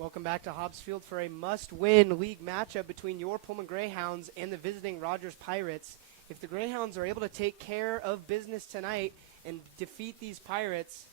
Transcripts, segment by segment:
Welcome back to Hobbs Field for a must-win league matchup between your Pullman Greyhounds and the visiting Rogers Pirates. If the Greyhounds are able to take care of business tonight and defeat these Pirates,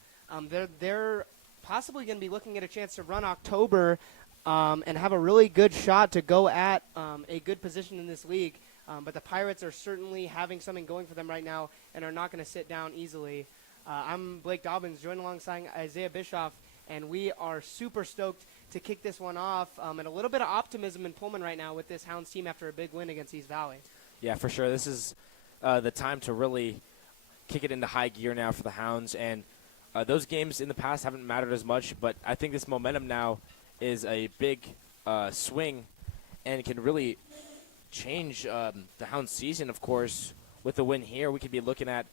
they're possibly going to be looking at a chance to run October and have a really good shot to go at a good position in this league. But the Pirates are certainly having something going for them right now and are not going to sit down easily. I'm Blake Dobbins, joined alongside Isaiah Bischoff, and we are super stoked to kick this one off, and a little bit of optimism in Pullman right now with this Hounds team after a big win against East Valley. Yeah, for sure. This is the time to really kick it into high gear now for the Hounds, and those games in the past haven't mattered as much, but I think this momentum now is a big swing and can really change the Hounds season, of course. With the win here, we could be looking at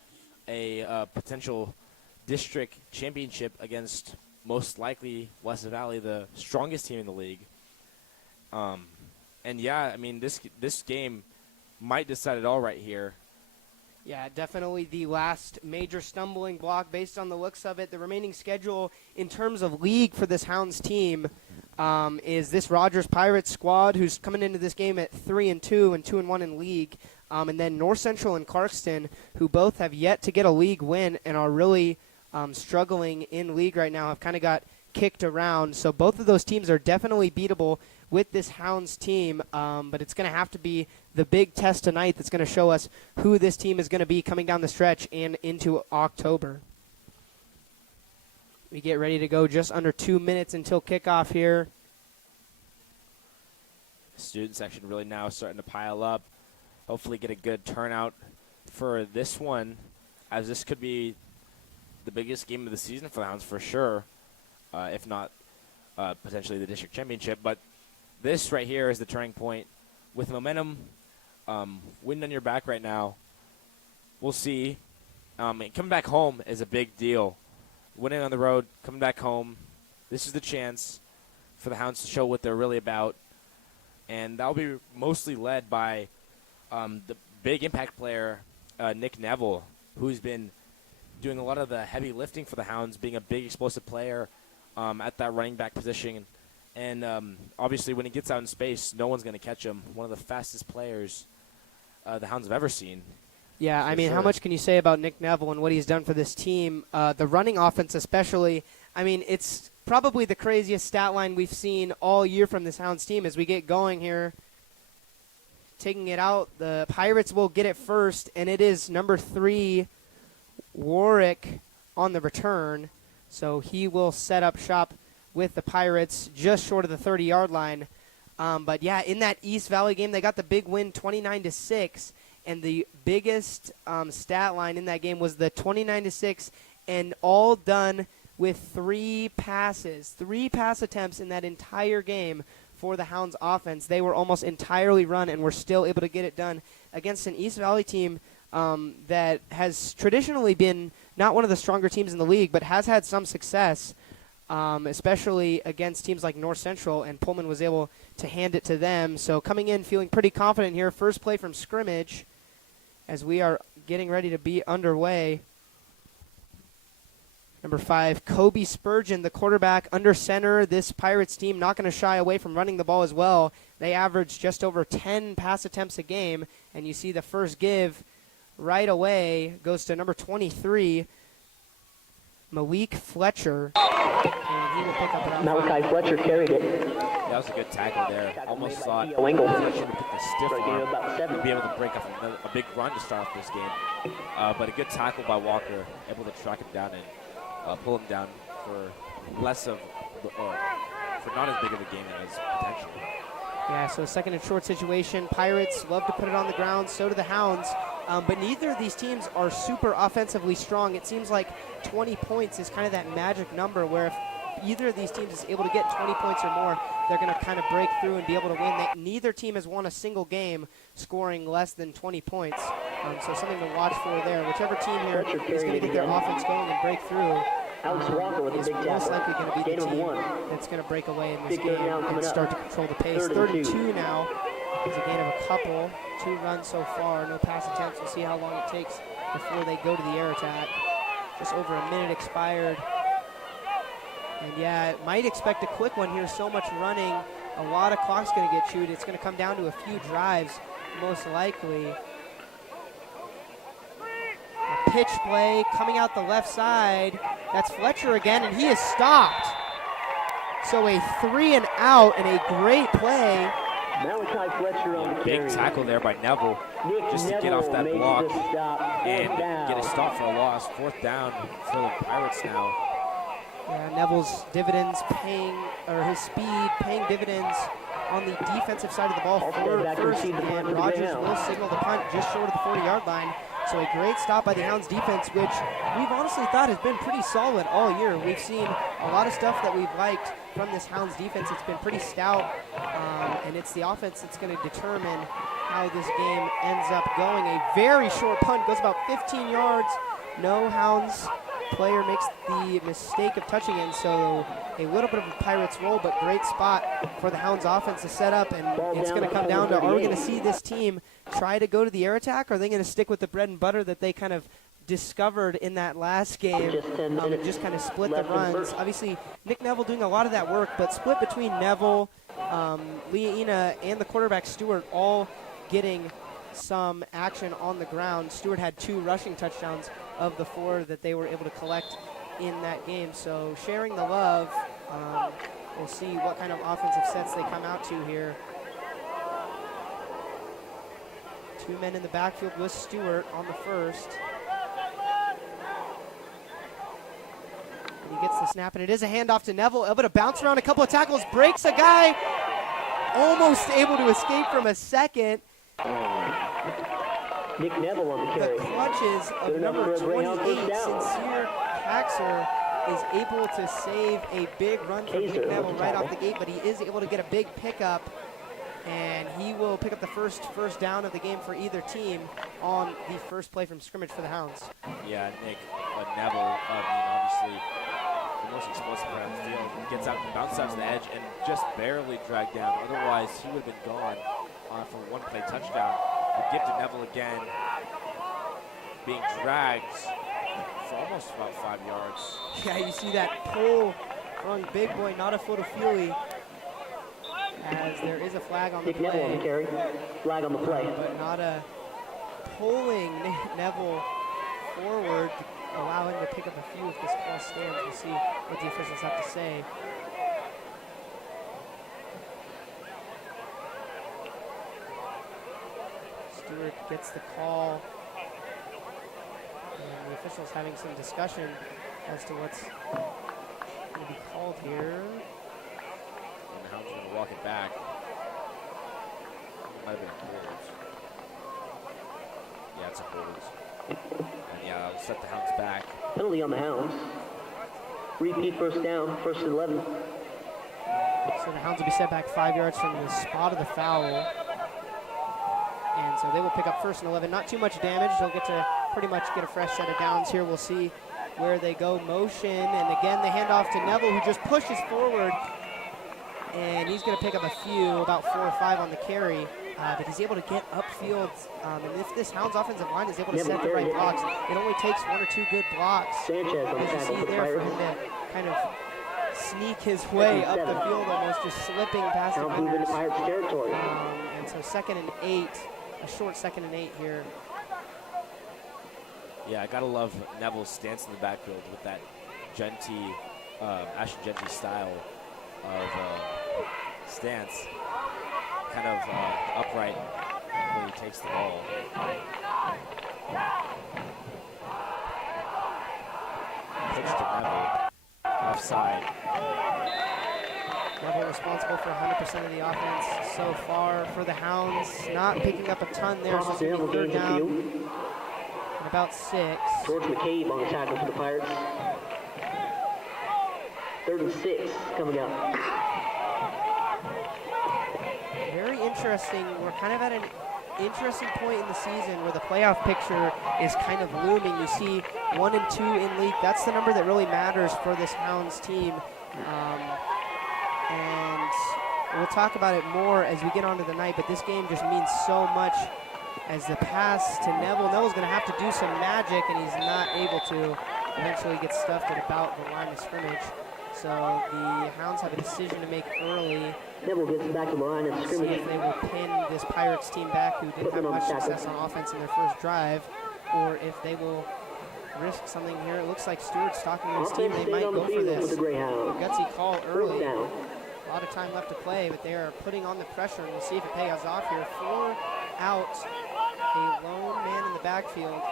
a potential district championship against most likely West Valley, the strongest team in the league. And yeah, I mean, this game might decide it all right here. Yeah, definitely the last major stumbling block based on the looks of it. The remaining schedule in terms of league for this Hounds team is this Rogers Pirates squad, who's coming into this game at 3-2 and 2-1 in league. And then North Central and Clarkston, who both have yet to get a league win and are really struggling in league right now, have kind of got kicked around. So both of those teams are definitely beatable with this Hounds team, but it's going to have to be the big test tonight that's going to show us who this team is going to be coming down the stretch and into October. We get ready to go just under 2 minutes until kickoff here. The student section really now starting to pile up. Hopefully get a good turnout for this one, as this could be the biggest game of the season for the Hounds for sure, if not potentially the district championship. But this right here is the turning point. With momentum, wind on your back right now, we'll see. Coming back home is a big deal. Winning on the road, coming back home, this is the chance for the Hounds to show what they're really about. And that will be mostly led by the big impact player, Nick Neville, who's been doing a lot of the heavy lifting for the Hounds, being a big explosive player at that running back position. And obviously when he gets out in space, no one's going to catch him. One of the fastest players the Hounds have ever seen. Yeah, I mean, how much can you say about Nick Neville and what he's done for this team? The running offense especially, I mean, it's probably the craziest stat line we've seen all year from this Hounds team as we get going here. Taking it out, the Pirates will get it first, and it is number 3, Warwick, on the return. So he will set up shop with the Pirates just short of the 30-yard line. But, yeah, in that East Valley game, they got the big win 29-6. And the biggest stat line in that game was the 29-6, and all done with 3 passes. 3 pass attempts in that entire game for the Hounds offense. They were almost entirely run and were still able to get it done against an East Valley team that has traditionally been not one of the stronger teams in the league, but has had some success, especially against teams like North Central, and Pullman was able to hand it to them. So coming in feeling pretty confident here. First play from scrimmage as we are getting ready to be underway. Number 5, Kobe Spurgeon, the quarterback, under center. This Pirates team not going to shy away from running the ball as well. They average just over 10 pass attempts a game, and you see the first give right away goes to number 23, Malik Fletcher. And he will pick up it. Malachi Fletcher carried it. That was a good tackle there. Almost thought Fletcher would get the stiff arm and be able to break up a big run to start off this game. But a good tackle by Walker, able to track him down and pull him down for for not as big of a game as potentially. Yeah, so second and short situation. Pirates love to put it on the ground. So do the Hounds. But neither of these teams are super offensively strong. It seems like 20 points is kind of that magic number where if either of these teams is able to get 20 points or more, they're going to kind of break through and be able to win. Neither team has won a single game scoring less than 20 points. So something to watch for there. Whichever team here is going to get their offense going and break through Alex Walker with is a big most tackle. likely going to be the team that's going to break away in this game and start to control the pace. 32 now is a gain of a couple. 2 runs so far, no pass attempts. We'll see how long it takes before they go to the air attack. Just over a minute expired And yeah, might expect a quick one here. So much running. A lot of clock's going to get chewed. It's going to come down to a few drives, most likely. A pitch play coming out the left side. That's Fletcher again, and he is stopped. So a 3 and out and a great play. Malachi Fletcher on the carry. Big tackle there by Neville just to get off that block and get a stop for a loss. 4th down for the Pirates now. Yeah, Neville's dividends paying, or his speed paying dividends on the defensive side of the ball for first, and Rogers will signal the punt just short of the 40-yard line. So a great stop by the Hounds defense, which we've honestly thought has been pretty solid all year. We've seen a lot of stuff that we've liked from this Hounds defense. It's been pretty stout, and it's the offense that's going to determine how this game ends up going. A very short punt, goes about 15 yards. No Hounds player makes the mistake of touching it, so a little bit of a Pirates roll, but great spot for the Hounds offense to set up, and it's going to come down to, are we going to see this team try to go to the air attack, or are they going to stick with the bread and butter that they kind of discovered in that last game and just kind of split the runs? Obviously, Nick Neville doing a lot of that work, but split between Neville, Leaina, and the quarterback Stewart all getting some action on the ground. Stewart had 2 rushing touchdowns of the 4 that they were able to collect in that game. So sharing the love, we'll see what kind of offensive sets they come out to here. 2 men in the backfield with Stewart on the first. And he gets the snap, and it is a handoff to Neville, able to bounce around a couple of tackles, breaks a guy, almost able to escape from a second. Nick Neville on the carry. The clutches of number 28, Sincere Paxer, is able to save a big run from Nick Neville right off the gate, but he is able to get a big pickup, and he will pick up the first down of the game for either team on the first play from scrimmage for the Hounds. Yeah, Nick Neville, obviously the most explosive player on the field. He gets out and bounces out to the edge and just barely dragged down. Otherwise, he would have been gone for a 1-play touchdown. But give to Neville again, being dragged for almost about 5 yards. Yeah, you see that pull from Big Boy, not a foot of fury, as there is a flag on the Nick Neville on the play. carry. Flag on the play. But not a pulling Neville forward, allow him to pick up a few if this call stands. We'll see what the officials have to say. Stewart gets the call, and the officials having some discussion as to what's going to be called here. And the Hounds are going to walk it back. It might have been a hold. Yeah, it's a hold. And yeah, I'll set the Hounds back. Penalty on the Hounds. Repeat first down, 1st and 11. So the Hounds will be set back 5 yards from the spot of the foul. And so they will pick up 1st and 11. Not too much damage. They'll get to pretty much get a fresh set of downs here. We'll see where they go. Motion, and again they hand off to Neville, who just pushes forward. And he's going to pick up a few, about 4 or 5 on the carry. But he's able to get upfield. And if this Hounds offensive line is able to set the right blocks, it only takes 1 or 2 good blocks. Sanchez on the As you tackle see for the there, for Pirates. him to kind of sneak his way up the field, almost just slipping past the Now moving to defenders. Pirates territory. And so 2nd and 8, a short 2nd and 8 here. Yeah, I gotta love Neville's stance in the backfield with that Genty, Ashton Genty style of stance. Kind of upright when he takes the ball. Pitch to Neville, left side. Neville responsible for 100% of the offense so far for the Hounds. Not picking up a ton there, so it's going to be 3rd down and about 6. George McCabe on the tackle for the Pirates. 3rd and 6 coming up. Very interesting. We're kind of at an interesting point in the season where the playoff picture is kind of looming. You see 1 and 2 in league. That's the number that really matters for this Hounds team. And we'll talk about it more as we get onto the night, but this game just means so much as the pass to Neville. Neville's going to have to do some magic, and he's not able to. Eventually gets stuffed at about the line of scrimmage. So the Hounds have a decision to make early. Neville gets back to the line of See scrimmage. if they will pin this Pirates team back, who didn't have much success on offense in their first drive, or if they will risk something here. It looks like Stewart's talking to his team. They might go for this. Gutsy call early. A lot of time left to play, but they are putting on the pressure, and we'll see if it pays off here. 4 out, a lone man in the backfield.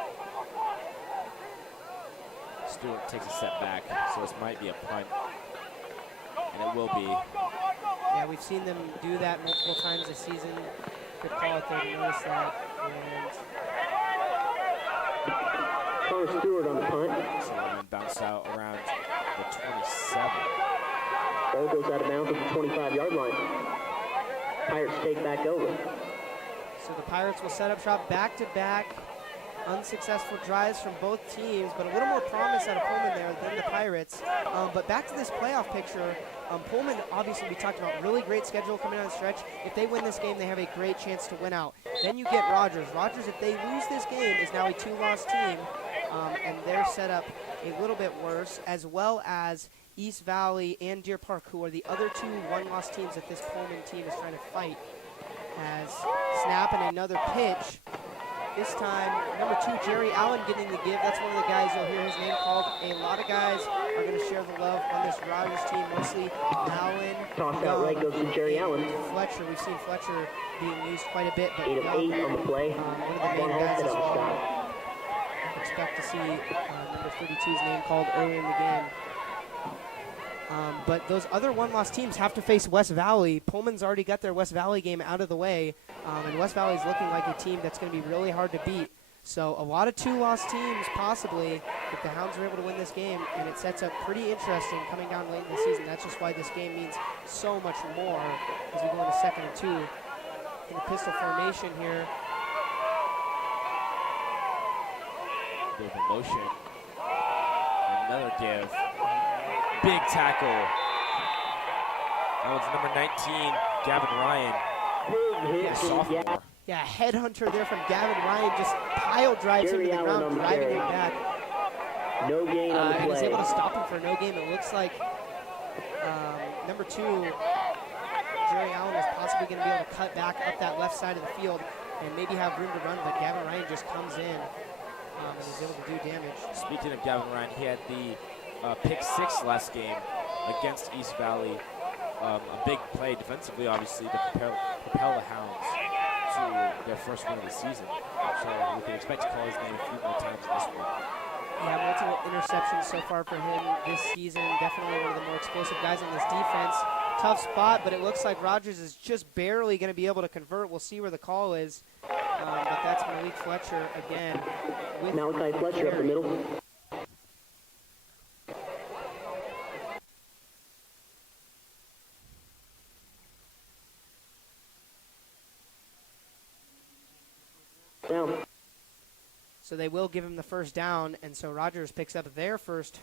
Stewart takes a step back, so this might be a punt, and it will be. Yeah, we've seen them do that multiple times this season. Good call out there to notice that. And Connor Stewart on the punt. So one bounced out around the 27. Ball goes out of bounds at the 25-yard line. Pirates take back over. so the Pirates will set up shop back-to-back unsuccessful drives from both teams, but a little more promise out of Pullman there than the Pirates. But back to this playoff picture, Pullman, obviously we talked about really great schedule coming down the stretch. If they win this game, they have a great chance to win out. Then you get Rogers. Rogers, if they lose this game, is now a 2-loss team, and they're set up a little bit worse, as well as East Valley and Deer Park, who are the other 2 one-loss teams that this Pullman team is trying to fight. As snap and another pitch. This time, number 2, Jerry Allen getting the give. That's one of the guys you'll hear his name called. A lot of guys are going to share the love on this Rogers team, mostly Allen. Toss out right goes to Jerry Allen. Fletcher, we've seen Fletcher being used quite a bit, but 8 of 8 on the play. one of the main guys as well. Expect to see number 32's name called early in the game. But those other one-loss teams have to face West Valley. Pullman's already got their West Valley game out of the way, and West Valley's looking like a team that's going to be really hard to beat. So a lot of 2-loss teams possibly if the Hounds are able to win this game, and it sets up pretty interesting coming down late in the season. That's just why this game means so much more as we go into 2nd and 2 in the pistol formation here. Bit of motion. Another give. Big tackle. That was number 19, Gavin Ryan. Big Sophomore. Yeah, headhunter there from Gavin Ryan, just pile drives him to the ground, driving him back. No gain on the And he's play. able to stop him for no game. It looks like number 2, Jerry Allen, is possibly going to be able to cut back up that left side of the field and maybe have room to run, but Gavin Ryan just comes in and is able to do damage. Speaking of Gavin Ryan, he had the pick 6 last game against East Valley. A big play defensively, obviously, to propel the Hounds to their first win of the season. So we can expect to call his name a few more times in this one. Yeah, multiple interceptions so far for him this season. Definitely one of the more explosive guys on this defense. Tough spot, but it looks like Rogers is just barely going to be able to convert. We'll see where the call is. But that's Malik Fletcher again. With Malachi Fletcher up the middle. Down. So they will give him the first down, and so Rogers picks up their first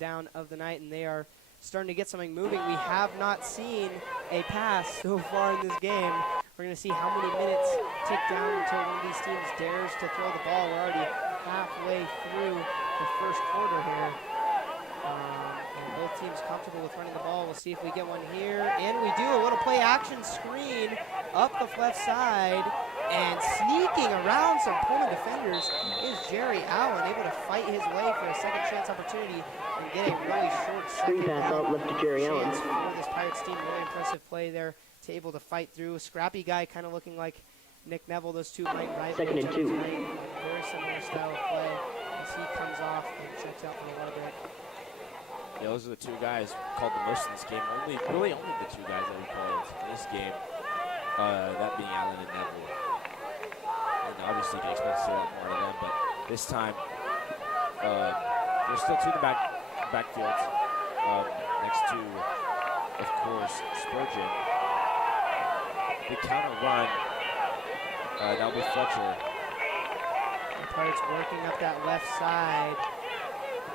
down of the night, and they are starting to get something moving. We have not seen a pass so far in this game. We're going to see how many minutes tick down until one of these teams dares to throw the ball. We're already halfway through the first quarter here. And both teams comfortable with running the ball. We'll see if we get one here. And we do a little play action screen up the left side. And sneaking around some Pullman defenders is Jerry Allen, able to fight his way for a second chance opportunity and get a really short Screen second pass out left to Jerry Allen. chance for this Pirates team. Really impressive play there to able to fight through. A scrappy guy, kind of looking like Nick Neville. Those two might rival Second each and other 2. tonight. Very similar style of play as he comes off and checks out for a little bit. Yeah, those are the 2 guys called the most in this game. Really only the 2 guys that we called in this game. That being Allen and Neville. And obviously you can expect to see a lot more of them, but this time there's still 2 in the backfields next to, of course, Spurgeon. The counter run, that'll be Fletcher. The Pirates working up that left side.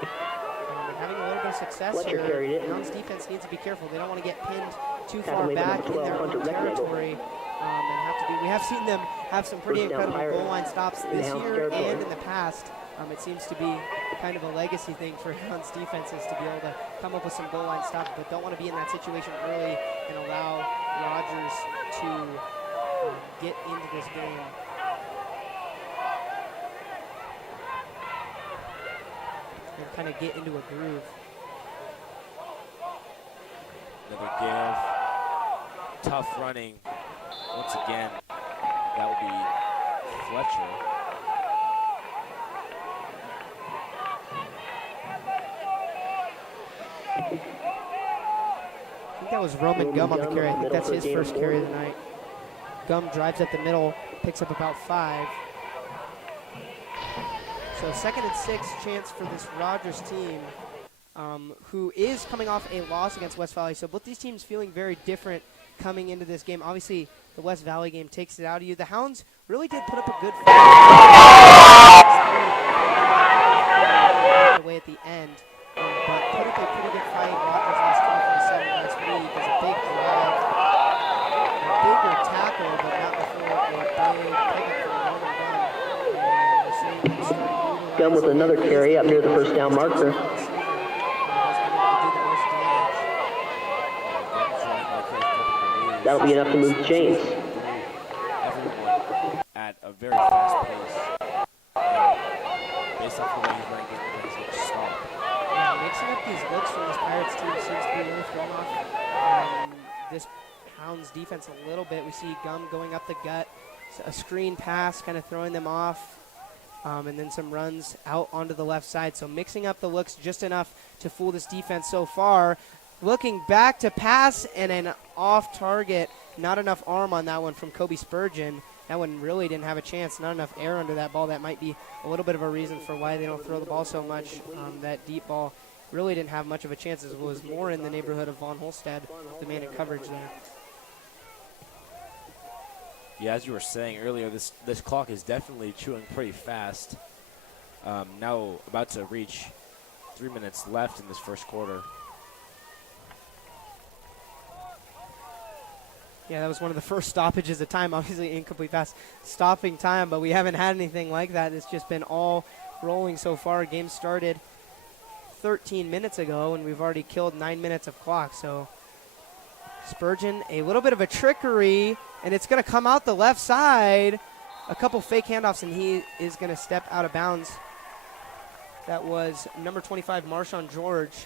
And having a little bit of success Fletcher carried here. it. Hounds defense needs to be careful. They don't want to get pinned too Have to far make them back in their 1200 own rec level. territory. We have seen them have some pretty First down, incredible Pirates. goal line stops In the this Hounds year territory. and in the past. It seems to be kind of a legacy thing for Hounds defenses to be able to come up with some goal line stops, but don't want to be in that situation early and allow Rogers to get into this game. And kind of get into a groove. Another give. Tough running. Once again, that will be Fletcher. I think that was Roman Gum on the carry. I think that's his first carry of the night. Gum drives up the middle, picks up about 5. So 2nd and 6 chance for this Rogers team, who is coming off a loss against West Valley. So both these teams feeling very different coming into this game. Obviously, the West Valley game takes it out of you. The Hounds really did put up a good fight away at the end, but put up a pretty good fight. Rogers lost 24-7 last week. There's a big drive, a bigger tackle, but not before a big pickup from Roman Gunn. And we're seeing them start utilizing Gunn with another carry up near the first down marker. That'll be enough to move the chains. Everyone at a very fast pace. Based off the way he's running, things will stop. Yeah, mixing up these looks from this Pirates team seems to be really thrown off this Hounds defense a little bit. We see Gum going up the gut, a screen pass kind of throwing them off, and then some runs out onto the left side. So mixing up the looks just enough to fool this defense so far. Looking back to pass and an off target. Not enough arm on that one from Kobe Spurgeon. That one really didn't have a chance. Not enough air under that ball. That might be a little bit of a reason for why they don't throw the ball so much. That deep ball really didn't have much of a chance. It was more in the neighborhood of Von Holstad, the man in coverage there. Yeah, as you were saying earlier, this clock is definitely chewing pretty fast. Now about to reach 3 minutes left in this first quarter. Yeah, that was one of the first stoppages of time. Obviously, incomplete pass stopping time, but we haven't had anything like that. It's just been all rolling so far. Game started 13 minutes ago, and we've already killed 9 minutes of clock. So Spurgeon, a little bit of a trickery, and it's going to come out the left side. A couple fake handoffs, and he is going to step out of bounds. That was number 25, Marshawn George,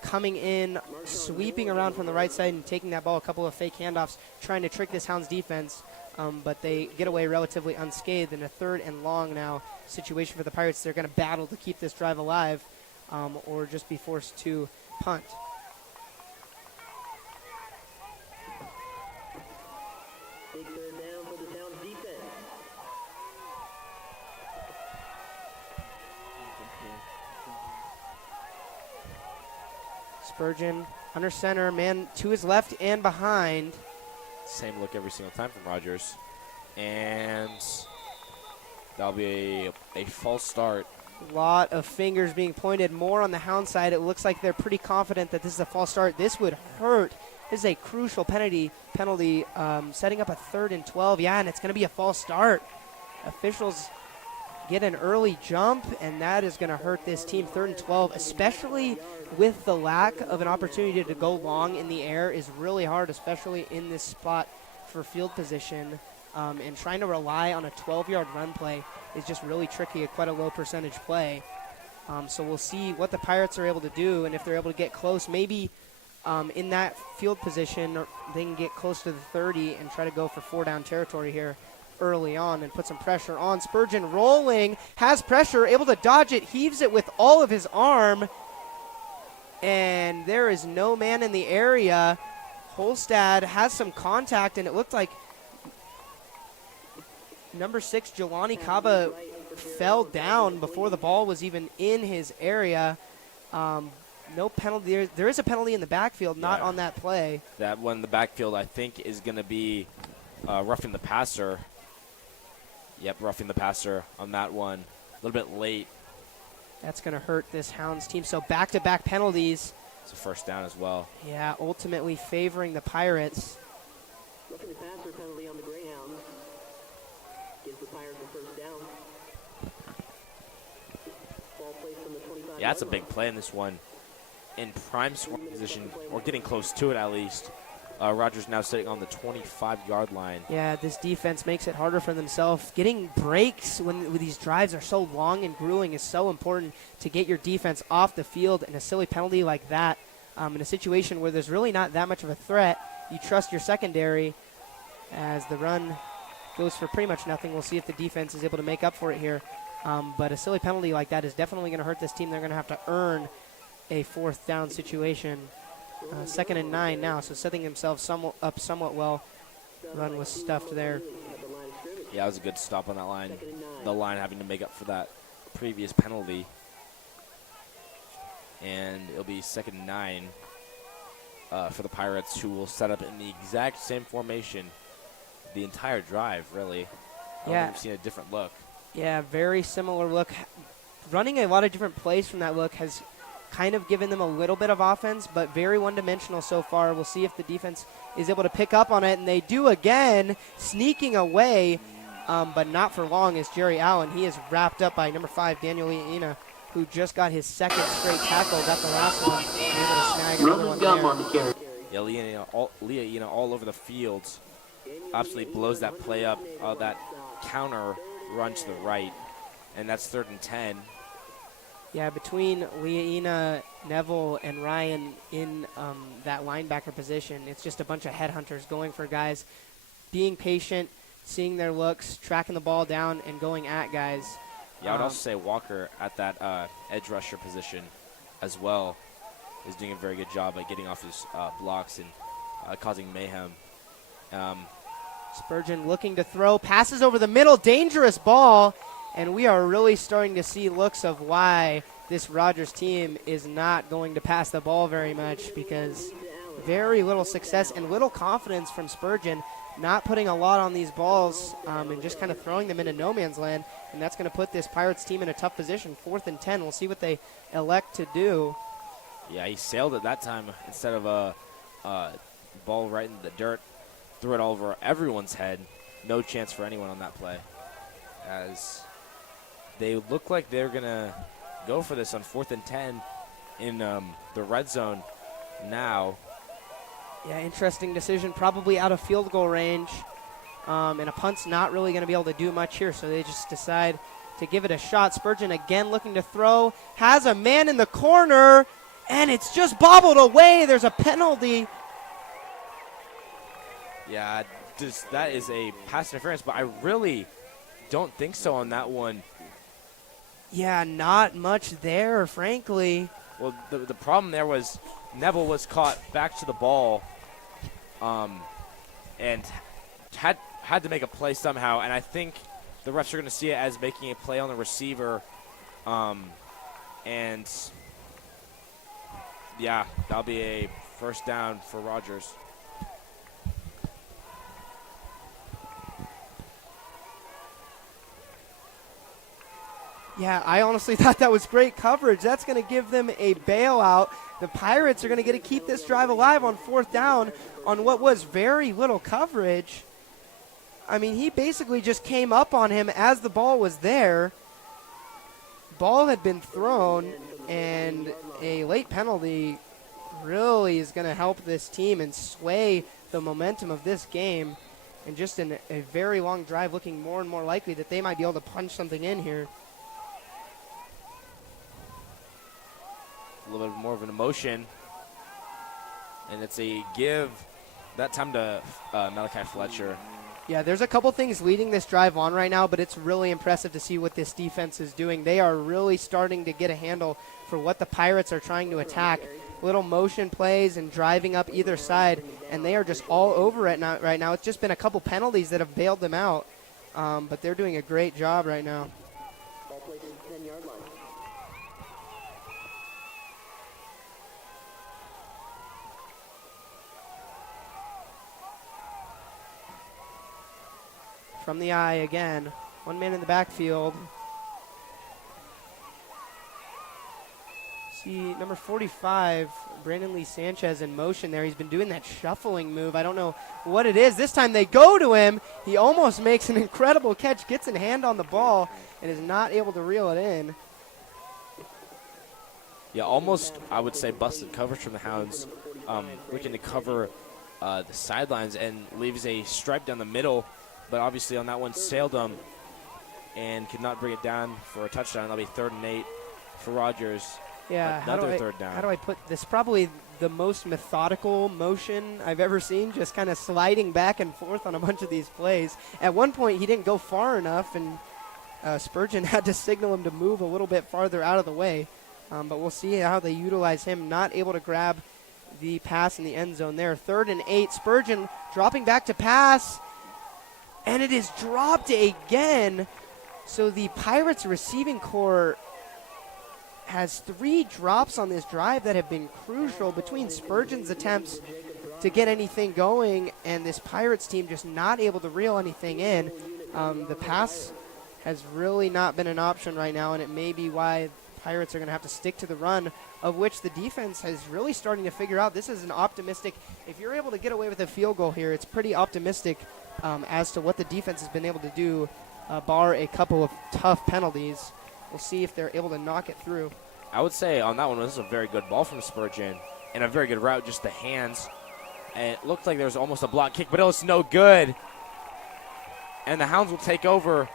coming in, sweeping around from the right side and taking that ball, a couple of fake handoffs, trying to trick this Hounds defense, but they get away relatively unscathed in a 3rd and long now situation for the Pirates. They're going to battle to keep this drive alive or just be forced to punt. Big 3rd down for the Hounds defense. Spurgeon under center, man to his left and behind. Same look every single time from Rogers. And that'll be a false start. A lot of fingers being pointed more on the Hound side. It looks like they're pretty confident that this is a false start. This would hurt. This is a crucial penalty setting up a 3rd and 12. Yeah, and it's going to be a false start. Officials get an early jump, and that is going to hurt this team. 3rd and 12, especially with the lack of an opportunity to go long in the air, is really hard, especially in this spot for field position. And trying to rely on a 12-yard run play is just really tricky, quite a low percentage play. So we'll see what the Pirates are able to do, and if they're able to get close, maybe in that field position, they can get close to the 30 and try to go for 4-down territory here early on and put some pressure on. Spurgeon rolling, has pressure, able to dodge it, heaves it with all of his arm, and there is no man in the area. Holstad has some contact, and it looked like number 6, Jelani Kaba, fell down before the ball was even in his area. No penalty. There is a penalty in the backfield, not on that play. That one in the backfield, I think, is going to be roughing the passer. Yep, roughing the passer on that one. A little bit late. That's going to hurt this Hounds team. So back-to-back penalties. It's a first down as well. Yeah, ultimately favoring the Pirates. Roughing the passer penalty on the Greyhounds. Gives the Pirates a first down. Yeah, that's a big play in this one. In prime scoring position, or getting close to it at least. Rogers now sitting on the 25-yard line. Yeah, this defense makes it harder for themselves. Getting breaks when these drives are so long and grueling is so important to get your defense off the field. And a silly penalty like that, in a situation where there's really not that much of a threat, you trust your secondary. As the run goes for pretty much nothing, we'll see if the defense is able to make up for it here. But a silly penalty like that is definitely going to hurt this team. They're going to have to earn a fourth down situation. 2nd and 9 now, so setting themselves somewhat well. Run was stuffed there. Yeah, it was a good stop on that line. The line having to make up for that previous penalty. And it'll be 2nd and 9 for the Pirates, who will set up in the exact same formation the entire drive, really. Yeah. We've seen a different look. Yeah, very similar look. Running a lot of different plays from that look has kind of given them a little bit of offense, but very one-dimensional so far. We'll see if the defense is able to pick up on it, and they do again, sneaking away, but not for long as Jerry Allen. He is wrapped up by number 5, Daniel Liaina, who just got his second straight tackle, got the last one, and able to snag another one there. Yeah, Liaina all over the field. Absolutely blows that play up, that counter run to the right, and that's 3rd and 10. Yeah, between Liaina, Neville, and Ryan in that linebacker position, it's just a bunch of headhunters going for guys, being patient, seeing their looks, tracking the ball down, and going at guys. Yeah, I would also say Walker at that edge rusher position as well is doing a very good job at getting off his blocks and causing mayhem. Spurgeon looking to throw, passes over the middle, dangerous ball. And we are really starting to see looks of why this Rogers team is not going to pass the ball very much, because very little success and little confidence from Spurgeon, not putting a lot on these balls and just kind of throwing them into no man's land. And that's going to put this Pirates team in a tough position. 4th and 10. We'll see what they elect to do. Yeah, he sailed it that time instead of a ball right in the dirt. Threw it all over everyone's head. No chance for anyone on that play, as they look like they're going to go for this on 4th and 10 in the red zone now. Yeah, interesting decision. Probably out of field goal range. And a punt's not really going to be able to do much here, so they just decide to give it a shot. Spurgeon again looking to throw. Has a man in the corner, and it's just bobbled away. There's a penalty. Yeah, that is a pass interference, but I really don't think so on that one. Yeah, not much there, frankly. Well, the problem there was Neville was caught back to the ball and had to make a play somehow, and I think the refs are going to see it as making a play on the receiver. And, yeah, that'll be a first down for Rogers. Yeah, I honestly thought that was great coverage. That's going to give them a bailout. The Pirates are going to get to keep this drive alive on 4th down on what was very little coverage. I mean, he basically just came up on him as the ball was there. Ball had been thrown, and a late penalty really is going to help this team and sway the momentum of this game. And just in a very long drive, looking more and more likely that they might be able to punch something in here. A little bit more of an emotion, and it's a give that time to Malachi Fletcher. Yeah, there's a couple things leading this drive on right now, but it's really impressive to see what this defense is doing. They are really starting to get a handle for what the Pirates are trying to attack. Little motion plays and driving up either side, and they are just all over it right now. It's just been a couple penalties that have bailed them out, but they're doing a great job right now. From the eye again. One man in the backfield. See number 45, Brandon Lee Sanchez, in motion there. He's been doing that shuffling move. I don't know what it is. This time they go to him. He almost makes an incredible catch, gets in hand on the ball, and is not able to reel it in. Yeah, almost, I would say, busted coverage from the Hounds, looking to cover the sidelines and leaves a stripe down the middle. But obviously on that one, sailed them and could not bring it down for a touchdown. That'll be 3rd and 8 for Rogers. Yeah, Another third down. How do I put this? Probably the most methodical motion I've ever seen, just kind of sliding back and forth on a bunch of these plays. At one point, he didn't go far enough, and Spurgeon had to signal him to move a little bit farther out of the way. But we'll see how they utilize him. Not able to grab the pass in the end zone there. 3rd and 8. Spurgeon dropping back to pass, and it is dropped again. So the Pirates receiving core has 3 drops on this drive that have been crucial between Spurgeon's attempts to get anything going and this Pirates team just not able to reel anything in. The pass has really not been an option right now, and it may be why Pirates are going to have to stick to the run, of which the defense is really starting to figure out. This is an optimistic, if you're able to get away with a field goal here, it's pretty optimistic as to what the defense has been able to do, bar a couple of tough penalties. We'll see if they're able to knock it through. I would say on that one, this is a very good ball from Spurgeon and a very good route, just the hands. And it looked like there was almost a block kick, but it was no good. And the Hounds will take over.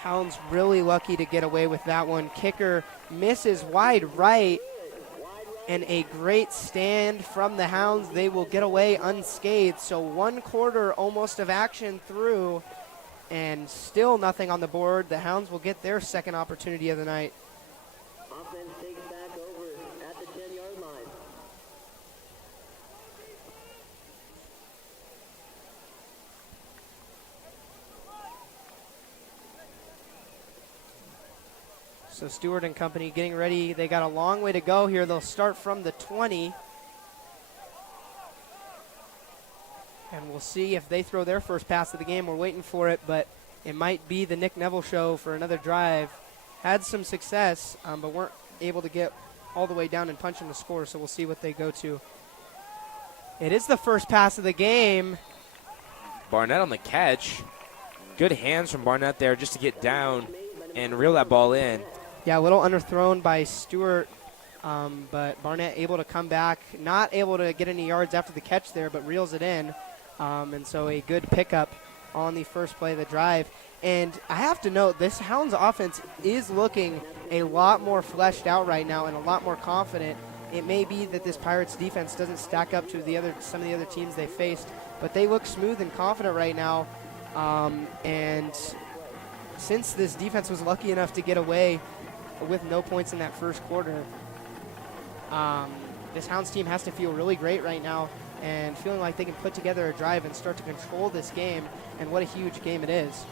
Hounds really lucky to get away with that one. Kicker misses wide right, and a great stand from the Hounds. They will get away unscathed. So 1 quarter almost of action through, and still nothing on the board. The Hounds will get their second opportunity of the night. Offense takes back over at the 10-yard line. So Stewart and company getting ready. They got a long way to go here. They'll start from the 20. And we'll see if they throw their first pass of the game. We're waiting for it, but it might be the Nick Neville show for another drive. Had some success, but weren't able to get all the way down and punch in the score, so we'll see what they go to. It is the first pass of the game. Barnett on the catch. Good hands from Barnett there just to get down and reel that ball in. Yeah, a little underthrown by Stewart, but Barnett able to come back. Not able to get any yards after the catch there, but reels it in. And so a good pickup on the first play of the drive. And I have to note, this Hounds offense is looking a lot more fleshed out right now and a lot more confident. It may be that this Pirates defense doesn't stack up to some of the other teams they faced, but they look smooth and confident right now. And since this defense was lucky enough to get away with no points in that first quarter, this Hounds team has to feel really great right now and feeling like they can put together a drive and start to control this game, and what a huge game it is.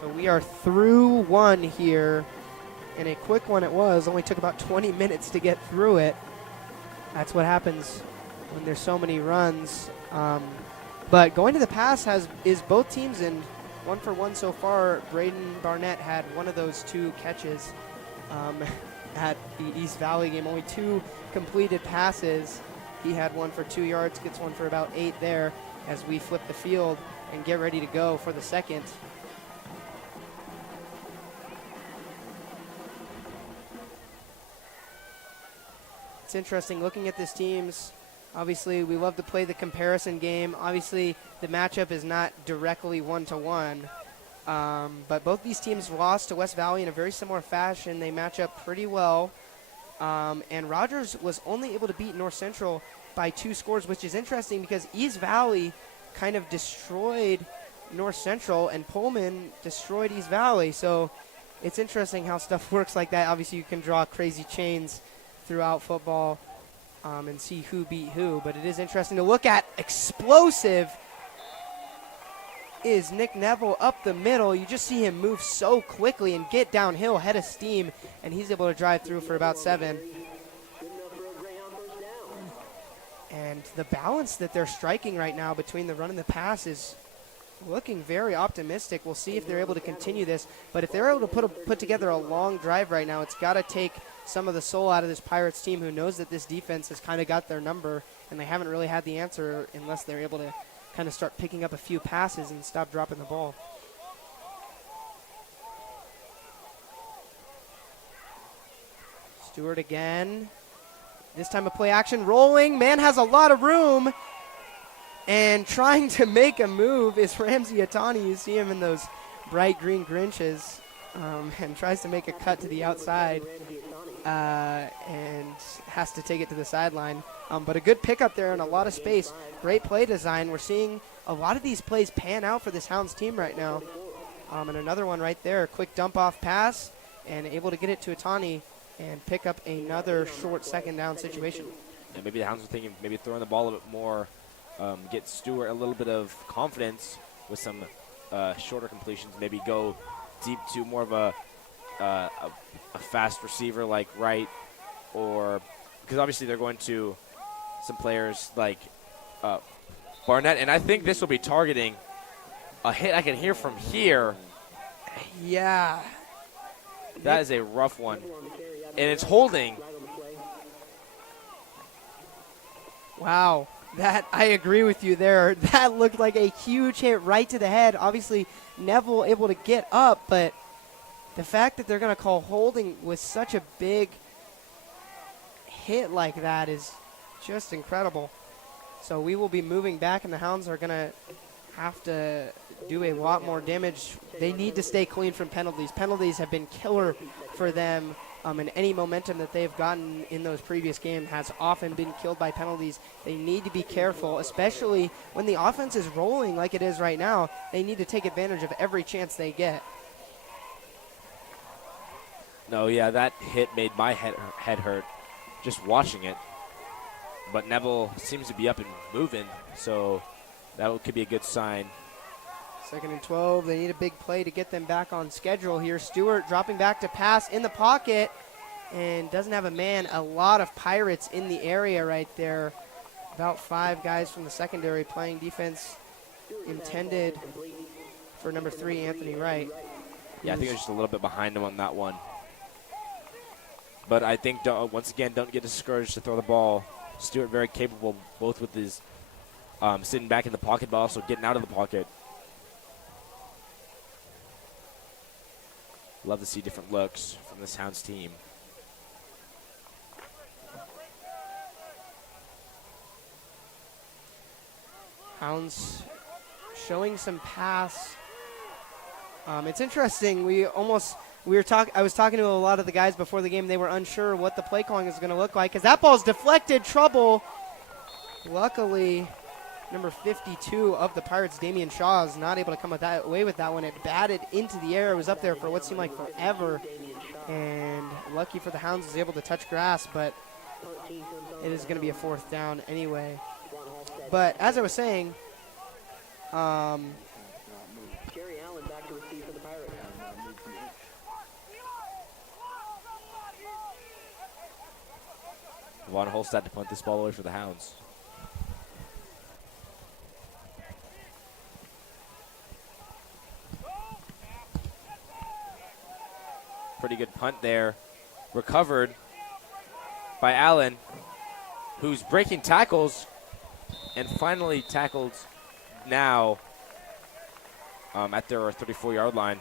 So we are through one here, and a quick one it was. Only took about 20 minutes to get through it. That's what happens when there's so many runs. But going to the pass is both teams in 1-for-1 so far. Braden Barnett had one of those 2 catches at the East Valley game. Only 2 completed passes. He had one for 2 yards, gets one for about 8 there as we flip the field and get ready to go for the second. It's interesting looking at this team's. Obviously, we love to play the comparison game. Obviously, the matchup is not directly 1-to-1. But both these teams lost to West Valley in a very similar fashion. They match up pretty well. And Rogers was only able to beat North Central by 2 scores, which is interesting because East Valley kind of destroyed North Central and Pullman destroyed East Valley. So it's interesting how stuff works like that. Obviously, you can draw crazy chains throughout football and see who beat who, but it is interesting to look at. Explosive is Nick Neville up the middle. You just see him move so quickly and get downhill, head of steam, and he's able to drive through for about 7. And the balance that they're striking right now between the run and the pass is looking very optimistic. We'll see if they're able to continue this, but if they're able to put together a long drive right now, it's got to take some of the soul out of this Pirates team, who knows that this defense has kind of got their number and they haven't really had the answer unless they're able to kind of start picking up a few passes and stop dropping the ball. Stewart again. This time a play action, rolling. Man has a lot of room. And trying to make a move is Ramsey Atani. You see him in those bright green Grinches. And tries to make a cut to the outside. And has to take it to the sideline. But a good pickup there and a lot of space. Great play design. We're seeing a lot of these plays pan out for this Hounds team right now. And another one right there. Quick dump off pass. And able to get it to Atani. And pick up another short second down situation. Yeah, maybe the Hounds were thinking maybe throwing the ball a bit more, get Stewart a little bit of confidence with some shorter completions. Maybe go deep to more of a fast receiver like Wright, or because obviously they're going to some players like Barnett, and I think this will be targeting a hit. I can hear from here. Yeah. That is a rough one. And it's holding. Wow. I agree with you there. That looked like a huge hit right to the head. Obviously, Neville able to get up, but the fact that they're going to call holding with such a big hit like that is just incredible. So we will be moving back, and the Hounds are going to have to do a lot more damage. They need to stay clean from penalties. Penalties have been killer for them. And any momentum that they've gotten in those previous games has often been killed by penalties. They need to be careful, especially when the offense is rolling like it is right now. They need to take advantage of every chance they get. No, yeah, that hit made my head hurt just watching it. But Neville seems to be up and moving, so that could be a good sign. 2nd and 12. They need a big play to get them back on schedule here. Stewart dropping back to pass in the pocket and doesn't have a man. A lot of Pirates in the area right there. About 5 guys from the secondary playing defense intended for number 3, Anthony Wright. Yeah, I think they're just a little bit behind him on that one. But I think, once again, don't get discouraged to throw the ball. Stewart very capable, both with his sitting back in the pocket, but also getting out of the pocket. Love to see different looks from this Hounds team. Hounds showing some pass. It's interesting. I was talking to a lot of the guys before the game. They were unsure what the play calling is going to look like because that ball's deflected. Trouble. Luckily, number 52 of the Pirates, Damian Shaw, is not able to come away with that one. It batted into the air. It was up there for what seemed like forever. And lucky for the Hounds, was able to touch grass, but it is going to be a 4th down anyway. But as I was saying, Jerry Allen back to receive for the Pirates. Von Holstad to punt this ball away for the Hounds. Pretty good punt there. Recovered by Allen, who's breaking tackles and finally tackled now at their 34-yard line.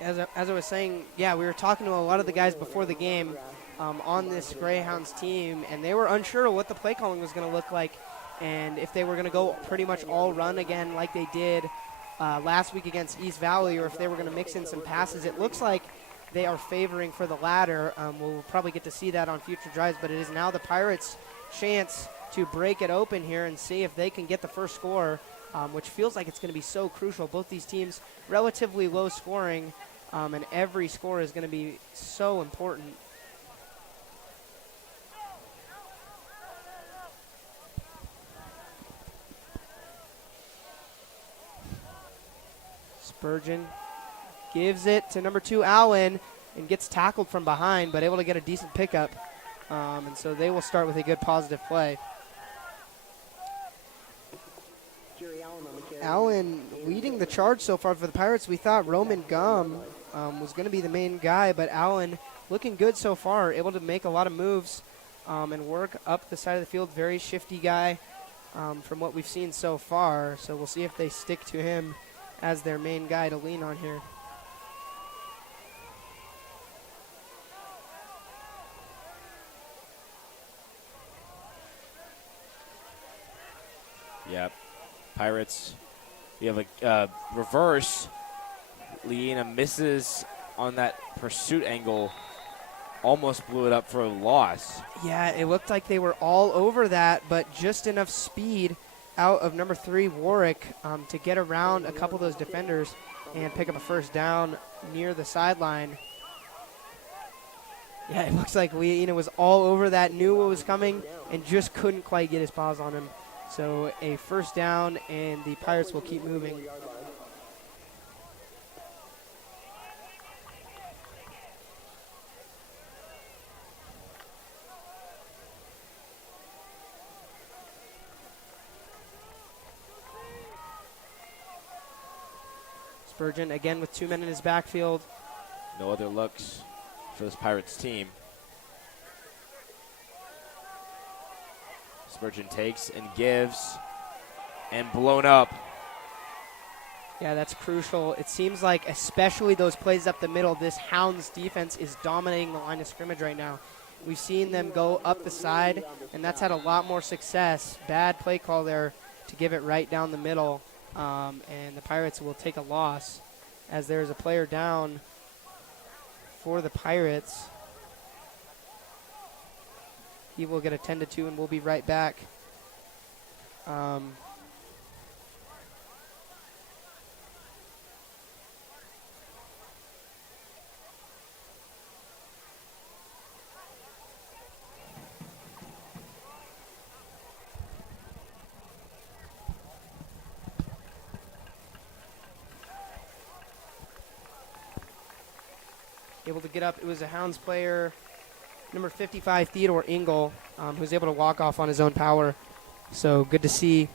as I was saying, yeah, we were talking to a lot of the guys before the game on this Greyhounds team, and they were unsure of what the play calling was going to look like and if they were going to go pretty much all run again like they did last week against East Valley, or if they were going to mix in some passes. It looks like they are favoring for the latter. We'll probably get to see that on future drives, but it is now the Pirates' chance to break it open here and see if they can get the first score, which feels like it's going to be so crucial. Both these teams relatively low scoring, and every score is going to be so important. Spurgeon gives it to number 2, Allen, and gets tackled from behind, but able to get a decent pickup. And so they will start with a good positive play. Allen leading the charge so far for the Pirates. We thought Roman Gum was going to be the main guy, but Allen looking good so far, able to make a lot of moves and work up the side of the field. Very shifty guy from what we've seen so far. So we'll see if they stick to him as their main guy to lean on here. Yep. Pirates, we have a reverse. Leena misses on that pursuit angle. Almost blew it up for a loss. Yeah, it looked like they were all over that, but just enough speed out of number 3, Warwick, to get around a couple of those defenders and pick up a first down near the sideline. Yeah, it looks like Leena was all over that, knew what was coming, and just couldn't quite get his paws on him. So a first down, and the Pirates will keep moving. Spurgeon again with 2 men in his backfield. No other looks for this Pirates team. Spurgeon takes and gives, and blown up. Yeah, that's crucial. It seems like, especially those plays up the middle, this Hounds defense is dominating the line of scrimmage right now. We've seen them go up the side, and that's had a lot more success. Bad play call there to give it right down the middle, and the Pirates will take a loss as there's a player down for the Pirates. He will get a 10-2, and we'll be right back. Able to get up. It was a Hounds player, number 55, Theodore Engel, who was able to walk off on his own power. So good to see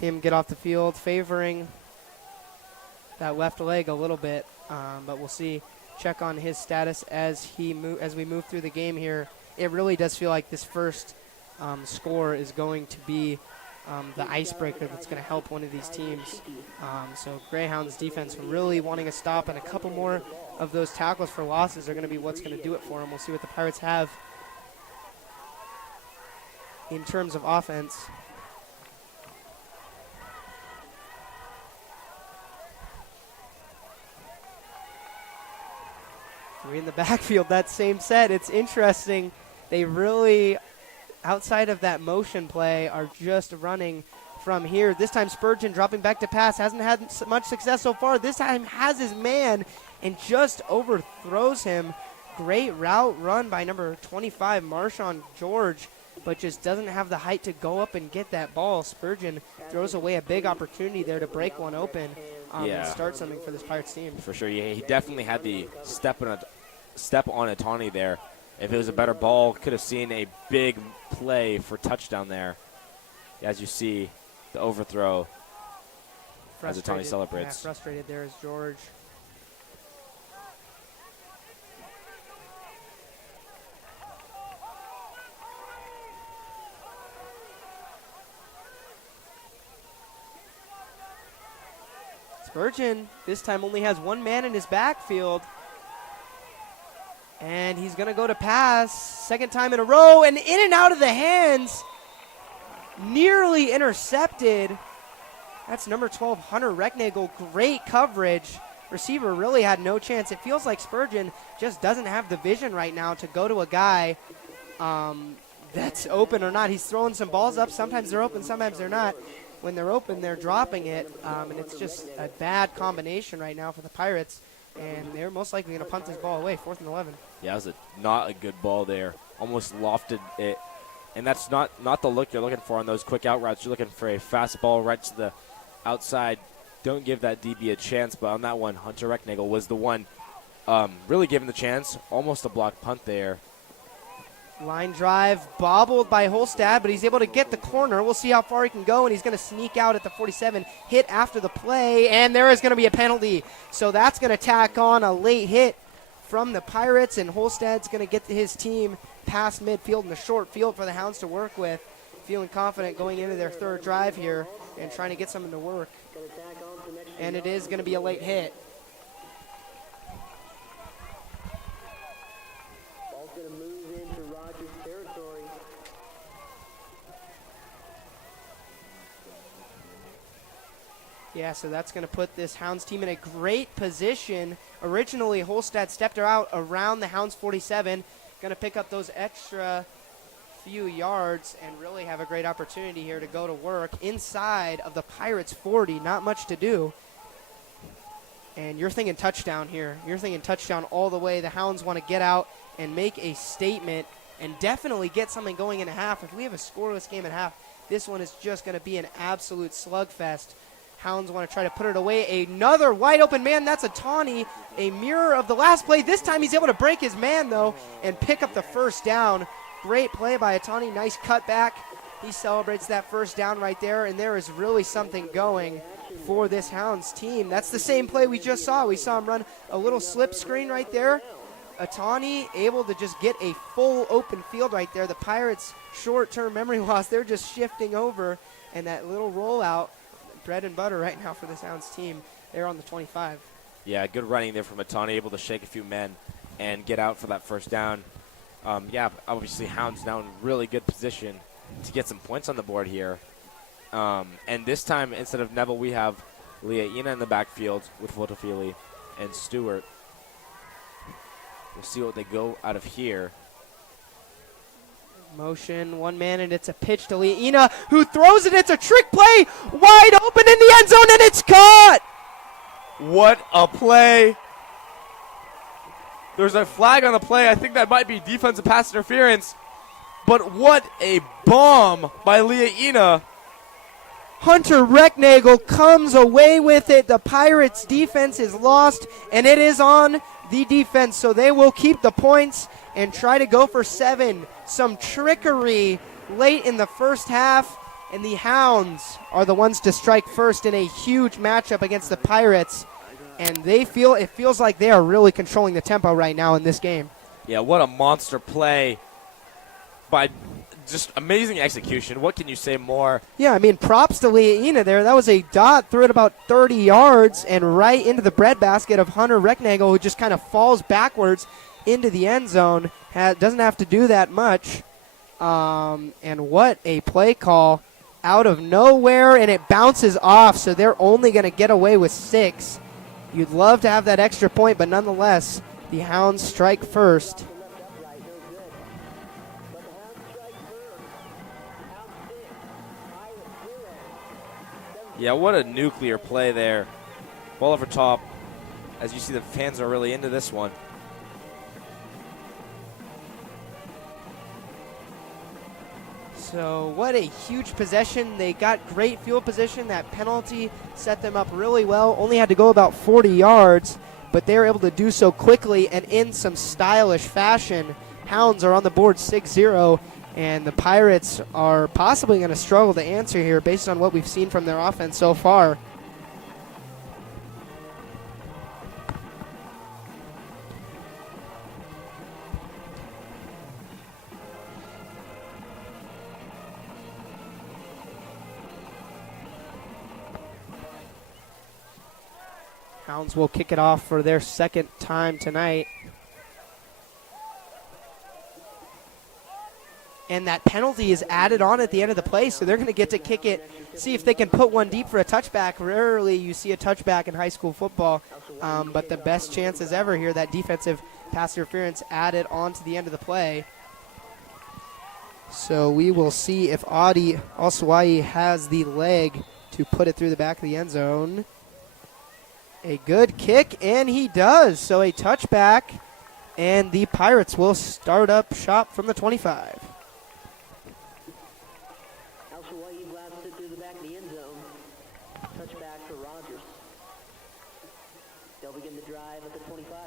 him get off the field, favoring that left leg a little bit. But we'll see. Check on his status as we move through the game here. It really does feel like this first score is going to be the icebreaker that's going to help one of these teams. So Greyhounds defense really wanting a stop, and a couple more of those tackles for losses are going to be what's going to do it for them. We'll see what the Pirates have in terms of offense. Three in the backfield, that same set. It's interesting. They really, outside of that motion play, are just running from here. This time Spurgeon dropping back to pass. Hasn't had much success so far. This time has his man and just overthrows him. Great route run by number 25, Marshawn George, but just doesn't have the height to go up and get that ball. Spurgeon throws away a big opportunity there to break one open and start something for this Pirates team. For sure, yeah, he definitely had the step on Atani there. If it was a better ball, could have seen a big play for touchdown there. As you see, the overthrow as Atani celebrates. Yeah, frustrated there is George. Spurgeon this time only has one man in his backfield. And he's going to go to pass. Second time in a row, and in and out of the hands. Nearly intercepted. That's number 12, Hunter Recknagel. Great coverage. Receiver really had no chance. It feels like Spurgeon just doesn't have the vision right now to go to a guy that's open or not. He's throwing some balls up. Sometimes they're open, sometimes they're not. When they're open, they're dropping it, and it's just a bad combination right now for the Pirates, and they're most likely going to punt this ball away, 4th and 11. Yeah, it was not a good ball there. Almost lofted it, and that's not the look you're looking for on those quick out routes. You're looking for a fast ball right to the outside. Don't give that DB a chance, but on that one, Hunter Recknagel was the one really given the chance. Almost a block punt there. Line drive, bobbled by Holstad, but he's able to get the corner. We'll see how far he can go, and he's going to sneak out at the 47, hit after the play, and there is going to be a penalty. So that's going to tack on a late hit from the Pirates, and Holstad's going to get his team past midfield in the short field for the Hounds to work with. Feeling confident going into their third drive here and trying to get something to work. And it is going to be a late hit. Ball's going to move into Rogers' territory. Yeah, so that's going to put this Hounds team in a great position. Originally, Holstad stepped her out around the Hounds 47. Going to pick up those extra few yards and really have a great opportunity here to go to work inside of the Pirates 40. Not much to do. And you're thinking touchdown here. You're thinking touchdown all the way. The Hounds want to get out and make a statement and definitely get something going in a half. If we have a scoreless game at half, this one is just going to be an absolute slugfest. Hounds want to try to put it away. Another wide open man. That's a Tawny, a mirror of the last play. This time he's able to break his man, though, and pick up the first down. Great play by Atani. Nice cutback. He celebrates that first down right there, and there is really something going for this Hounds team. That's the same play we just saw. We saw him run a little slip screen right there. Atani able to just get a full open field right there. The Pirates, short-term memory loss, they're just shifting over, and that little rollout, bread and butter right now for this Hounds team. They're on the 25. Yeah, good running there from Atani, able to shake a few men and get out for that first down. Yeah, obviously Hounds now in really good position to get some points on the board here. And this time, instead of Neville, we have Leah Ina in the backfield with Votofili and Stewart. We'll see what they go out of here. Motion, one man, and it's a pitch to Leah Ina, who throws it. It's a trick play, wide open in the end zone, and it's caught. What a play. There's a flag on the play. I think that might be defensive pass interference. But what a bomb by Leah Ina. Hunter Recknagel comes away with it. The Pirates' defense is lost, and it is on the defense, so they will keep the points and try to go for 7. Some trickery late in the first half, and the Hounds are the ones to strike first in a huge matchup against the Pirates, and it feels like they are really controlling the tempo right now in this game. Yeah, what a monster play by just amazing execution. What can you say more? Yeah, I mean, props to Leah Ina there. That was a dot, threw it about 30 yards and right into the breadbasket of Hunter Recknagel, who just kind of falls backwards into the end zone. Doesn't have to do that much. And what a play call out of nowhere, and it bounces off, so they're only going to get away with 6. You'd love to have that extra point, but nonetheless, the Hounds strike first. Yeah, what a nuclear play there. Ball over top. As you see, the fans are really into this one. So what a huge possession. They got great field position. That penalty set them up really well. Only had to go about 40 yards, but they were able to do so quickly and in some stylish fashion. Hounds are on the board 6-0, and the Pirates are possibly going to struggle to answer here based on what we've seen from their offense so far. Hounds will kick it off for their second time tonight. And that penalty is added on at the end of the play, so they're going to get to kick it, see if they can put one deep for a touchback. Rarely you see a touchback in high school football, but the best chances ever here, that defensive pass interference added on to the end of the play. So we will see if Adi Oswai has the leg to put it through the back of the end zone. A good kick, and he does. So a touchback, and the Pirates will start up shop from the 25. Al-Shawai blasts it through the back of the end zone. Touchback for Rogers. They'll begin the drive at the 25.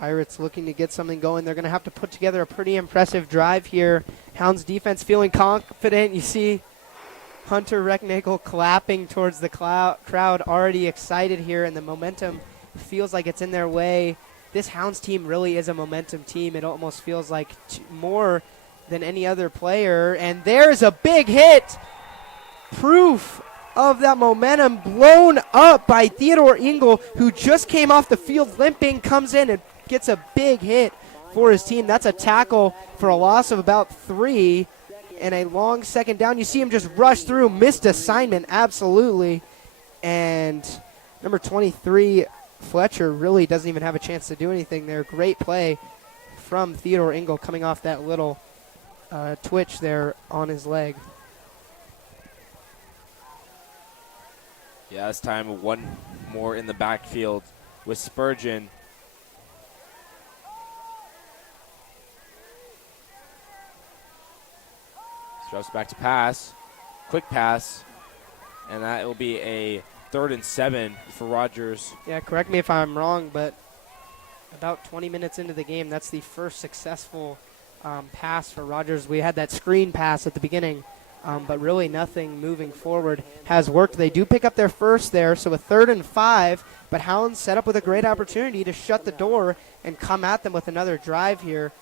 Pirates looking to get something going. They're going to have to put together a pretty impressive drive here. Hounds defense feeling confident. You see Hunter Recknagel clapping towards the crowd, already excited here, and the momentum feels like it's in their way. This Hounds team really is a momentum team. It almost feels like more than any other player. And there's a big hit. Proof of that momentum blown up by Theodore Engel, who just came off the field limping, comes in and gets a big hit for his team. That's a tackle for a loss of about 3 and a long second down. You see him just rush through, missed assignment, absolutely. And number 23, Fletcher, really doesn't even have a chance to do anything there. Great play from Theodore Engel coming off that little twitch there on his leg. Yeah, this time one more in the backfield with Spurgeon. Drops back to pass. Quick pass. And that will be a 3rd and 7 for Rogers. Yeah, correct me if I'm wrong, but about 20 minutes into the game, that's the first successful pass for Rogers. We had that screen pass at the beginning, but really nothing moving forward has worked. They do pick up their first there, so a 3rd and 5, but Hounds set up with a great opportunity to shut the door and come at them with another drive here.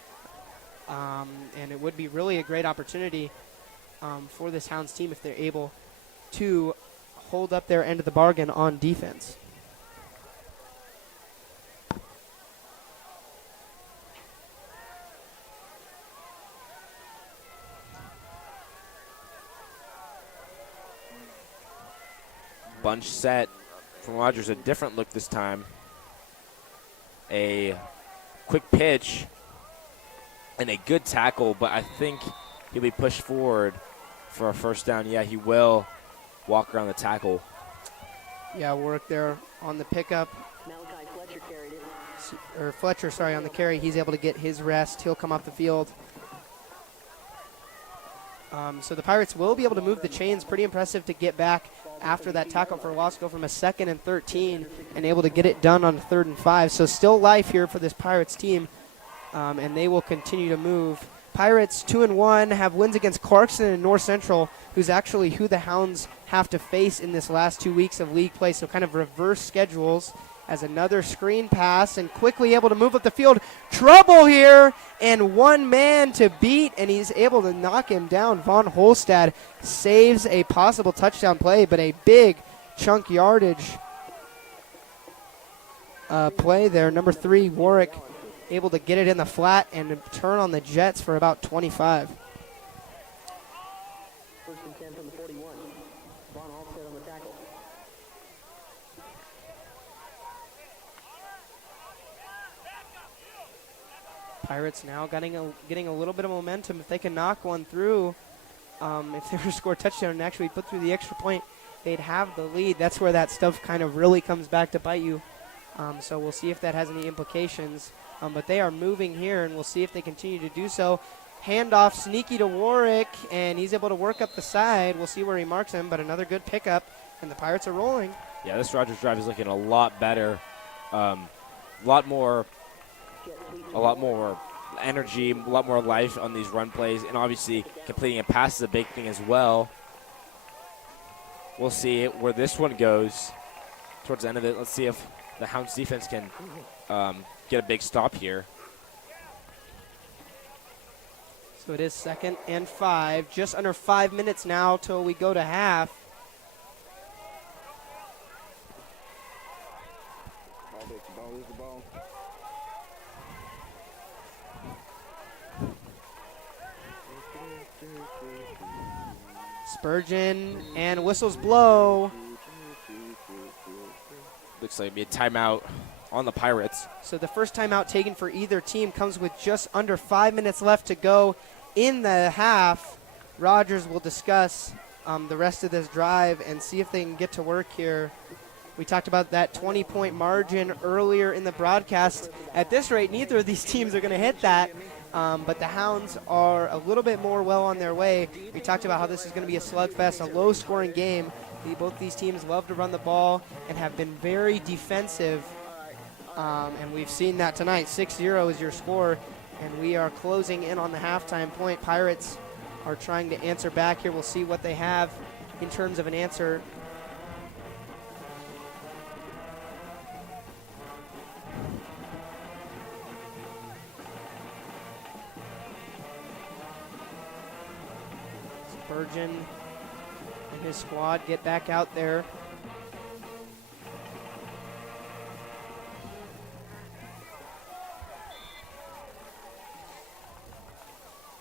And it would be really a great opportunity for this Hounds team if they're able to hold up their end of the bargain on defense. Bunch set from Rogers, a different look this time. A quick pitch and a good tackle, but I think he'll be pushed forward for a first down. Yeah, he will walk around the tackle. Yeah, work there on the pickup. Malachi Fletcher carried it. Or Fletcher, sorry, on the carry. He's able to get his rest. He'll come off the field. So the Pirates will be able to move the chains. Pretty impressive to get back after that tackle for loss, go from a 2nd and 13 and able to get it done on a 3rd and 5. So still life here for this Pirates team, and they will continue to move. Pirates 2-1 have wins against Clarkson and North Central, who's actually who the Hounds have to face in this last 2 weeks of league play. So kind of reverse schedules as another screen pass and quickly able to move up the field. Trouble here and one man to beat, and he's able to knock him down. Von Holstad saves a possible touchdown play, but a big chunk yardage play there. Number 3, Warwick, able to get it in the flat and turn on the Jets for about 25. 1st and 10 from the 41. Von Halstead on the tackle. Pirates now getting a little bit of momentum. If they can knock one through, if they were to score a touchdown and actually put through the extra point, they'd have the lead. That's where that stuff kind of really comes back to bite you. So we'll see if that has any implications. But they are moving here, and we'll see if they continue to do so. Handoff sneaky to Warwick, and he's able to work up the side. We'll see where he marks him, but another good pickup, and the Pirates are rolling. Yeah, this Rogers drive is looking a lot better. A lot more energy, a lot more life on these run plays, and obviously completing a pass is a big thing as well. We'll see where this one goes towards the end of it. Let's see if the Hounds defense can get a big stop here. So it is 2nd and 5, just under 5 minutes now till we go to half. Spurgeon and whistles blow. Looks like it'll be a timeout on the Pirates. So the first timeout taken for either team comes with just under 5 minutes left to go in the half. Rogers will discuss the rest of this drive and see if they can get to work here. We talked about that 20-point margin earlier in the broadcast. At this rate, neither of these teams are going to hit that, but the Hounds are a little bit more well on their way. We talked about how this is going to be a slugfest, a low-scoring game. Both these teams love to run the ball and have been very defensive And we've seen that tonight. 6-0 is your score, and we are closing in on the halftime point. Pirates are trying to answer back here. We'll see what they have in terms of an answer. Spurgeon and his squad get back out there.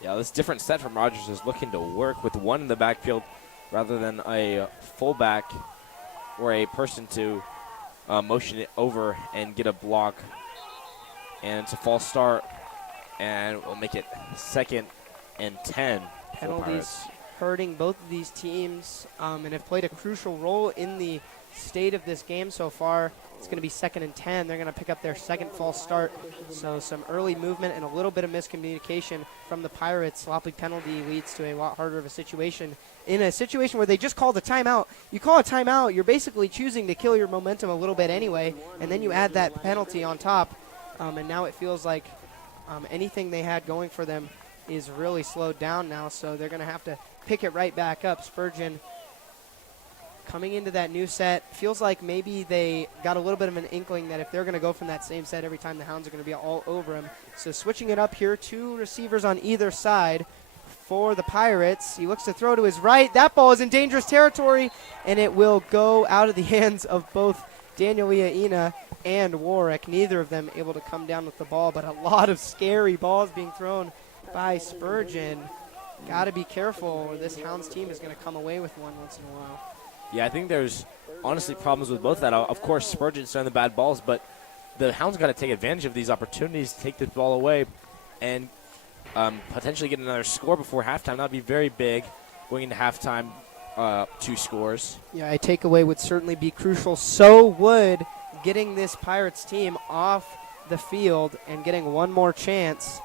Yeah, this different set from Rogers is looking to work with one in the backfield rather than a fullback or a person to motion it over and get a block. And it's a false start, and we'll make it 2nd and 10. Penalties hurting both of these teams and have played a crucial role in the state of this game so far. It's going to be 2nd and 10. They're going to pick up their second false start. So some early movement and a little bit of miscommunication from the Pirates. Sloppy penalty leads to a lot harder of a situation. In a situation where they just called a timeout, you call a timeout, you're basically choosing to kill your momentum a little bit anyway, and then you add that penalty on top. And now it feels like anything they had going for them is really slowed down now, so they're going to have to pick it right back up. Spurgeon coming into that new set, feels like maybe they got a little bit of an inkling that if they're going to go from that same set every time, the Hounds are going to be all over him. So switching it up here, 2 receivers on either side for the Pirates. He looks to throw to his right. That ball is in dangerous territory, and it will go out of the hands of both Daniel Iaina and Warwick. Neither of them able to come down with the ball, but a lot of scary balls being thrown by Spurgeon. Got to be careful, or this Hounds team is going to come away with one once in a while. Yeah, I think there's honestly problems with both that. Of course, Spurgeon's throwing the bad balls, but the Hounds got to take advantage of these opportunities to take this ball away and potentially get another score before halftime. That would be very big going into halftime, 2 scores. Yeah, a takeaway would certainly be crucial. So would getting this Pirates team off the field and getting one more chance.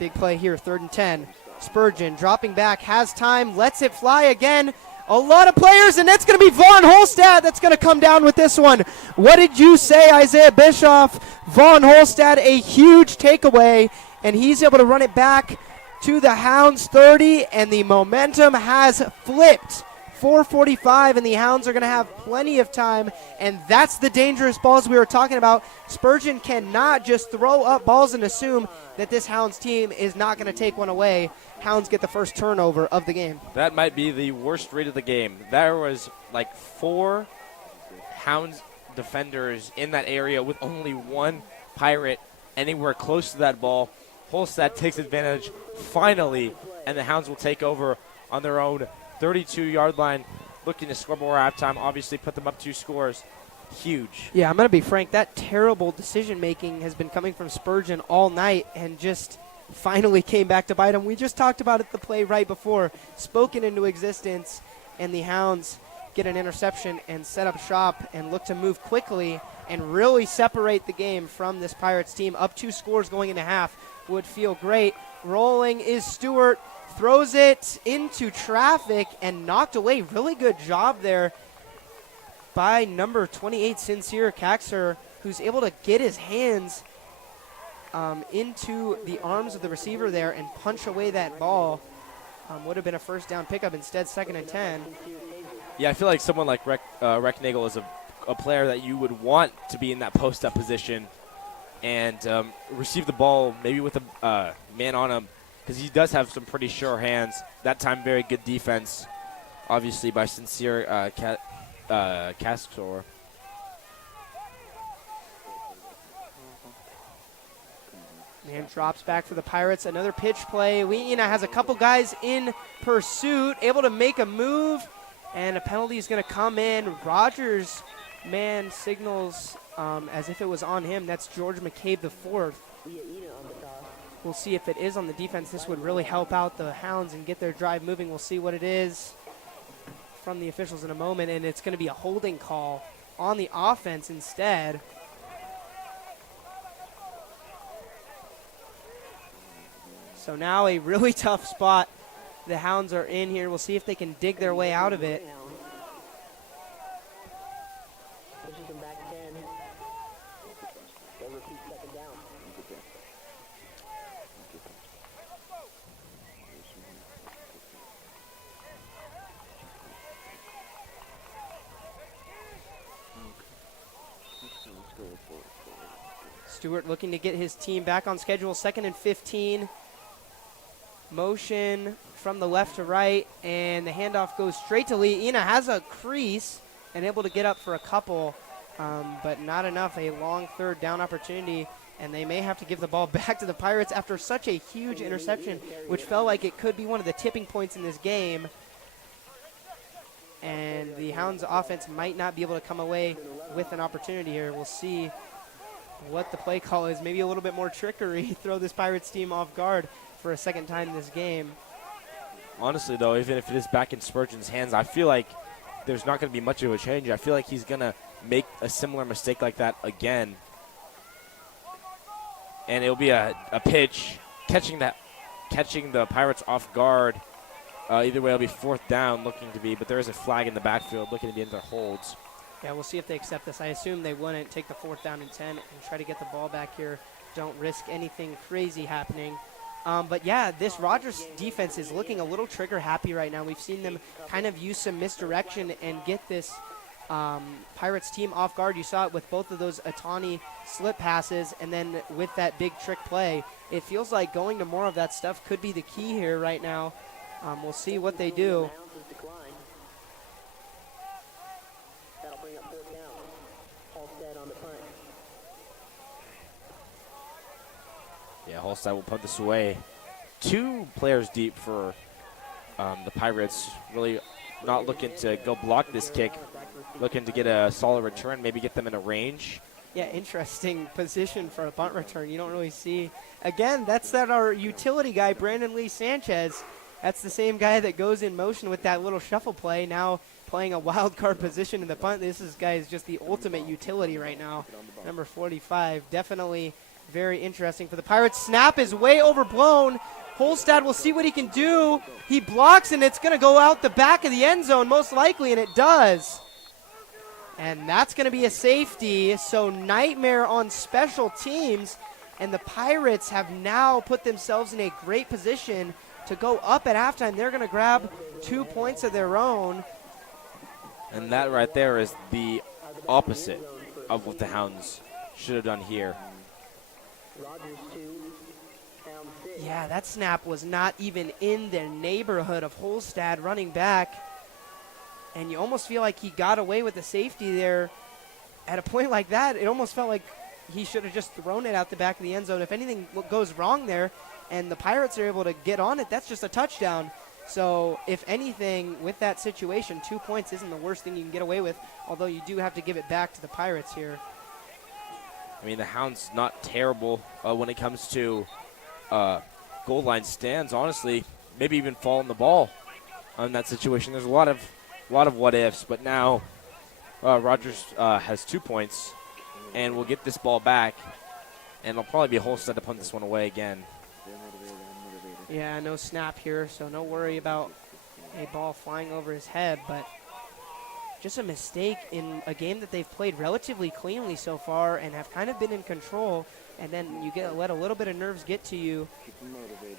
Big play here, 3rd and 10. Spurgeon dropping back, has time, lets it fly again. A lot of players, and that's going to be Vaughn Holstad that's going to come down with this one. What did you say, Isaiah Bischoff? Vaughn Holstad, a huge takeaway, and he's able to run it back to the Hounds 30, and the momentum has flipped. 4:45, and the Hounds are going to have plenty of time, and that's the dangerous balls we were talking about. Spurgeon cannot just throw up balls and assume that this Hounds team is not going to take one away. Hounds get the first turnover of the game. That might be the worst rate of the game. There was like 4 Hounds defenders in that area with only 1 Pirate anywhere close to that ball. Holstad takes advantage finally, and the Hounds will take over on their own 32-yard line, looking to score more halftime. Obviously put them up 2 scores. Huge. Yeah, I'm going to be frank. That terrible decision-making has been coming from Spurgeon all night and just finally came back to bite him. We just talked about it, the play right before, spoken into existence, and the Hounds get an interception and set up shop and look to move quickly and really separate the game from this Pirates team. Up 2 scores going into half would feel great. Rolling is Stewart. Throws it into traffic and knocked away. Really good job there by number 28, Sincere Caxer, who's able to get his hands into the arms of the receiver there and punch away that ball. Would have been a first down pickup. Instead, 2nd and 10. Yeah, I feel like someone like Recknagel is a player that you would want to be in that post-up position and receive the ball maybe with a man on him, because he does have some pretty sure hands. That time, very good defense, obviously, by Sincere Castor. Man drops back for the Pirates. Another pitch play. Leina has a couple guys in pursuit, able to make a move, and a penalty is going to come in. Rogers, man, signals as if it was on him. That's George McCabe IV. We'll see if it is on the defense. This would really help out the Hounds and get their drive moving. We'll see what it is from the officials in a moment, and it's going to be a holding call on the offense instead. So now a really tough spot the Hounds are in here. We'll see if they can dig their way out of it. Stewart looking to get his team back on schedule. 2nd and 15. Motion from the left to right, and the handoff goes straight to Lee. Ina has a crease and able to get up for a couple, but not enough. A long 3rd down opportunity, and they may have to give the ball back to the Pirates after such a huge interception, which felt like it could be one of the tipping points in this game. And the Hounds offense might not be able to come away with an opportunity here. We'll see what the play call is. Maybe a little bit more trickery, throw this Pirates team off guard for a second time in this game. Honestly, though, even if it is back in Spurgeon's hands, I feel like there's not going to be much of a change. I feel like he's going to make a similar mistake like that again. And it'll be a pitch, catching the Pirates off guard. Either way, it'll be 4th down looking to be, but there is a flag in the backfield looking to be in their holds. Yeah, we'll see if they accept this. I assume they wouldn't take the 4th down and 10 and try to get the ball back here. Don't risk anything crazy happening. But yeah, this Rogers defense is looking a little trigger happy right now. We've seen them kind of use some misdirection and get this Pirates team off guard. You saw it with both of those Atani slip passes, and then with that big trick play. It feels like going to more of that stuff could be the key here right now. We'll see what they do. That'll bring up 4th down. Halstead on the punt. Yeah, Halstead will punt this away. 2 players deep for the Pirates. Really not looking to go block this kick. Looking to get a solid return, maybe get them in a range. Yeah, interesting position for a punt return. You don't really see. Again, that's our utility guy, Brandon Lee Sanchez. That's the same guy that goes in motion with that little shuffle play, now playing a wild card position in the punt. This guy is just the ultimate utility right now. Number 45, definitely very interesting for the Pirates. Snap is way overblown. Holstad will see what he can do. He blocks, and it's going to go out the back of the end zone most likely, and it does. And that's going to be a safety, so nightmare on special teams. And the Pirates have now put themselves in a great position to go up at halftime. They're going to grab 2 points of their own. And that right there is the opposite of what the Hounds should have done here. Yeah, that snap was not even in the neighborhood of Holstad running back. And you almost feel like he got away with the safety there. At a point like that, it almost felt like he should have just thrown it out the back of the end zone. If anything goes wrong there and the Pirates are able to get on it, that's just a touchdown. So if anything, with that situation, 2 points isn't the worst thing you can get away with, although you do have to give it back to the Pirates here. I mean, the Hounds not terrible when it comes to goal line stands, honestly. Maybe even falling the ball on that situation. There's a lot of what ifs, but now Rogers has 2 points and will get this ball back, and it'll probably be Holstead to punt this one away again. Yeah, no snap here, so no worry about a ball flying over his head, but just a mistake in a game that they've played relatively cleanly so far and have kind of been in control, and then you let a little bit of nerves get to you.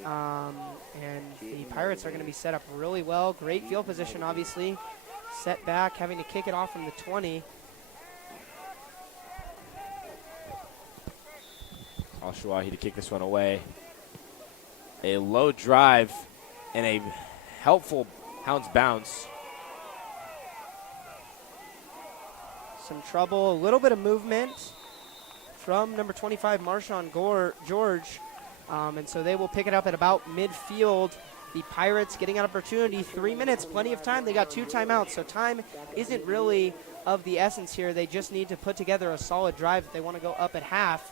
And the Pirates are going to be set up really well. Great field position, obviously. Set back, having to kick it off from the 20. Al-Shawahi to kick this one away. A low drive and a helpful Hounds bounce. Some trouble, a little bit of movement from number 25, Marshawn George. And so they will pick it up at about midfield. The Pirates getting an opportunity. 3 minutes, plenty of time. They got 2 timeouts, so time isn't really of the essence here. They just need to put together a solid drive if they want to go up at half.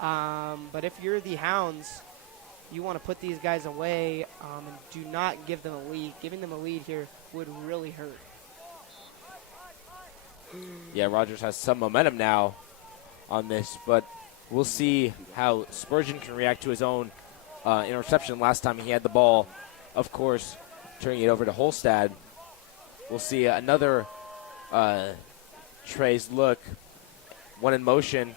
But if you're the Hounds, you want to put these guys away and do not give them a lead. Giving them a lead here would really hurt. Yeah, Rogers has some momentum now on this, but we'll see how Spurgeon can react to his own interception last time he had the ball. Of course, turning it over to Holstad. We'll see another Trey's look. One in motion.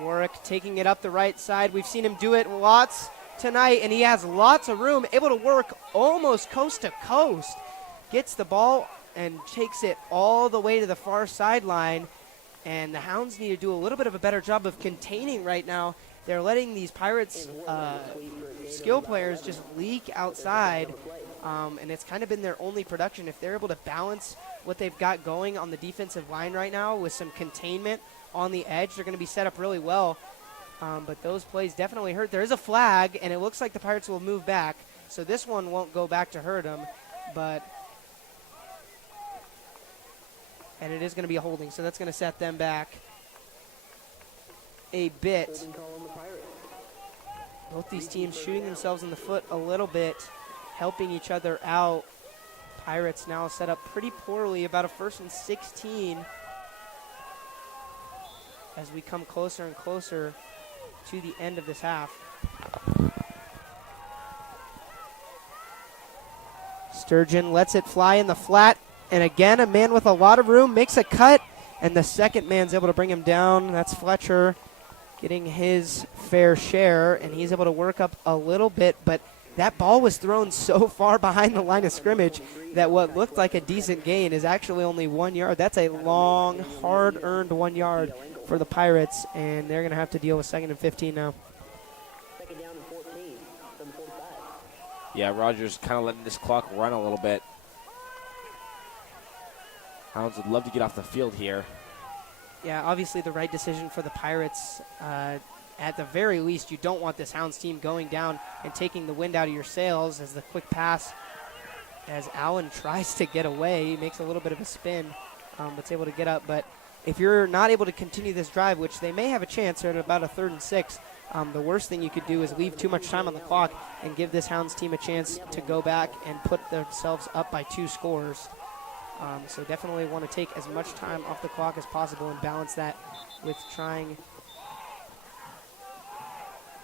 Warwick taking it up the right side. We've seen him do it lots tonight, and he has lots of room, able to work almost coast to coast. Gets the ball and takes it all the way to the far sideline. And the Hounds need to do a little bit of a better job of containing right now. They're letting these Pirates skill players just leak outside, and it's kind of been their only production. If they're able to balance what they've got going on the defensive line right now with some containment on the edge, they're going to be set up really well. But those plays definitely hurt. There is a flag, and it looks like the Pirates will move back. So this one won't go back to hurt them, and it is going to be a holding, so that's going to set them back a bit. Both these teams shooting themselves in the foot a little bit, helping each other out. Pirates now set up pretty poorly, about a 1st and 16 as we come closer and closer to the end of this half. Sturgeon lets it fly in the flat, and again a man with a lot of room makes a cut, and the second man's able to bring him down. That's Fletcher getting his fair share, and he's able to work up a little bit, but that ball was thrown so far behind the line of scrimmage that what looked like a decent gain is actually only 1 yard. That's a long, hard-earned 1 yard for the Pirates, and they're going to have to deal with 2nd and 15 now. Second down and 14 from 45. Yeah, Rogers kind of letting this clock run a little bit. Hounds would love to get off the field here. Yeah, obviously the right decision for the Pirates. At the very least, you don't want this Hounds team going down and taking the wind out of your sails as the quick pass, as Allen tries to get away. He makes a little bit of a spin, but's able to get up. But if you're not able to continue this drive, which they may have a chance, they're at about a 3rd and 6, the worst thing you could do is leave too much time on the clock and give this Hounds team a chance to go back and put themselves up by 2 scores. So definitely want to take as much time off the clock as possible and balance that with trying.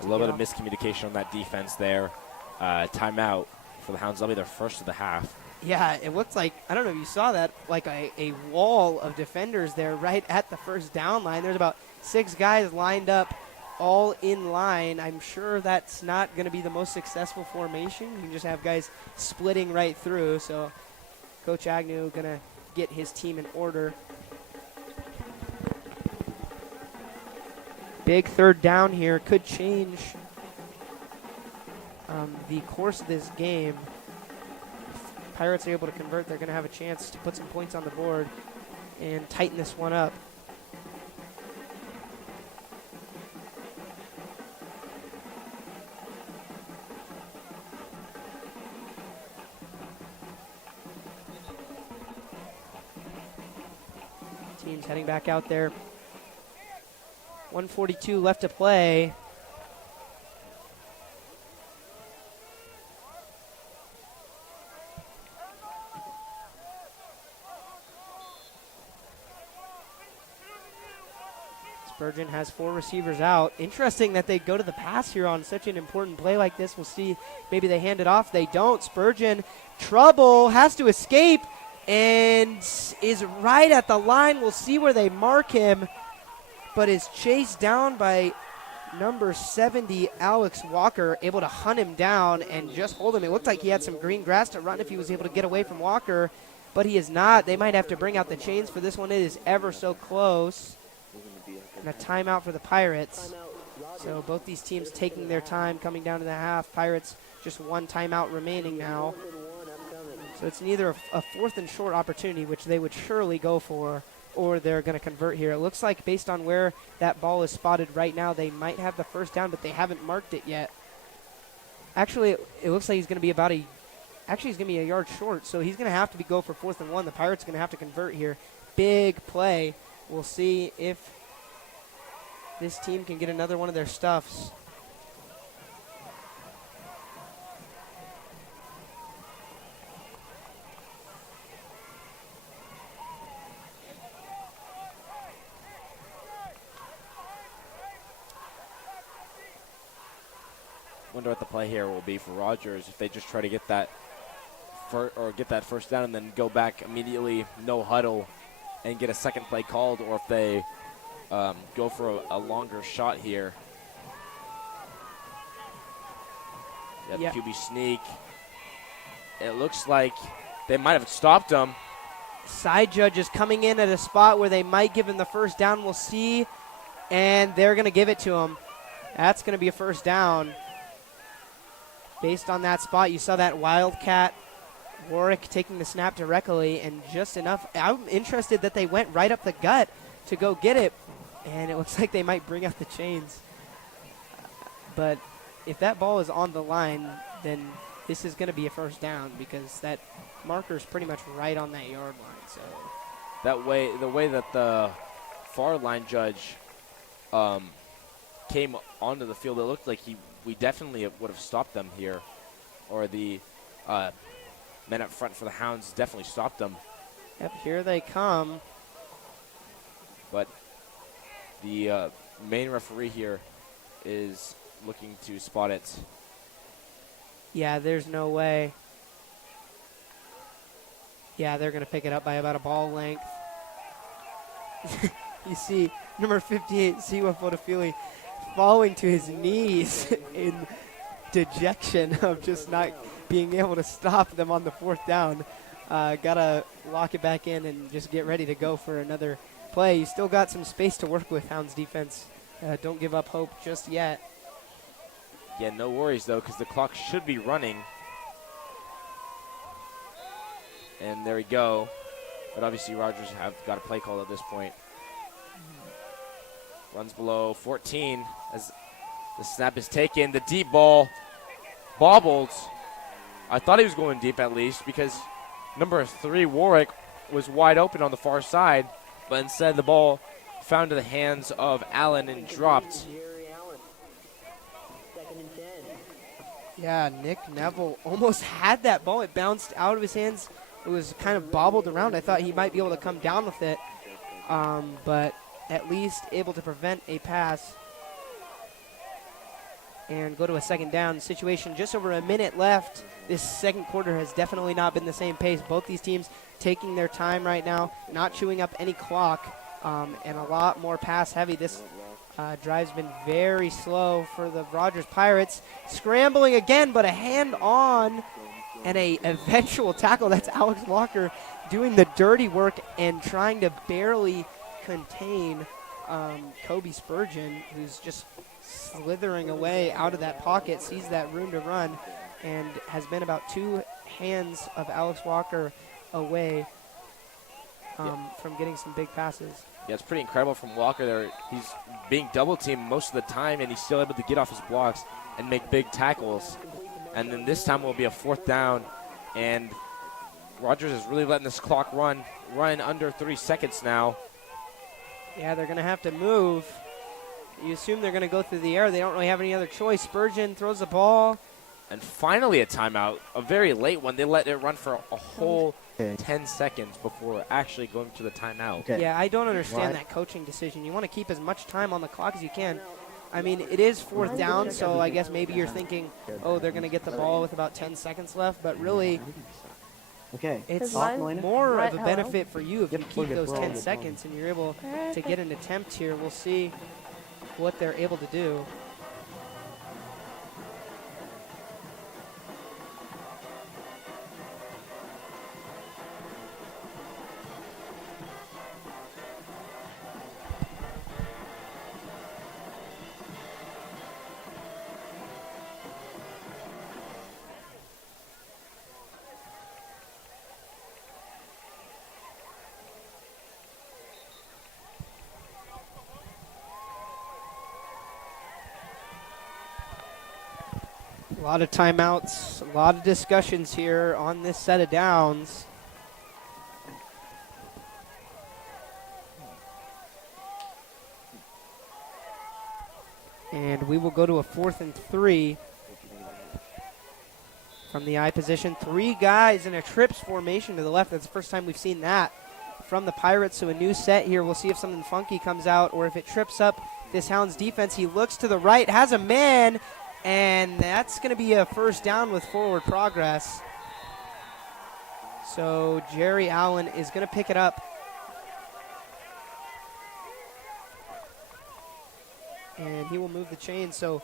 A little bit of miscommunication on that defense there. Timeout for the Hounds. That'll be their first of the half. Yeah, it looked like, I don't know if you saw that, like a wall of defenders there right at the first down line. There's about 6 guys lined up all in line. I'm sure that's not going to be the most successful formation. You can just have guys splitting right through. So Coach Agnew going to get his team in order. Big 3rd down here could change the course of this game. If Pirates are able to convert, they're going to have a chance to put some points on the board and tighten this one up. Teams heading back out there. 1:42 left to play. Spurgeon has 4 receivers out. Interesting that they go to the pass here on such an important play like this. We'll see. Maybe they hand it off. They don't. Spurgeon, trouble, has to escape and is right at the line. We'll see where they mark him, but is chased down by number 70, Alex Walker, able to hunt him down and just hold him. It looked like he had some green grass to run if he was able to get away from Walker, but he is not. They might have to bring out the chains for this one. It is ever so close. And a timeout for the Pirates. So both these teams taking their time coming down to the half. Pirates just 1 timeout remaining now. So it's neither a 4th and short opportunity, which they would surely go for, or they're going to convert here. It looks like based on where that ball is spotted right now, they might have the 1st down, but they haven't marked it yet. Actually, it looks like he's going to be he's going to be a yard short, so he's going to have to go for 4th and 1. The Pirates are going to have to convert here. Big play. We'll see if this team can get another one of their stuffs. Wonder what the play here will be for Rogers if they just try to get that get that 1st down and then go back immediately, no huddle, and get a 2nd play called, or if they go for a longer shot here. Yeah, QB sneak. It looks like they might have stopped him. Side judge is coming in at a spot where they might give him the first down. We'll see. And they're going to give it to him. That's going to be a first down. Based on that spot, you saw that Wildcat. Warwick taking the snap directly, and just enough. I'm interested that they went right up the gut to go get it, and it looks like they might bring out the chains. But if that ball is on the line, then this is going to be a first down because that marker is pretty much right on that yard line. So the way that the far line judge came onto the field, it looked like we definitely would have stopped them here, or the men up front for the Hounds definitely stopped them. Yep, here they come. But the main referee here is looking to spot it. Yeah, there's no way. Yeah, they're going to pick it up by about a ball length. You see number 58, Siwa Fotofili, falling to his knees in dejection of just not being able to stop them on the fourth down. Gotta lock it back in and just get ready to go for another play. You still got some space to work with, Hounds defense. Don't give up hope just yet. Yeah, no worries though, because the clock should be running. And there we go. But obviously Rogers have got a play call at this point. Runs below 14 as the snap is taken. The deep ball bobbled. I thought he was going deep at least because number 3, Warwick, was wide open on the far side. But instead the ball found to the hands of Allen and dropped. Yeah, Nick Neville almost had that ball. It bounced out of his hands. It was kind of bobbled around. I thought he might be able to come down with it. But at least able to prevent a pass and go to a second down situation. Just over a minute left. This second quarter has definitely not been the same pace. Both these teams taking their time right now, not chewing up any clock, and a lot more pass heavy. This drive's been very slow for the Rogers Pirates. Scrambling again, but a hand on and a eventual tackle. That's Alex Walker doing the dirty work and trying to barely contain Kobe Spurgeon, who's just slithering away out of that pocket, sees that room to run, and has been about 2 hands of Alex Walker away from getting some big passes. Yeah, it's pretty incredible from Walker there. He's being double-teamed most of the time, and he's still able to get off his blocks and make big tackles. And then this time will be a fourth down, and Rogers is really letting this clock run under 3 seconds now. Yeah, they're going to have to move. You assume they're going to go through the air. They don't really have any other choice. Spurgeon throws the ball. And finally a timeout, a very late one. They let it run for a whole 10 seconds before actually going to the timeout. Okay. Yeah, I don't understand that coaching decision. You want to keep as much time on the clock as you can. I mean, it is fourth down, so I guess maybe you're thinking, oh, they're going to get the ball with about 10 seconds left. But really, it's more of a benefit for you if you keep those 10 seconds and you're able to get an attempt here. We'll see what they're able to do. A lot of timeouts, a lot of discussions here on this set of downs. And we will go to a 4th and 3 from the I position. 3 guys in a trips formation to the left. That's the first time we've seen that from the Pirates. So a new set here. We'll see if something funky comes out or if it trips up this Hounds defense. He looks to the right, has a man, and that's going to be a first down with forward progress. So Jerry Allen is going to pick it up. And he will move the chain. So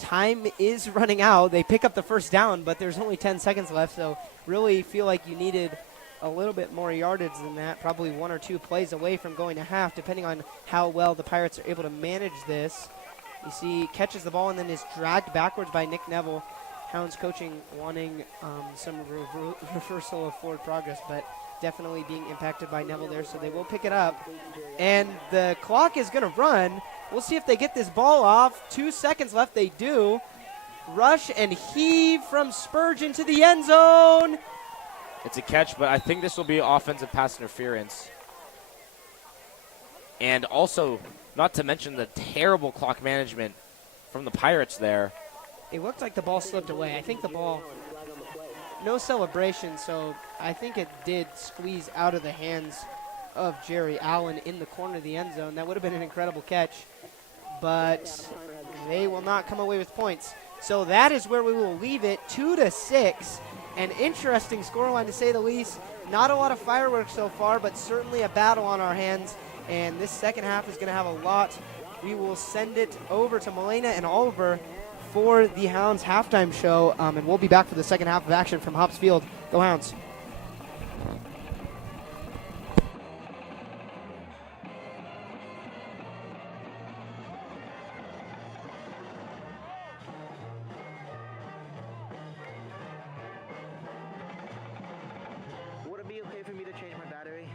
time is running out. They pick up the first down, but there's only 10 seconds left. So really feel like you needed a little bit more yardage than that, probably 1 or 2 plays away from going to half, depending on how well the Pirates are able to manage this. You see, catches the ball and then is dragged backwards by Nick Neville. Hounds coaching wanting some reversal of forward progress, but definitely being impacted by Neville there, so they will pick it up. And the clock is going to run. We'll see if they get this ball off. 2 seconds left. They do. Rush and heave from Spurgeon to the end zone. It's a catch, but I think this will be offensive pass interference. And also, not to mention the terrible clock management from the Pirates there. It looked like the ball slipped away. I think the ball, no celebration, so I think it did squeeze out of the hands of Jerry Allen in the corner of the end zone. That would have been an incredible catch, but they will not come away with points. So that is where we will leave it, 2-6. An interesting scoreline, to say the least. Not a lot of fireworks so far, but certainly a battle on our hands. And this second half is going to have a lot. We will send it over to Milena and Oliver for the Hounds halftime show, and we'll be back for the second half of action from Hobbs Field. Go Hounds. Would it be okay for me to change my battery?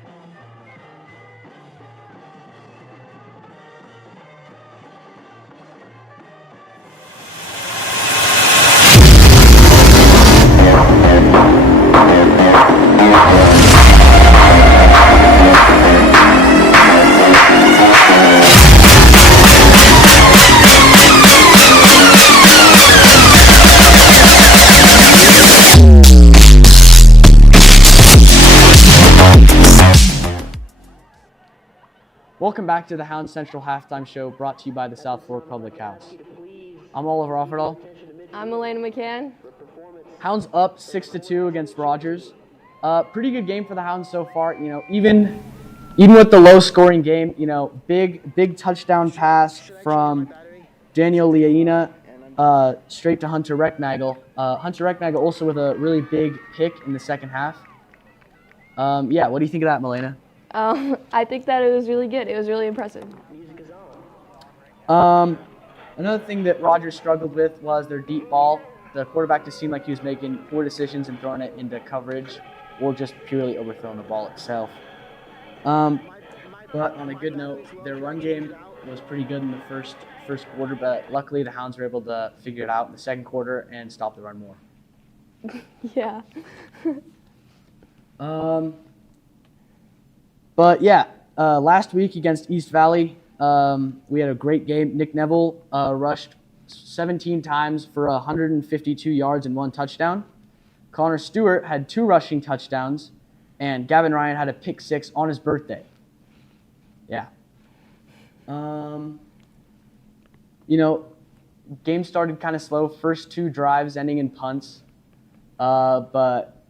Welcome back to the Hound Central Halftime Show, brought to you by the South Fork Public House. I'm Oliver Offerdahl. I'm Elena McCann. Hounds up 6-2 against Rogers. Pretty good game for the Hounds so far. You know, even with the low-scoring game, you know, big touchdown pass from Daniel Liaina straight to Hunter Recknagel. Hunter Recknagel also with a really big pick in the second half. Yeah, what do you think of that, Milena? I think that it was really good. It was really impressive. Another thing that Rogers struggled with was their deep ball. The quarterback just seemed like he was making poor decisions and throwing it into coverage or just purely overthrowing the ball itself. But on a good note, their run game was pretty good in the first quarter, but luckily the Hounds were able to figure it out in the second quarter and stop the run more. Yeah. But yeah, last week against East Valley, we had a great game. Nick Neville rushed 17 times for 152 yards and 1 touchdown. Connor Stewart had 2 rushing touchdowns, and Gavin Ryan had a pick 6 on his birthday. Yeah. You know, game started kind of slow. First 2 drives ending in punts, but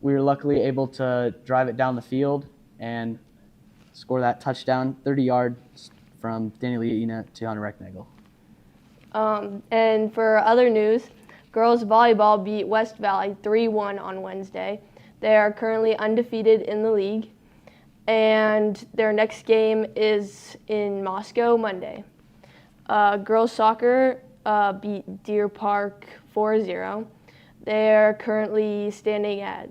we were luckily able to drive it down the field and score that touchdown, 30 yards from Daniel Liaina to Hunter Recknagel. And for other news, girls volleyball beat West Valley 3-1 on Wednesday. They are currently undefeated in the league, and their next game is in Moscow Monday. Girls soccer beat Deer Park 4-0. They are currently standing at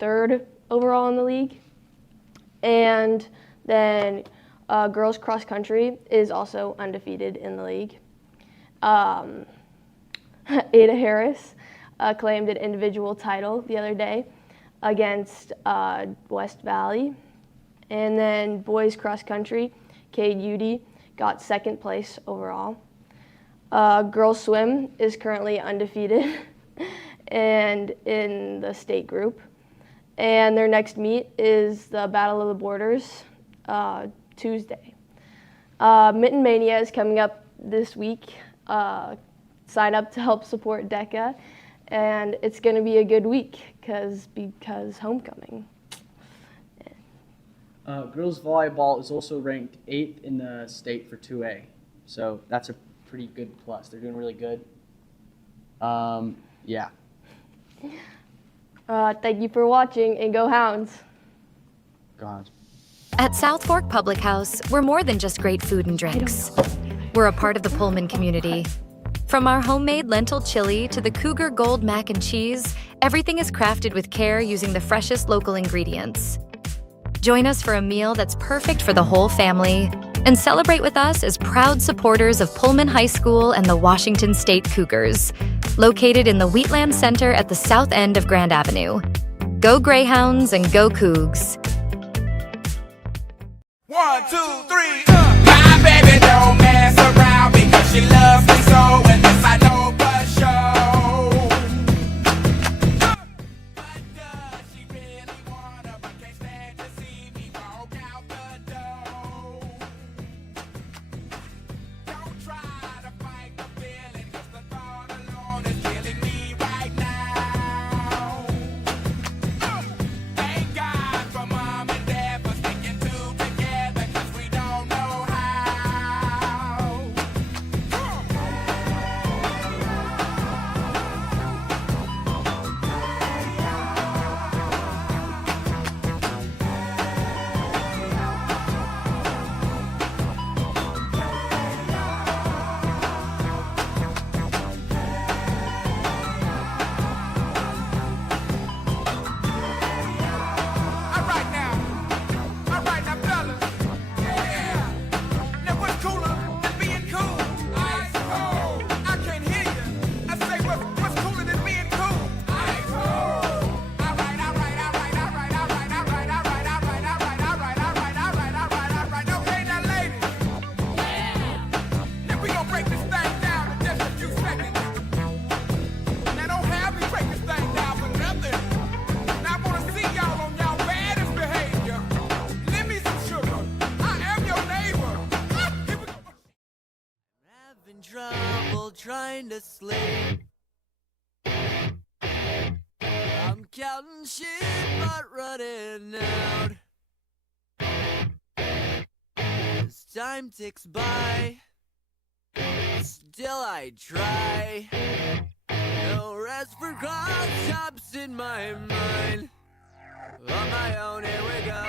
3rd overall in the league. And then girls cross country is also undefeated in the league. Ada Harris claimed an individual title the other day against West Valley. And then boys cross country, Cade Udy got 2nd place overall. Girls swim is currently undefeated and in the state group. And their next meet is the Battle of the Borders, Tuesday. Mitten Mania is coming up this week. Sign up to help support DECA, and it's going to be a good week because homecoming. Girls volleyball is also ranked 8th in the state for 2A, so that's a pretty good plus. They're doing really good. Yeah. Thank you for watching, and go Hounds. God. At South Fork Public House, we're more than just great food and drinks. We're a part of the Pullman community. From our homemade lentil chili to the Cougar Gold mac and cheese, everything is crafted with care using the freshest local ingredients. Join us for a meal that's perfect for the whole family, and celebrate with us as proud supporters of Pullman High School and the Washington State Cougars, located in the Wheatland Center at the south end of Grand Avenue. Go Greyhounds and go Cougs. 1, 2, 3. My baby don't mess around because she loves me so, and this I know for sure. But does she really wanna, but can't stand to see me walk out the door? Don't try to fight the feeling, 'cause the thought alone is killing me right now. Thank God for mom and dad for sticking together, 'cause we don't know how. All right now, fellas. Yeah. Now what's cooler than being cool? Ice cold. I can't hear you. I say what's cooler than being cool? Ice cold. All right. Okay, now ladies. Yeah. Now we gonna break this thing down in just a few seconds. Now don't have me break this thing down for nothing. Now I wanna see y'all on y'all baddest behavior. Lend me some sugar. I am your neighbor. Here we go. Having trouble trying to sleep. I'm counting sheep but running out. As time ticks by, still I try. No rest for cross chops in my mind. On my own, here we go.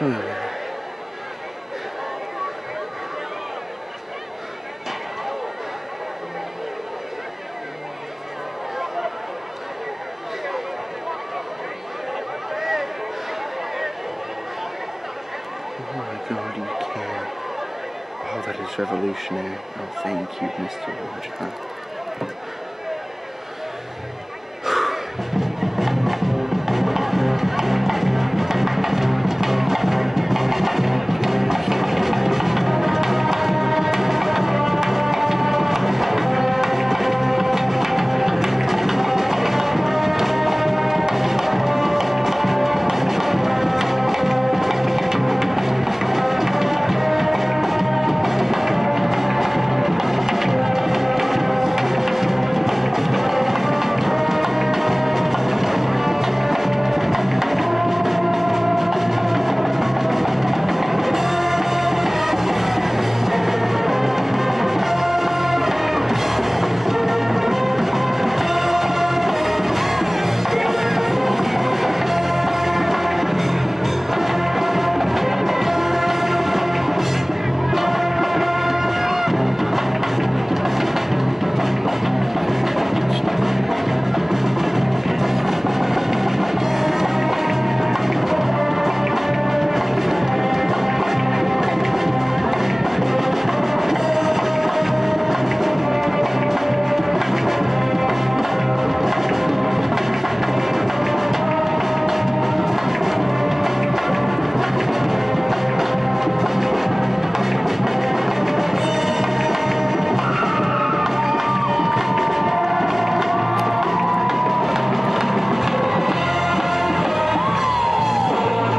Sorry, Willie. Oh my God, you can. Oh, that is revolutionary. Oh, thank you, Mr. Roger.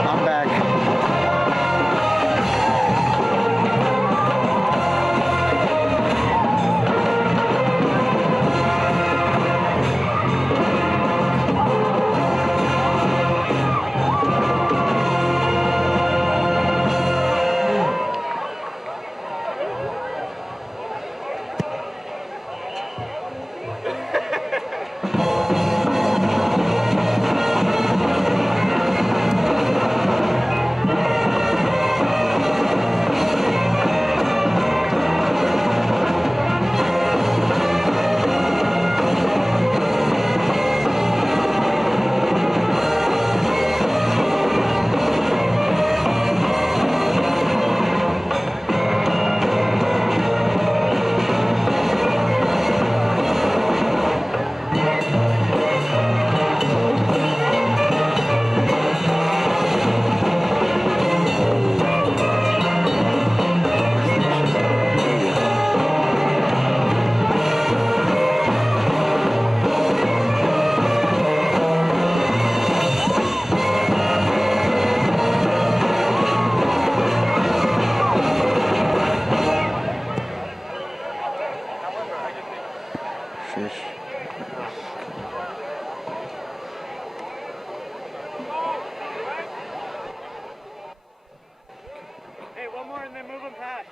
I'm back. Fish. Hey, one more and then move them past.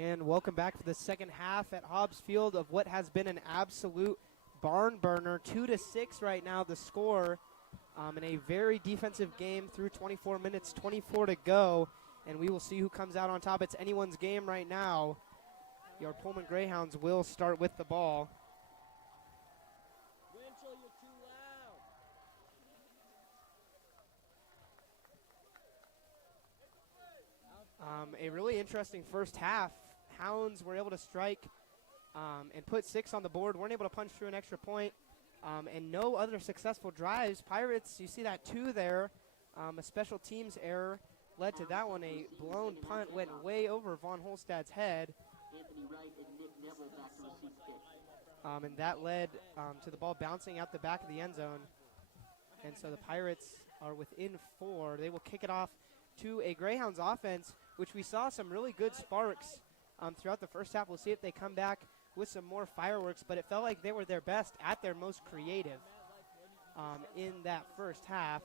And welcome back for the second half at Hobbs Field of what has been an absolute barn burner. 2-6 right now, the score. In a very defensive game through 24 minutes, 24 to go. And we will see who comes out on top. It's anyone's game right now. Your Pullman Greyhounds will start with the ball. Winchell, you're too loud. A really interesting first half. Hounds were able to strike and put 6 on the board. Weren't able to punch through an extra point. And no other successful drives. Pirates, you see that 2 there. A special teams error led to that one. A blown punt went way over Von Holstad's head. Anthony Wright and Nick Neville back to receive kick. And that led to the ball bouncing out the back of the end zone. And so the Pirates are within 4. They will kick it off to a Greyhounds offense, which we saw some really good sparks throughout the first half. We'll see if they come back with some more fireworks, but it felt like they were their best, at their most creative in that first half.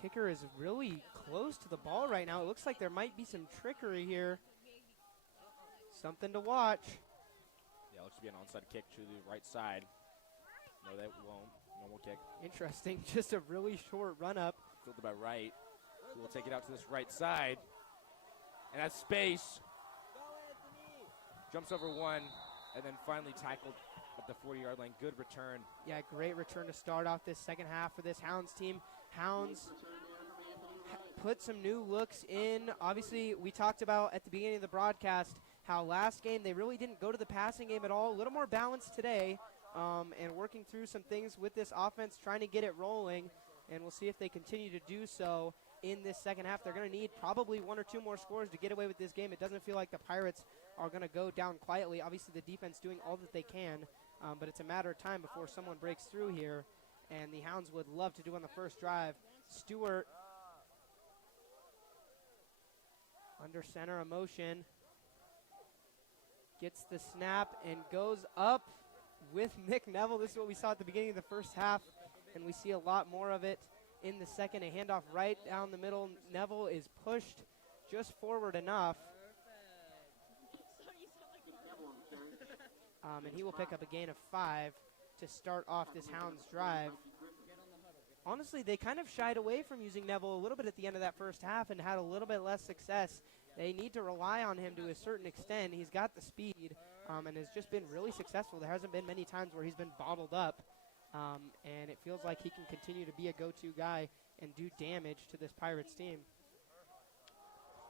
Kicker is really close to the ball right now. It looks like there might be some trickery here. Something to watch. Yeah, looks to be an onside kick to the right side. No, that won't. Normal kick. Interesting. Just a really short run up. Fielded by Wright. We'll take it out to this right side. And has space. Jumps over one. And then finally tackled at the 40-yard line. Good return. Yeah, great return to start off this second half for this Hounds team. Hounds put some new looks in. Obviously, we talked about at the beginning of the broadcast how last game they really didn't go to the passing game at all. A little more balanced today, and working through some things with this offense, trying to get it rolling. And we'll see if they continue to do so in this second half. They're going to need probably 1 or 2 more scores to get away with this game. It doesn't feel like the Pirates are going to go down quietly. Obviously, the defense doing all that they can, but it's a matter of time before someone breaks through here. And the Hounds would love to do on the first drive. Stewart under center of motion. Gets the snap and goes up with Nick Neville. This is what we saw at the beginning of the first half, and we see a lot more of it in the second. A handoff right down the middle. Neville is pushed just forward enough. And he will pick up a gain of 5 to start off this Hounds drive. Honestly, they kind of shied away from using Neville a little bit at the end of that first half and had a little bit less success. They need to rely on him to a certain extent. He's got the speed and has just been really successful. There hasn't been many times where he's been bottled up, and it feels like he can continue to be a go-to guy and do damage to this Pirates team.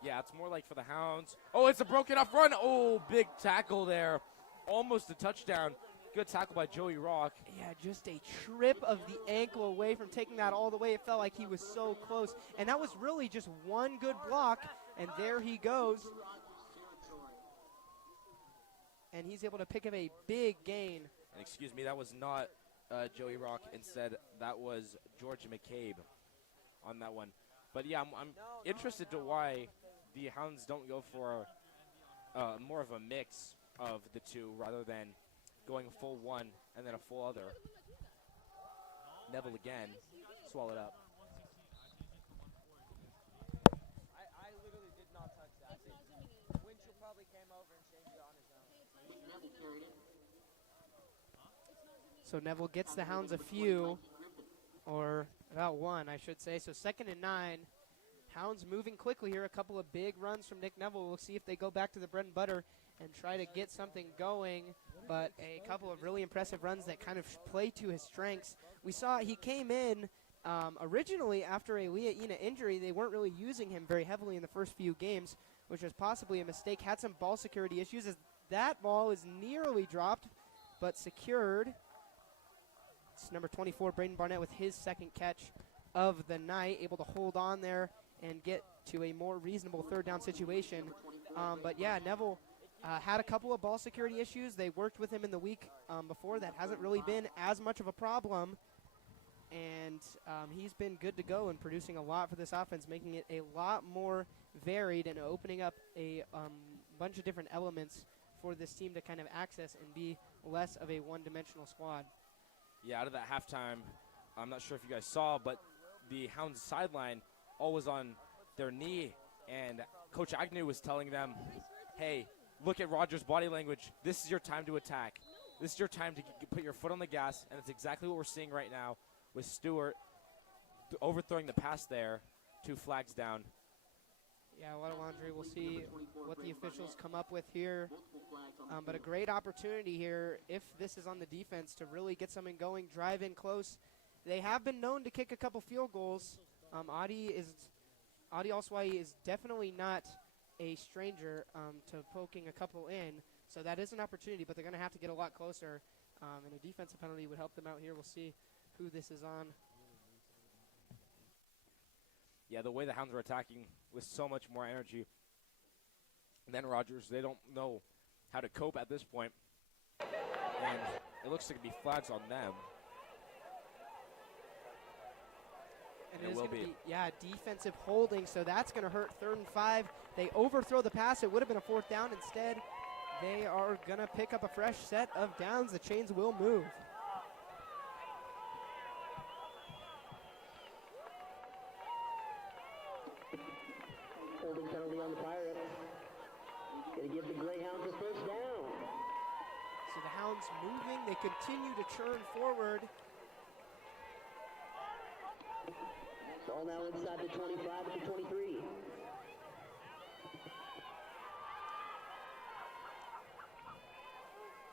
Yeah, it's more like for the Hounds. Oh, it's a broken off run. Oh, big tackle there. Almost a touchdown. Good tackle by Joey Rock. Yeah, just a trip of the ankle away from taking that all the way. It felt like he was so close. And that was really just one good block, and there he goes. And he's able to pick up a big gain. And excuse me, that was not Joey Rock. Instead, that was George McCabe on that one. But yeah, I'm interested to why the Hounds don't go for more of a mix of the two rather than going full one and then a full other. Neville again, swallowed up. I literally did not touch that. Winchell probably came over and changed it on his own. Neville carried it. So Neville gets the Hounds a few, or about 1, I should say. So 2nd and 9. Hounds moving quickly here. A couple of big runs from Nick Neville. We'll see if they go back to the bread and butter and try to get something going. But a couple of really impressive runs that kind of play to his strengths. We saw he came in originally after a Leah Ina injury. They weren't really using him very heavily in the first few games, which was possibly a mistake. Had some ball security issues as that ball is nearly dropped, but secured. It's number 24, Braden Barnett, with his second catch of the night, able to hold on there and get to a more reasonable third down situation. But yeah, Neville had a couple of ball security issues. They worked with him in the week before. That hasn't really been as much of a problem. And he's been good to go and producing a lot for this offense, making it a lot more varied and opening up a bunch of different elements for this team to kind of access and be less of a one-dimensional squad. Yeah, out of that halftime, I'm not sure if you guys saw, but the Hounds sideline always on their knee, and Coach Agnew was telling them, hey, look at Rogers' body language. This is your time to attack. This is your time to put your foot on the gas, and it's exactly what we're seeing right now with Stewart overthrowing the pass there, 2 flags down. Yeah, what a laundry. We'll see what the officials come up with here. But a great opportunity here, if this is on the defense, to really get something going, drive in close. They have been known to kick a couple field goals. Adi Alswai is definitely not a stranger to poking a couple in. So that is an opportunity, but they're going to have to get a lot closer. And a defensive penalty would help them out here. We'll see who this is on. Yeah, the way the Hounds are attacking with so much more energy than Rogers, they don't know how to cope at this point. And it looks like it'd be flags on them. And it will be. Yeah, defensive holding, so that's going to hurt 3rd and 5. They overthrow the pass. It would have been a 4th down. Instead, they are going to pick up a fresh set of downs. The chains will move. Holding penalty on the Pirates. Going to give the Greyhounds a 1st down. So the Hounds moving. They continue to churn forward. Ball now inside the 25 to the 23.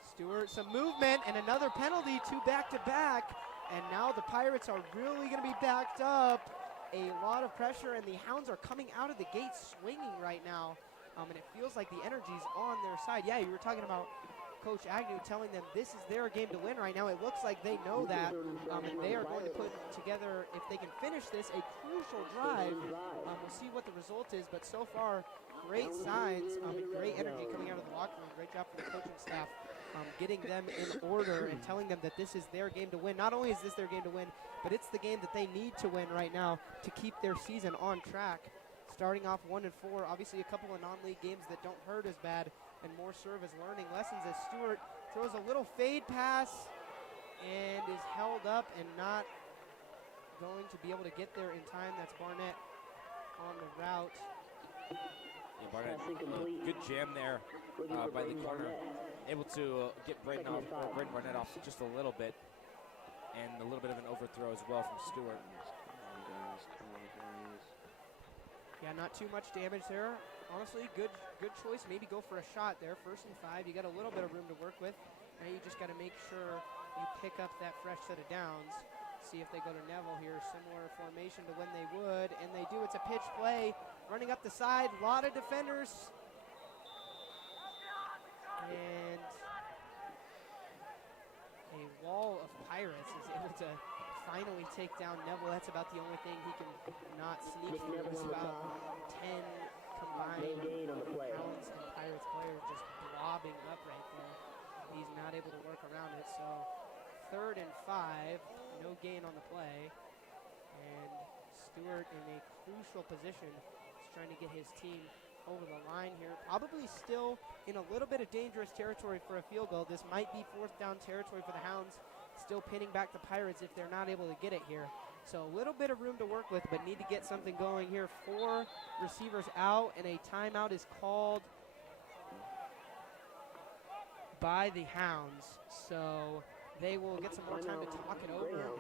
Stewart, some movement, and another penalty, 2 back-to-back. And now the Pirates are really going to be backed up. A lot of pressure, and the Hounds are coming out of the gate swinging right now. And it feels like the energy's on their side. Yeah, you were talking about Coach Agnew telling them this is their game to win right now. It looks like they know that, and they are going to put together, if they can finish this, a crucial drive. We'll see what the result is, but so far, great signs, and great energy coming out of the locker room. Great job for the coaching staff, getting them in order and telling them that this is their game to win. Not only is this their game to win, but it's the game that they need to win right now to keep their season on track. Starting off 1-4, obviously a couple of non-league games that don't hurt as bad, and more serve as learning lessons as Stewart throws a little fade pass and is held up and not going to be able to get there in time. That's Barnett on the route. Yeah, Barnett, good jam there by the corner. Able to get Braden Barnett off just a little bit, and a little bit of an overthrow as well from Stewart. Yeah, not too much damage there. Honestly, good choice. Maybe go for a shot there. 1st and 5. You got a little bit of room to work with. Now you just got to make sure you pick up that fresh set of downs. See if they go to Neville here. Similar formation to when they would, and they do. It's a pitch play. Running up the side. A lot of defenders. And a wall of Pirates is able to finally take down Neville. That's about the only thing he can not sneak through. It's about 10 combined Hounds and Pirates players just blobbing up right there. He's not able to work around it. So 3rd and 5, no gain on the play. And Stewart in a crucial position. He's trying to get his team over the line here. Probably still in a little bit of dangerous territory for a field goal. This might be 4th down territory for the Hounds. Still pinning back the Pirates if they're not able to get it here. So a little bit of room to work with, but need to get something going here. 4 receivers out, and a timeout is called by the Hounds. So they will get some more time to talk it over.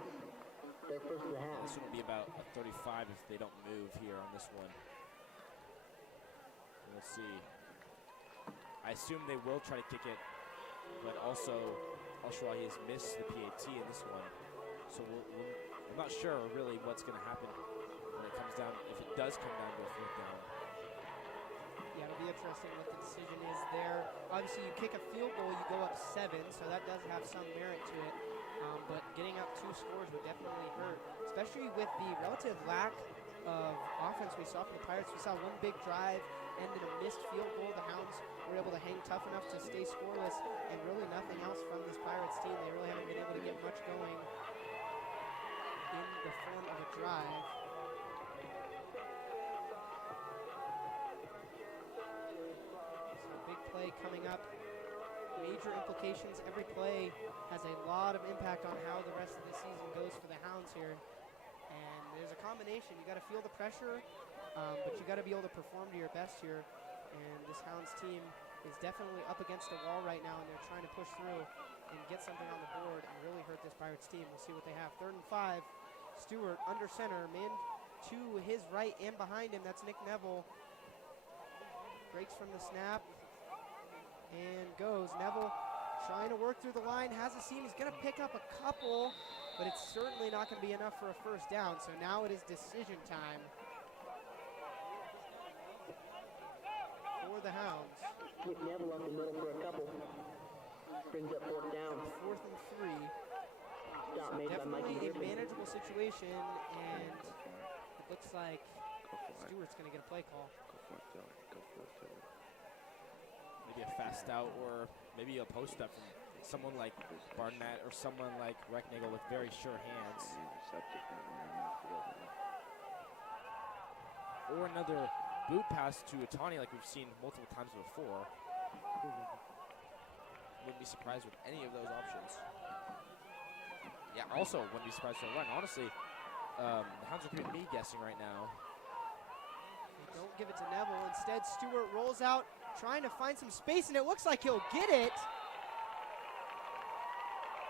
This would be about a 35 if they don't move here on this one. We'll see. I assume they will try to kick it, but also Al-Shirahi has missed the PAT in this one. So I'm not sure really what's going to happen when it comes down, if it does come down to a 4th down. Yeah, it'll be interesting what the decision is there. Obviously, you kick a field goal, you go up 7, so that does have some merit to it. But getting up 2 scores would definitely hurt, especially with the relative lack of offense we saw from the Pirates. We saw one big drive end in a missed field goal. The Hounds were able to hang tough enough to stay scoreless, and really nothing else from this Pirates team. They really haven't been able to get much going in the form of a drive. So a big play coming up. Major implications. Every play has a lot of impact on how the rest of the season goes for the Hounds here. And there's a combination. You got to feel the pressure, but you got to be able to perform to your best here. And this Hounds team is definitely up against the wall right now, and they're trying to push through and get something on the board and really hurt this Pirates team. We'll see what they have. 3rd and 5. Stewart under center, man to his right and behind him. That's Nick Neville. Breaks from the snap and goes. Neville trying to work through the line, has a seam. He's going to pick up a couple, but it's certainly not going to be enough for a first down. So now it is decision time for the Hounds. Nick Neville up the middle for a couple. Brings up 4th down. 4th and 3. Stop So made by Mikey definitely a Griffin. manageable situation, and it looks like Stewart's going to get a play call. Maybe a fast out or maybe a post up from someone like Barnett or someone like Recknagel with very sure hands. Or another boot pass to Otani like we've seen multiple times before. Wouldn't be surprised with any of those options. Yeah, also wouldn't be surprised for a run. Honestly, the Hounds are keeping me guessing right now. They don't give it to Neville. Instead, Stewart rolls out, trying to find some space, and it looks like he'll get it.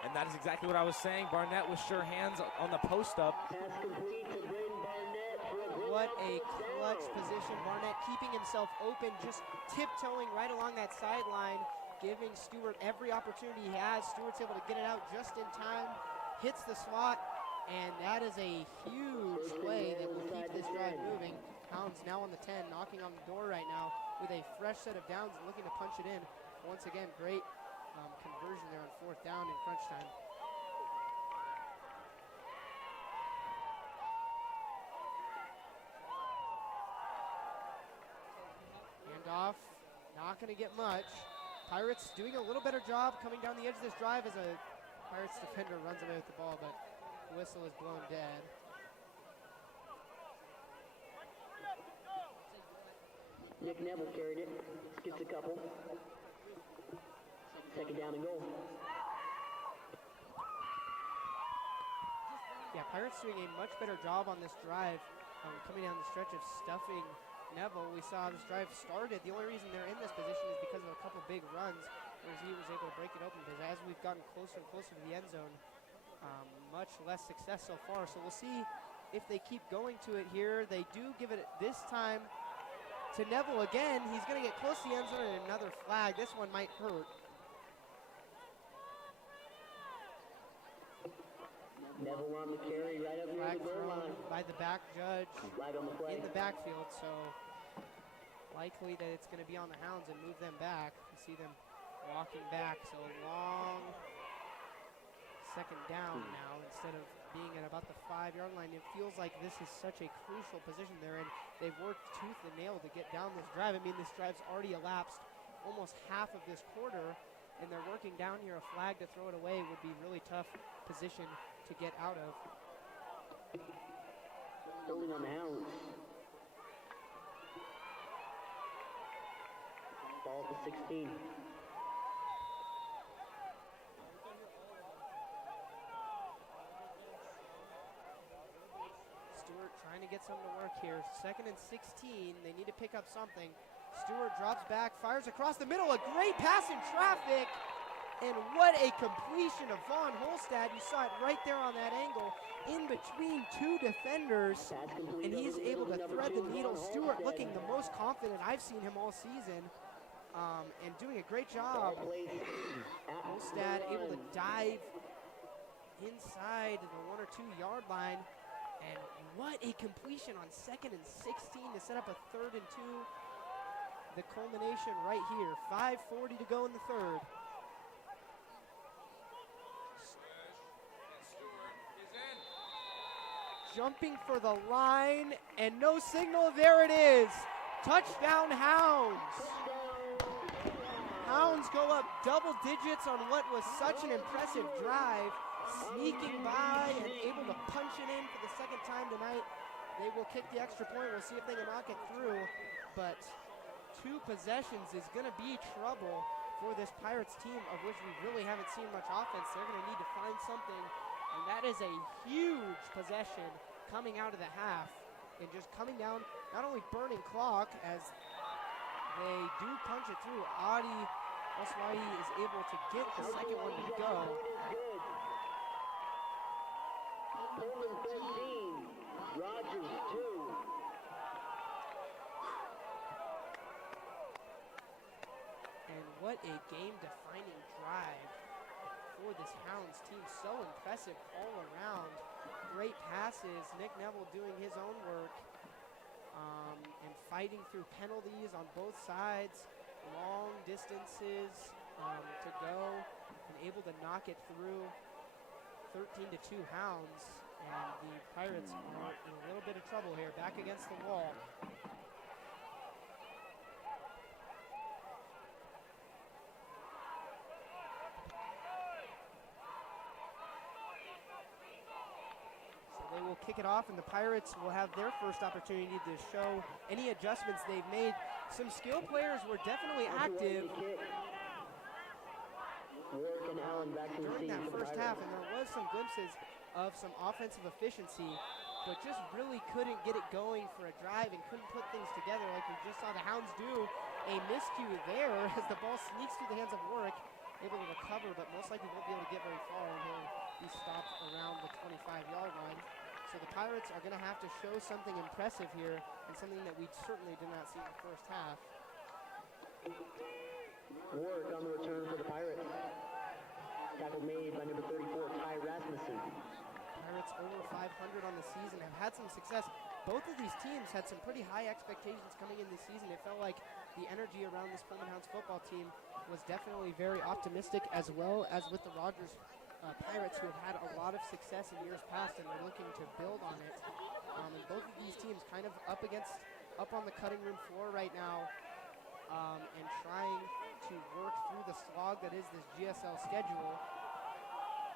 And that is exactly what I was saying. Barnett with sure hands on the post up. Pass complete to Braden Barnett for a great What a first clutch down. position. Barnett keeping himself open, just tiptoeing right along that sideline, giving Stewart every opportunity he has. Stewart's able to get it out just in time, hits the slot, and that is a huge play that will keep this drive moving. Hounds now on the 10, knocking on the door right now with a fresh set of downs and looking to punch it in. Once again, great conversion there on 4th down in crunch time. Handoff, not going to get much. Pirates doing a little better job coming down the edge of this drive as a Pirates defender runs away with the ball, but the whistle is blown dead. Nick Neville carried it. Gets a couple. 2nd down and goal. Yeah, Pirates doing a much better job on this drive, coming down the stretch of stuffing Neville. We saw this drive started. The only reason they're in this position is because of a couple big runs, whereas he was able to break it open. Because as we've gotten closer and closer to the end zone, much less success so far. So we'll see if they keep going to it here. They do give it this time to Neville again. He's going to get close to the end zone and another flag. This one might hurt. Neville on the carry right up near the Flag goal line. thrown by the back judge Flag on the play. in the backfield, so likely that it's going to be on the Hounds and move them back. You see them walking back, so long 2nd down now instead of being at about the 5-yard line. It feels like this is such a crucial position they're in. They've worked tooth and nail to get down this drive. I mean, this drive's already elapsed almost half of this quarter, and they're working down here. A flag to throw it away would be really tough position to get out of. Holding on the Hounds. Ball at the 16. Stewart trying to get something to work here. 2nd and 16. They need to pick up something. Stewart drops back, fires across the middle. A great pass in traffic. And what a completion of Vaughn Holstad. You saw it right there on that angle in between 2 defenders. And he's able to thread the needle. Stewart looking the most confident I've seen him all season. And doing a great job. Holstad able to dive inside the 1 or 2 yard line. And what a completion on 2nd and 16 to set up a 3rd and 2. The culmination right here. 5:40 to go in the 3rd. Jumping for the line, and no signal. There it is. Touchdown Hounds. Hounds go up double digits on what was such an impressive drive. Sneaking by and able to punch it in for the 2nd time tonight. They will kick the extra point. We'll see if they can knock it through. But 2 possessions is going to be trouble for this Pirates team, of which we really haven't seen much offense. They're going to need to find something. And that is a huge possession coming out of the half and just coming down, not only burning clock as they do punch it through. Adi Oswai is able to get the second one to go. Pullman 13, Rogers 2. And what a game-defining drive for this Hounds team. So impressive all around. Great passes. Nick Neville doing his own work and fighting through penalties on both sides. Long distances to go and able to knock it through. 13-2 Hounds, and the Pirates are in a little bit of trouble here, back against the wall. So they will kick it off, and the Pirates will have their first opportunity to show any adjustments they've made. Some skill players were definitely active Warwick and Allen back to the during scene that for the first Pirates. half, and there was some glimpses of some offensive efficiency, but just really couldn't get it going for a drive and couldn't put things together like we just saw the Hounds do. A miscue there as the ball sneaks through the hands of Warwick, able to recover, but most likely won't be able to get very far, and he'll be stopped around the 25-yard line. So the Pirates are going to have to show something impressive here, and something that we certainly did not see in the first half. Warwick on the return for the Pirates. Tackle made by number 34, Ty Rasmussen. Pirates over 500 on the season, have had some success. Both of these teams had some pretty high expectations coming in this season. It felt like the energy around this Pullman Hounds football team was definitely very optimistic, as well as with the Rogers Pirates, who have had a lot of success in years past and are looking to build on it. And both of these teams kind of up on the cutting room floor right now, and trying to work through the slog that is this GSL schedule.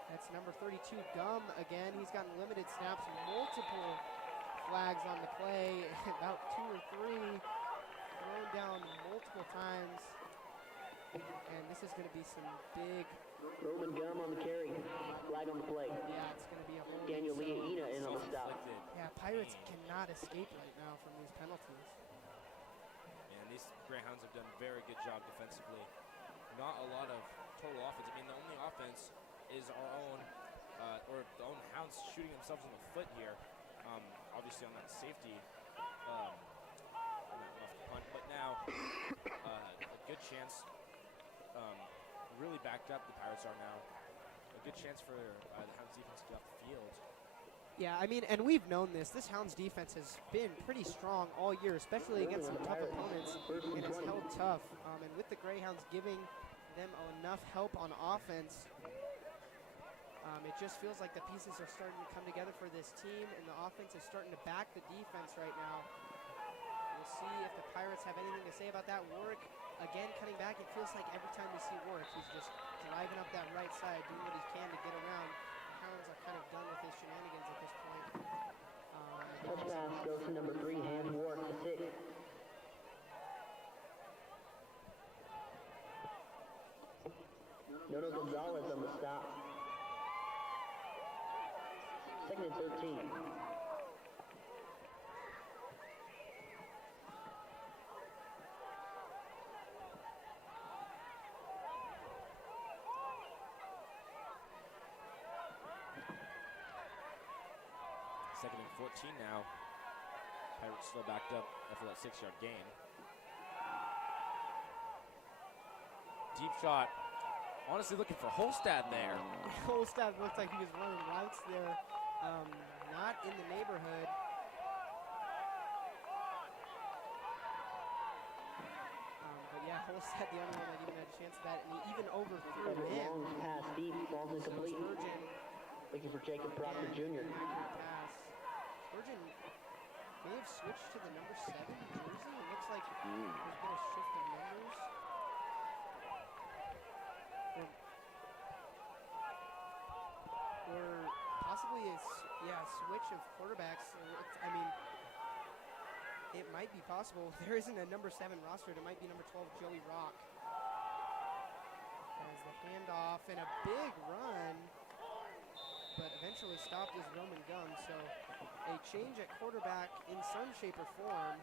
That's number 32, Gum, again. He's gotten limited snaps, multiple flags on the play, about 2 or 3, thrown down multiple times. And this is going to be some big... Roman Gum on the carry. Flag on the play. Yeah, it's going to be a whole... Daniel Leahina in on the stop. Yeah, Pirates cannot escape right now from these penalties. And these Greyhounds have done a very good job defensively. Not a lot of total offense. I mean, the only offense is our own, or the own Hounds shooting themselves in the foot here. Obviously on that safety, off the punt. But now, a good chance, really backed up the Pirates are now. A good chance for the Hounds defense to get off the field. Yeah, I mean, and we've known this. This Hounds defense has been pretty strong all year, especially against some tough opponents, and it's held tough. And with the Greyhounds giving them enough help on offense, it just feels like the pieces are starting to come together for this team, and the offense is starting to back the defense right now. We'll see if the Pirates have anything to say about that. Warwick, again, cutting back. It feels like every time we see Warwick, he's just driving up that right side, doing what he can to get around. Hounds are kind of done with his shenanigans at this point. Touch pass goes to number 3, Hans Warwick to 6. Nono Gonzalez on the stop. 2nd and 13. Second and 14 now. Pirates still backed up after that 6-yard gain. Deep shot. Honestly looking for Holstad there. Holstad looked like he was running routes there. Not in the neighborhood. But yeah, Holstad, the only one that even had a chance at that, and he even overthrew him. Long pass deep, ball's incomplete. Spurgeon, Looking for Jacob Proctor Jr. accurate pass. Spurgeon may have switched to the number 7 jersey. It looks like there's been a shift of numbers. Or possibly a switch of quarterbacks. I mean, it might be possible. There isn't a number 7 roster. It might be number 12, Joey Rock. As the handoff and a big run. but eventually stopped is Roman Gum. So a change at quarterback in some shape or form,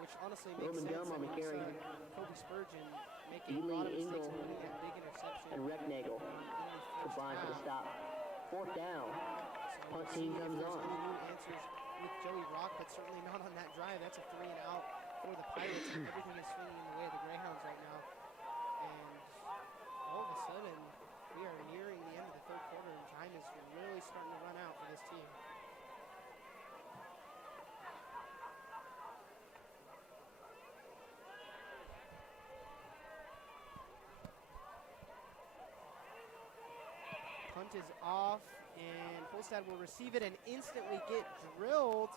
which honestly makes Roman sense. Gum on the And we carry. saw Kobe Spurgeon making a Ely, lot of mistakes, Engel, including that big interception. and Recknagel in the first combined for the half. stop. Fourth down. So we'll Punt see team if comes there's on. any new answers with Joey Rock, but certainly not on that drive. That's a 3 and out for the Pirates, and everything is swinging in the way of the Greyhounds right now. And all of a sudden, we are nearing the end of the third quarter, and time is really starting to run out for this team. Punt is off, and Holstad will receive it and instantly get drilled.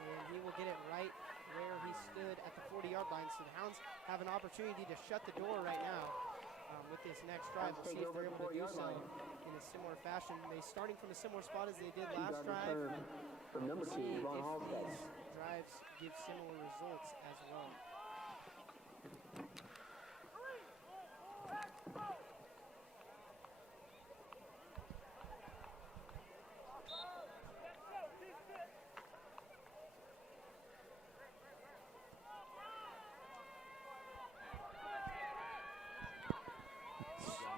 And he will get it right where he stood at the 40-yard line. So the Hounds have an opportunity to shut the door right now with this next drive. We'll see if they're able to do so in a similar fashion. They starting from a similar spot as they did last drive. From number We'll see 2, Ron if Halstead. these drives give similar results as well.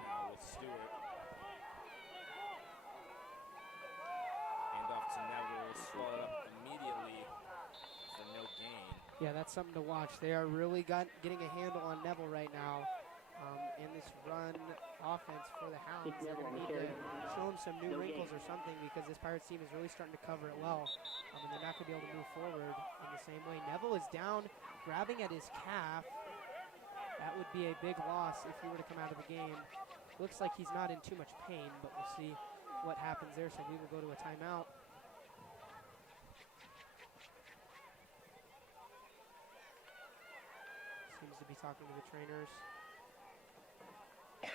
Now with Stewart. Hand off to Neville, swallowed up immediately for no gain. Yeah, that's something to watch. They are really getting a handle on Neville right now in this run offense for the Hounds. They're going to need to show him some new wrinkles or something, because this Pirates team is really starting to cover it well. And they're not going to be able to move forward in the same way. Neville is down, grabbing at his calf. That would be a big loss if he were to come out of the game. Looks like he's not in too much pain, but we'll see what happens there. So we will go to a timeout. Seems to be talking to the trainers. Yeah,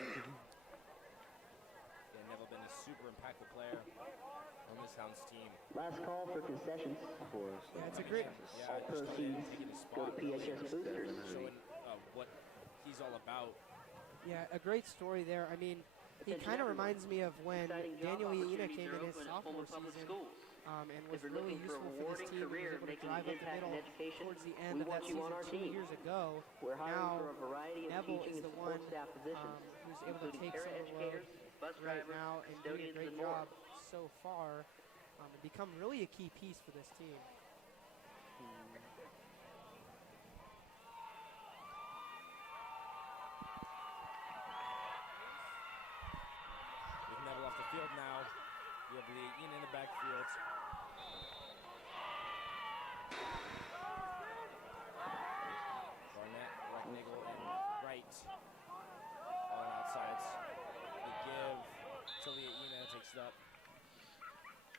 Neville been a super impactful player on this Hounds team. Last call for concessions. Yeah, it's a great. Yeah, All just coming in and proceeds taking his go to spot, PHS Boosters. showing what he's all about. Yeah, a great story there. I mean, he kind of reminds me of when Daniel Iena came in his sophomore season and was really useful for this team. He was able to drive up the middle towards the end of that season 2 years ago. Now, Neville is the one who's able to take some of the load right now and doing a great job so far and become really a key piece for this team. With Neville off the field now, you have Ian in the backfield. Barnett, Recknagel, and Wright on outsides. They give to Ian, takes it up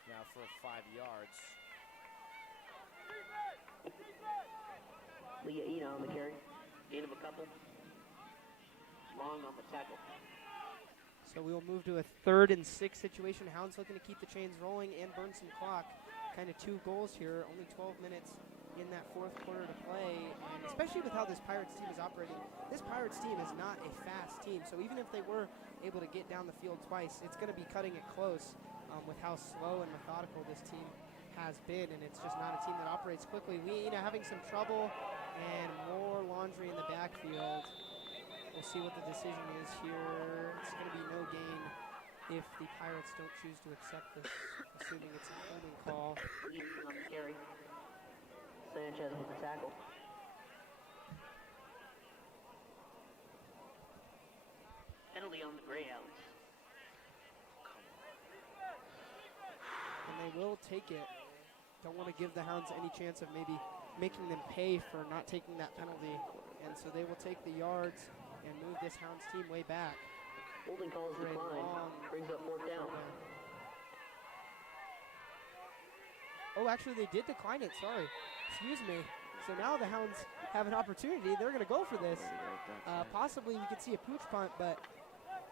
now for 5 yards. Leah Ena on the carry. Gain of a couple. Long on the tackle. So we will move to a 3rd and 6 situation. Hounds looking to keep the chains rolling and burn some clock. Kind of 2 goals here. Only 12 minutes in that 4th quarter to play. And especially with how this Pirates team is operating, this Pirates team is not a fast team. So even if they were able to get down the field twice, it's going to be cutting it close with how slow and methodical this team has been. And it's just not a team that operates quickly. We, having some trouble and more laundry in the backfield. We'll see what the decision is here. It's going to be no gain if the Pirates don't choose to accept this, assuming it's a holding call. Eaton on the carry. Sanchez with the tackle. Penalty on the Greyhounds. And they will take it. Don't want to give the Hounds any chance of maybe making them pay for not taking that penalty. And so they will take the yards and move this Hounds team way back. Holding calls For a declined. long Brings up 4th down. Oh, actually, they did decline it. Sorry. Excuse me. So now the Hounds have an opportunity. They're going to go for this. Possibly we could see a pooch punt, but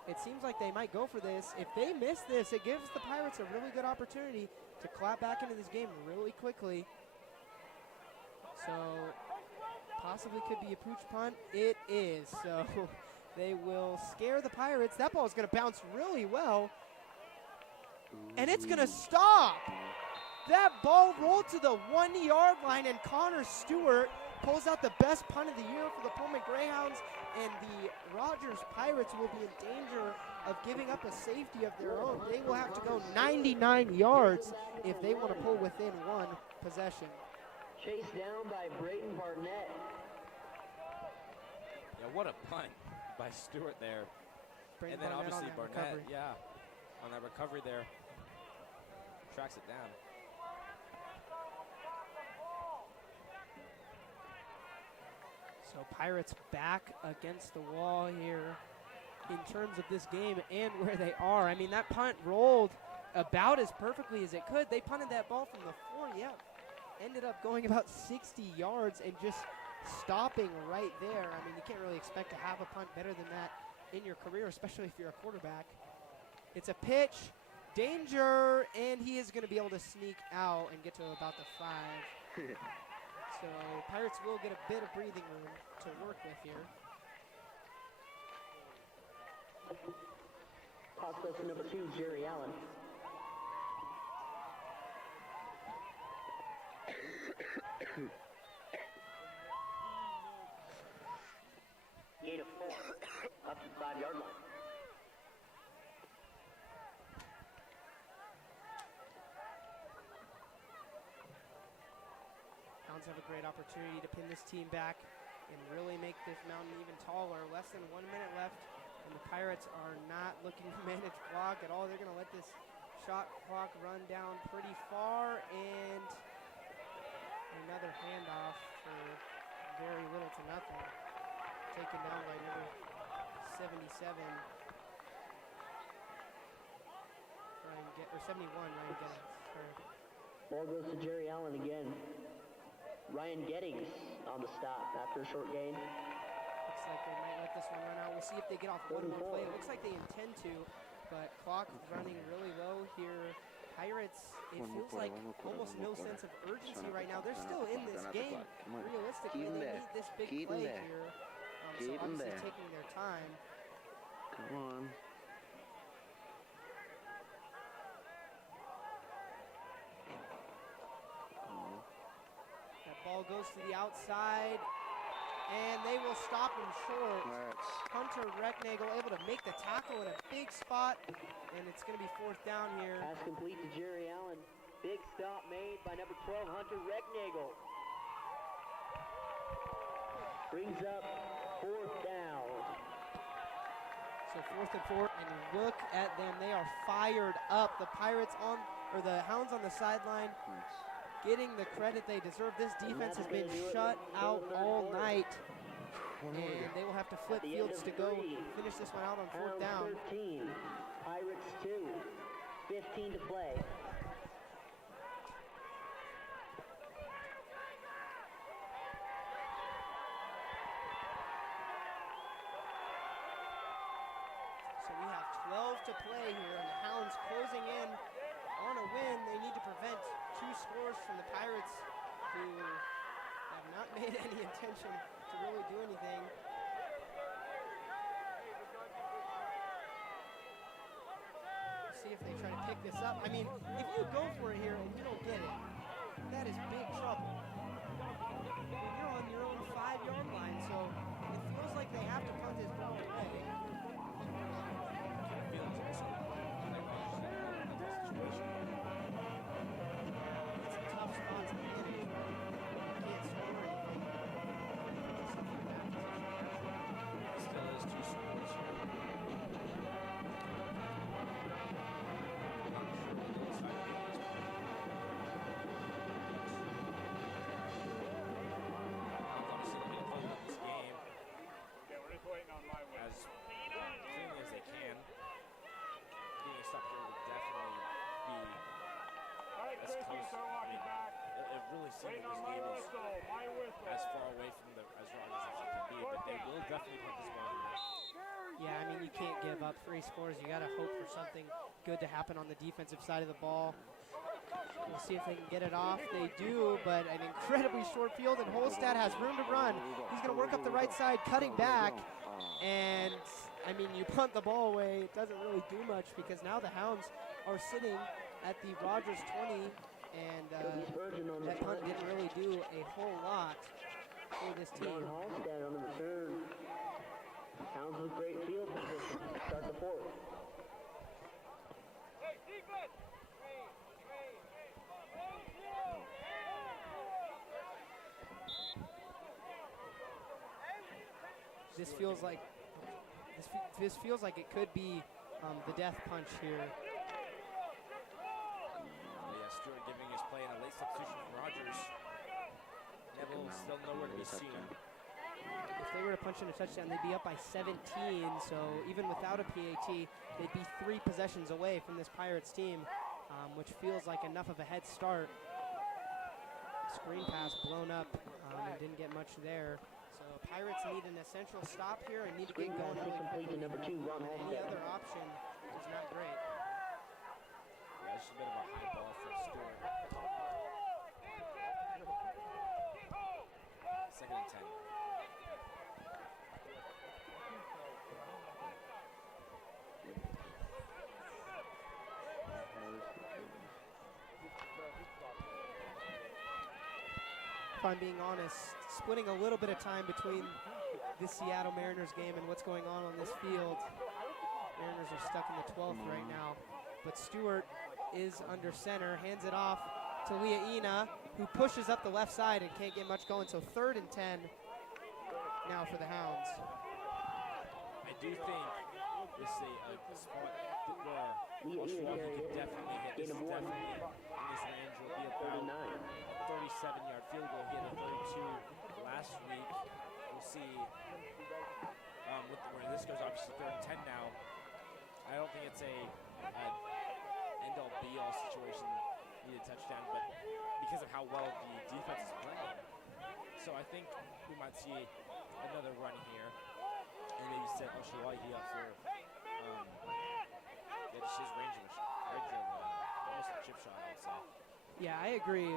it seems like they might go for this. If they miss this, it gives the Pirates a really good opportunity to clap back into this game really quickly. So possibly could be a pooch punt. It is. So They will scare the Pirates. That ball is going to bounce really well. And it's going to stop. That ball rolled to the 1 yard line, and Connor Stewart pulls out the best punt of the year for the Pullman Greyhounds, and the Rogers Pirates will be in danger of giving up a safety of their own. They will have to go 99 yards if they want to pull within one possession. Chased down by Brayton Barnett. Yeah, what a punt by Stewart there. Brayden And then Barnett on obviously that Barnett, recovery. yeah, on that recovery there, tracks it down. So Pirates back against the wall here in terms of this game and where they are. I mean, that punt rolled about as perfectly as it could. They punted that ball from the 4, yeah. Ended up going about 60 yards and just stopping right there. I mean, you can't really expect to have a punt better than that in your career, especially if you're a quarterback. It's a pitch, danger, and he is going to be able to sneak out and get to about the 5. So Pirates will get a bit of breathing room to work with here. Toss goes to number 2, Jerry Allen. Gain of 4, up to the 5 yard line. Hounds have a great opportunity to pin this team back and really make this mountain even taller. Less than 1 minute left, and the Pirates are not looking to manage clock at all. They're going to let this shot clock run down pretty far, and another handoff for very little to nothing. Taken down by number 77. Or 71, Ryan Gettings. Ball goes to Jerry Allen again. Ryan Gettings on the stop after a short gain. Looks like they might let this one run out. We'll see if they get off one more play. It looks like they intend to, but clock running really low here. Pirates, it feels like almost no sense of urgency right now. They're still in this game. Realistically, they need this big play here. So obviously taking their time. Come on. That ball goes to the outside, and they will stop him short. Hunter Recknagel able to make the tackle in a big spot, and it's going to be 4th down here. Pass complete to Jerry Allen. Big stop made by number 12, Hunter Recknagel. Brings up 4th down. So 4th and 4, and look at them. They are fired up. The Pirates or the Hounds on the sideline getting the credit they deserve. This defense has been shut out all night, and they will have to flip fields to go finish this one out on 4th down. 13, Pirates 2, 15 to play. So we have 12 to play here, and the Hounds closing in on a win. They need to prevent 2 scores from the Pirates, who have not made any intention to really do anything. Let's see if they try to pick this up. I mean, if you go for it here and you don't get it, that is big trouble. You're on your own 5 yard line, so it feels like they have to punt this ball away. As cleanly as they can. Being a stop here would definitely be as close. I mean, it really seems like this game is as far away from as Rogers as it can be, but they will definitely put this ball here. Yeah, I mean, you can't give up 3 scores. You got to hope for something good to happen on the defensive side of the ball. We'll see if they can get it off. They do, but an incredibly short field, and Holstad has room to run. He's going to work up the right side, cutting back, and I mean, you punt the ball away, it doesn't really do much because now the Hounds are sitting at the Rogers 20, and that punt didn't really do a whole lot for this team. Holstad on the return. Hounds with great field position. Start the fourth. This feels like it could be the death punch here. Yeah, Stewart giving his play in a late substitution from Rogers. Neville still nowhere to be seen. If they were to punch in a touchdown, they'd be up by 17. So even without a PAT, they'd be 3 possessions away from this Pirates team, which feels like enough of a head start. Screen pass blown up and didn't get much there. So Pirates need an essential stop here and need to get going really quickly. Number 2, Ron Holstad. Any other option is not great. Yeah, it's just a bit of a high ball for Stewart. 2nd and 10. If I'm being honest, splitting a little bit of time between this Seattle Mariners game and what's going on this field. Mariners are stuck in the 12th right now, but Stewart is under center, hands it off to Leaina, who pushes up the left side and can't get much going. So 3rd and 10 now for the Hounds. I do think this is a spot where Oshawott could definitely hit. This is definitely in this range. Will be about 37-yard field goal. He had a 32 last week. We'll see where this goes. Obviously 3rd and 10 now. I don't think it's a end-all be-all situation. Need a touchdown, but because of how well the defense is playing. So I think we might see another run here, and maybe set Oshawott up for just his range of almost a chip shot, I'd say. Yeah, I agree.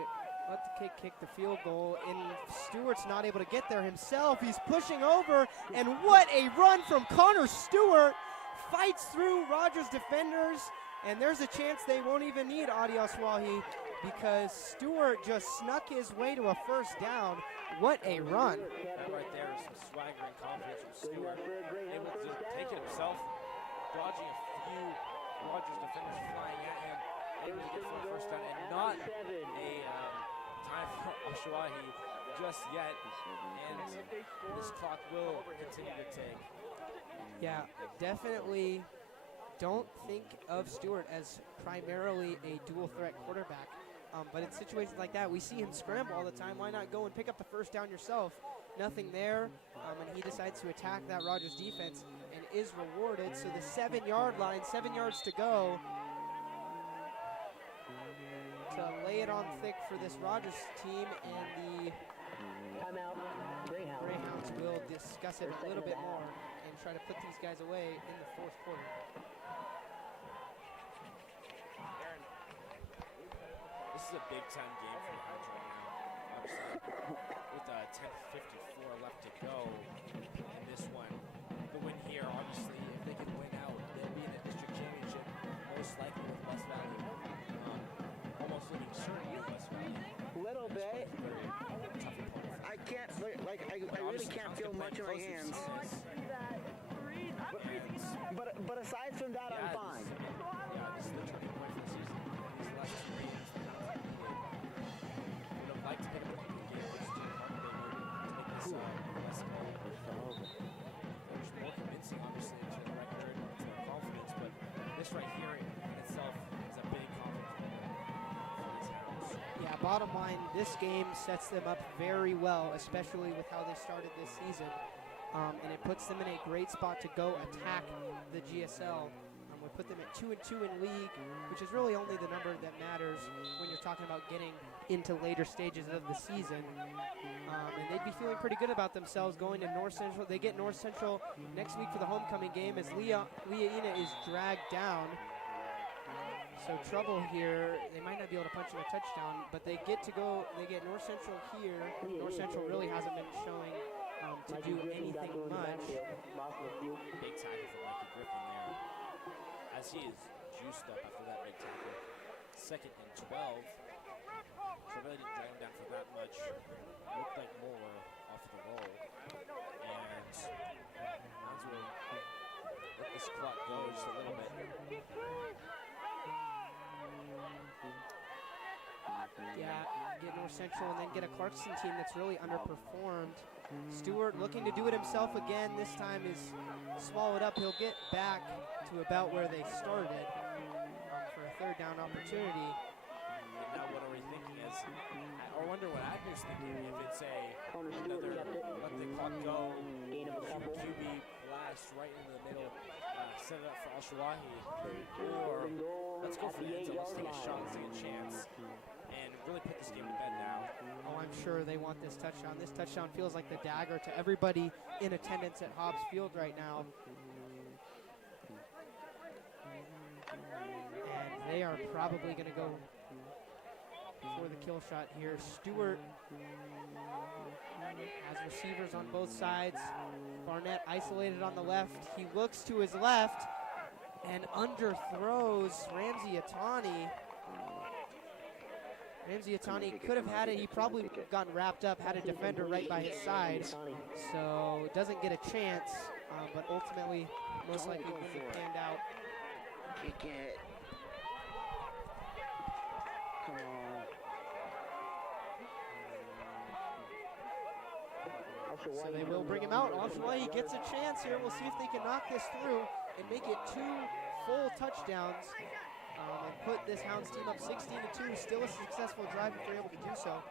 Let the kick the field goal, and Stewart's not able to get there himself. He's pushing over, and what a run from Connor Stewart. Fights through Rogers defenders, and there's a chance they won't even need Adi Oswahi because Stewart just snuck his way to a 1st down. What a run. That right there is some swagger and confidence from Stewart. Able to take it himself, dodging a few Rogers defenders flying at him, able to get for a 1st down, and not a time for Oshawahi just yet, and this clock will continue to take. Yeah, definitely don't think of Stewart as primarily a dual threat quarterback. But in situations like that, we see him scramble all the time. Why not go and pick up the 1st down yourself? Nothing there, and he decides to attack that Rogers defense and is rewarded. So the 7-yard line, 7 yards to go to lay it on thick for this Rogers team, and the Greyhounds will discuss it a little bit more and try to put these guys away in the 4th quarter. This is a big-time game for the Hounds right now. Obviously, with 10:54 left to go in this one. The win here, obviously, if they can win out, they'll be in a district championship, most likely with West Valley. Almost looking certain with West Valley. Little bit. I can't, I really can't feel much in my hands. But aside from that, I'm fine. This is the turning point for the season. These last 2 games, the Hounds would have liked to get a point in the game, which didn't help them to make this less There's more convincing, obviously, to the record, to their confidence, but this right here in itself is a big confidence for these Hounds. Yeah, bottom line, this game sets them up very well, especially with how they started this season. And it puts them in a great spot to go attack the GSL. We put them at 2-2 in league, which is really only the number that matters when you're talking about getting into later stages of the season. And they'd be feeling pretty good about themselves going to North Central. They get North Central next week for the homecoming game as Leaina is dragged down. So trouble here. They might not be able to punch in a touchdown, but they get to go. They get North Central here. North Central really hasn't been showing to do anything much. Big tackle for Mikey Griffin there, as he is juiced up after that big tackle. 2nd and 12. So really didn't drag him down for that much. Looked like more off the roll. And Hounds will let this clock go just a little bit. Yeah, get North Central and then get a Clarkson team that's really underperformed. Stewart looking to do it himself again. This time is swallowed up. He'll get back to about where they started for a 3rd down opportunity. Now what are we thinking is, I wonder what Agner's thinking, if it's another let the clock go, QB blast right into the middle, set it up for Al-Shawahi, or let's go for the end zone, let's take a shot, let's take a chance, and really put this game to bed now. Oh, I'm sure they want this touchdown. This touchdown feels like the dagger to everybody in attendance at Hobbs Field right now. And they are probably going to go for the kill shot here. Stewart has receivers on both sides. Barnett isolated on the left. He looks to his left and underthrows Ramsey Atani. Ramsey Atani could have had it. He probably would have gotten wrapped up, had a defender right by his side. So doesn't get a chance, but ultimately most likely wouldn't have panned out. Kick it. Come on. So they will bring him out. Al-Shawahi gets a chance here. We'll see if they can knock this through and make it 2 full touchdowns and put this Hounds team up 16-2. Still a successful drive if they're able to do so.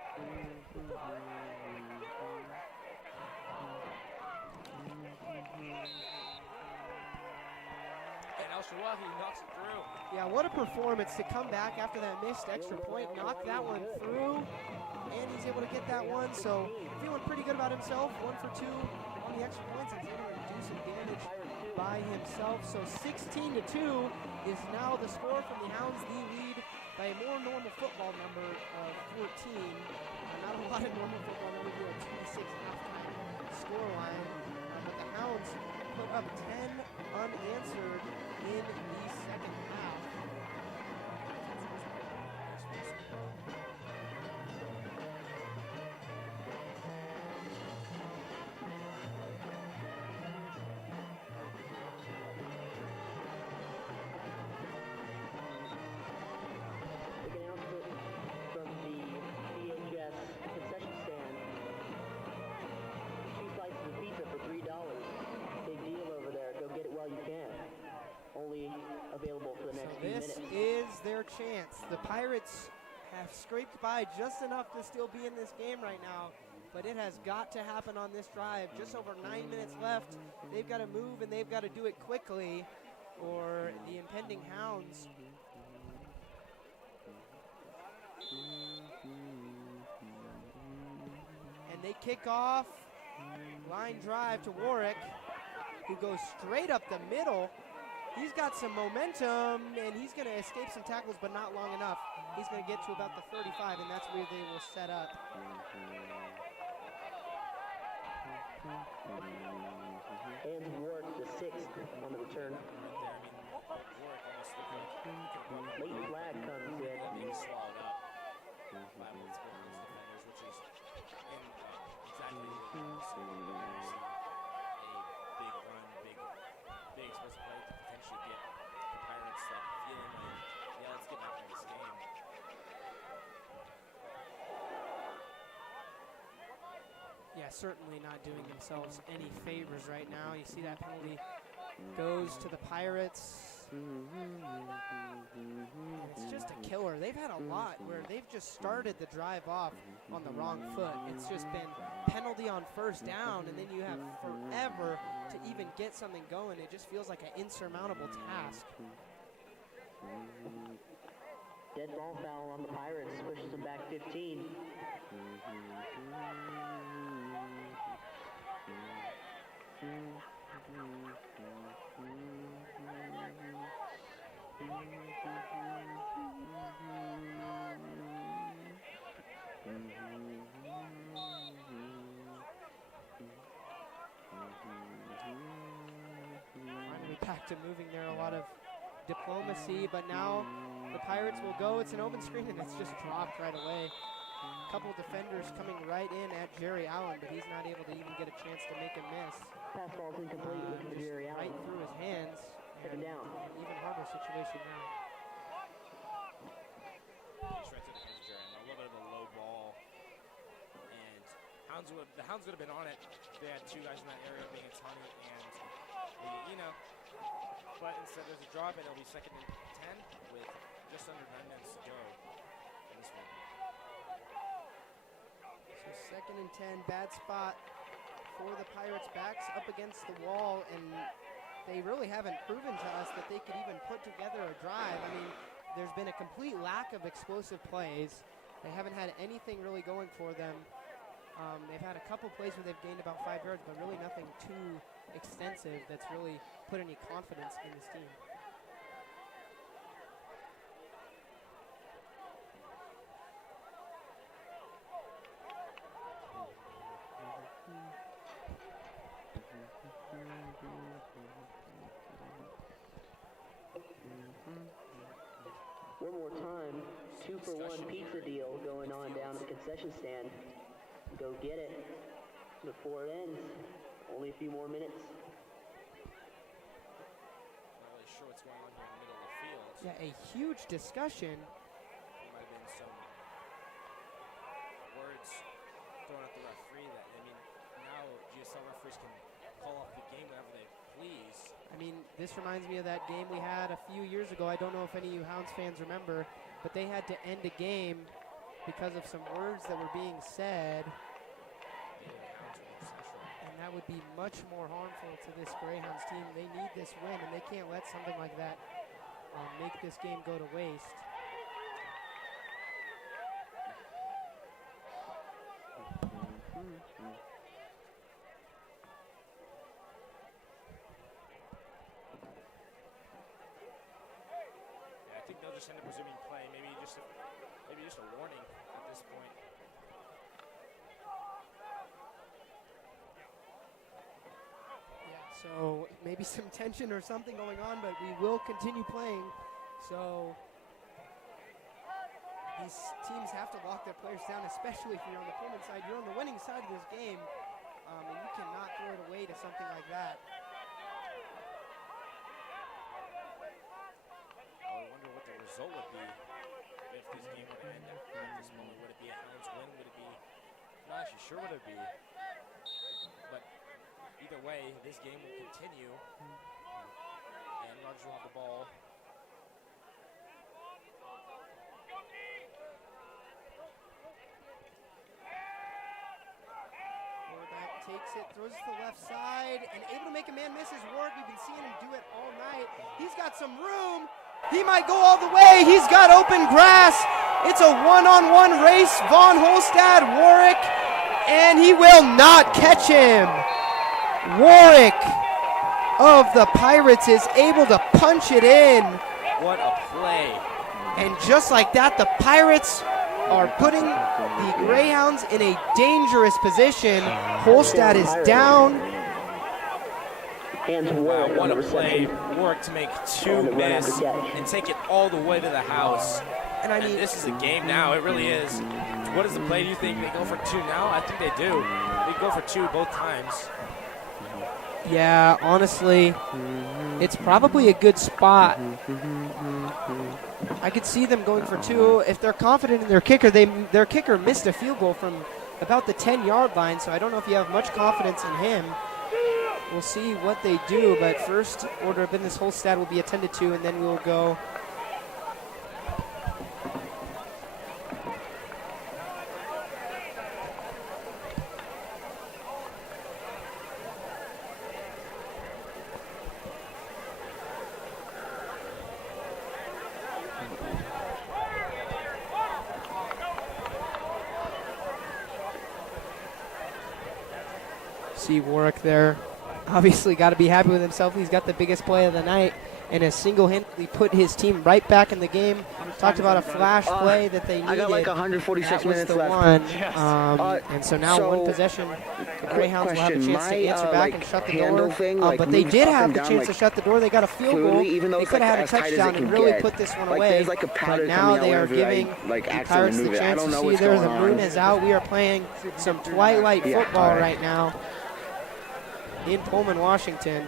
And Al-Shawahi knocks it through. Yeah, what a performance to come back after that missed extra point, knock that one through, and he's able to get that one. So feeling pretty good about himself, 1 for 2 on the extra points, and he's able to do some damage by himself. So 16-2 is now the score from the Hounds. They lead by a more normal football number of 14. Not a lot of normal football numbers, we have 26 halftime scoreline. But the Hounds put up 10 unanswered in the second half. Big announcement from the VHS concession stand. 2 slices of pizza for $3. Big deal over there. Go get it while you can. Only available for the next So few this minutes. is their chance. The Pirates have scraped by just enough to still be in this game right now, but it has got to happen on this drive. Just over 9 minutes left. They've got to move and they've got to do it quickly, or the impending Hounds. And they kick off. Line drive to Warwick, who goes straight up the middle. He's got some momentum, and he's going to escape some tackles, but not long enough. He's going to get to about the 35, and that's where they will set up. And Ward the 6th on the return. Late flag comes in. Being swallowed up by what's going on with defenders, which is exactly what we're seeing. A big run, big explosive play to potentially get the Pirates feeling like, yeah, let's get back in this game. Yeah, certainly not doing themselves any favors right now. You see that penalty goes to the Pirates. And it's just a killer. They've had a lot where they've just started the drive off on the wrong foot. It's just been penalty on first down, and then you have forever to even get something going. It just feels like an insurmountable task. Dead ball foul on the Pirates, pushes them back 15. Finally back to moving there, a lot of diplomacy, but now the Pirates will go. It's an open screen, and it's just dropped right away. A couple defenders coming right in at Jerry Allen, but he's not able to even get a chance to make a miss. Pass ball's incomplete with Jerry Allen. Right through his hands. Second down. An even harder situation now. Just right to the hands of Jerry. A little bit of a low ball. And the Hounds would have been on it. They had two guys in that area, being Tony and Leino. But instead there's a drop, and it'll be 2nd and 10 with just under 9 minutes to go in this one. So 2nd and 10, bad spot for the Pirates. Backs up against the wall, and they really haven't proven to us that they could even put together a drive. I mean, there's been a complete lack of explosive plays. They haven't had anything really going for them. They've had a couple plays where they've gained about 5 yards, but really nothing too extensive that's really put any confidence in this team. One more time, 2-for-1 pizza deal going on down at the concession stand. Go get it before it ends. Only a few more minutes. Not really sure what's going on here in the middle of the field. Yeah, a huge discussion. There might have been some words thrown at the referee that, I mean, now GSL referees can call off the game whenever they please. I mean, this reminds me of that game we had a few years ago. I don't know if any of you Hounds fans remember, but they had to end a game because of some words that were being said. And that would be much more harmful to this Greyhounds team. They need this win, and they can't let something like that make this game go to waste. I think they'll just end up resuming play. Maybe just a warning at this point. Yeah, so maybe some tension or something going on, but we will continue playing. So these teams have to lock their players down, especially if you're on the Pullman side. You're on the winning side of this game, and you cannot throw it away to something like that. I wonder what the result would be if this game would end at this moment. Would it be a Hounds win? Would it be? I'm not actually sure what it would be. But either way, this game will continue. And Rogers will have the ball. Quarterback takes it, throws it to the left side, and able to make a man miss his work. We've been seeing him do it all night. He's got some room. He might go all the way. He's got open grass. It's a one-on-one race. Vaughn Holstad, Warwick, and he will not catch him. Warwick of the Pirates is able to punch it in. What a play. And just like that, the Pirates are putting the Greyhounds in a dangerous position. Holstad is down. Wow, what a play. Warwick to make 2 miss and take it all the way to the house. And I mean, this is a game now. It really is. What is the play? Do you think they go for 2 now? I think they do. They go for 2 both times. yeah, honestly, it's probably a good spot. I could see them going for 2. If they're confident in their kicker, their kicker missed a field goal from about the 10-yard line, so I don't know if you have much confidence in him. We'll see what they do, but first order of business, Holstad will be attended to, and then we'll go. See Warwick there. Obviously got to be happy with himself. He's got the biggest play of the night. and has single-handedly put his team right back in the game. Talked about a flash play that they needed. I got like 146 that was minutes the left. one. Yes. And so now one possession. The Greyhounds will have a question. chance to My, answer back like, and shut the handle door. thing, like, But they moves did up have and the down, chance to like, shut the door. They got a field goal. fluidly, even though They it's, could like, have had a as tight as it touchdown can and really get. put this one Like, away. there's, like, a powder But now coming out they are whenever I, giving like, the accidentally Pirates the move it. I chance don't to know see what's there's a going moon on. is out. We are playing some twilight Yeah, football all right. right now in Pullman, Washington.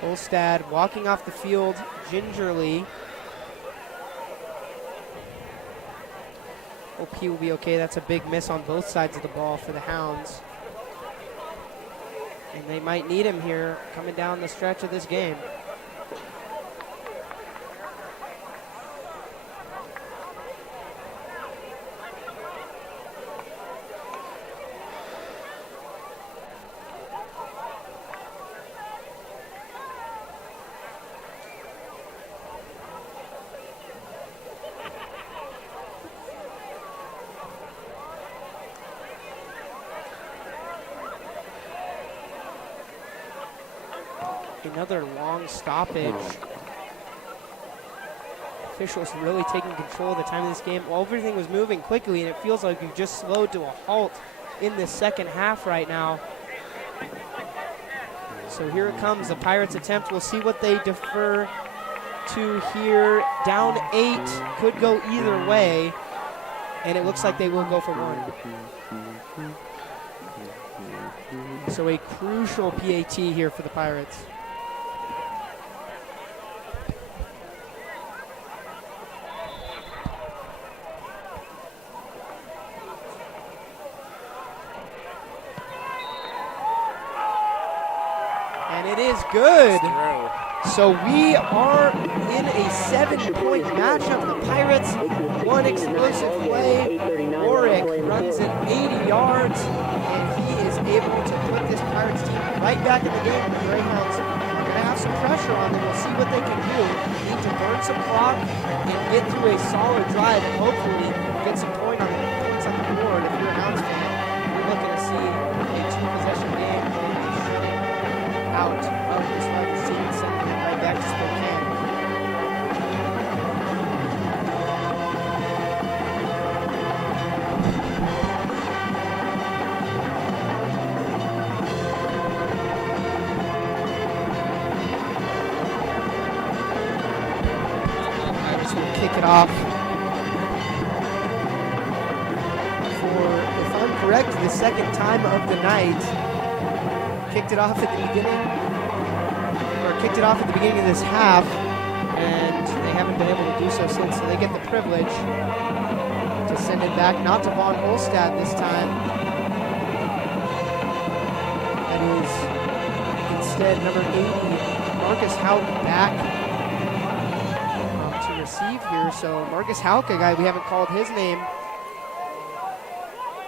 Olstad walking off the field gingerly. Hope he will be okay. That's a big miss on both sides of the ball for the Hounds. And they might need him here coming down the stretch of this game. Another long stoppage. Officials really taking control of the time of this game. Well, everything was moving quickly, and it feels like we've just slowed to a halt in the second half right now. So here it comes, the Pirates attempt. We'll see what they defer to here. Down 8, could go either way, and it looks like they will go for one. So a crucial PAT here for the Pirates. And it is good. So we are in a 7-point matchup. The Pirates, one explosive play. Warwick runs it 80 yards, and he is able to put this Pirates team right back in the game. The Greyhounds are going to have some pressure on them. We'll see what they can do. Need to burn some clock and get through a solid drive and hopefully get some points on the board. If you're a Hounds fan, you're looking to see a 2-possession game out of this Pirates team and sending them right back to Spokane. Pirates will kick it off for, if I'm correct, the second time of the night. Kicked it off at the beginning, or kicked it off at the beginning of this half, and they haven't been able to do so since, so they get the privilege to send it back, not to Von Olstad this time. That is instead number 80, Marcus Hauk back to receive here. So Marcus Hauk, a guy we haven't called his name,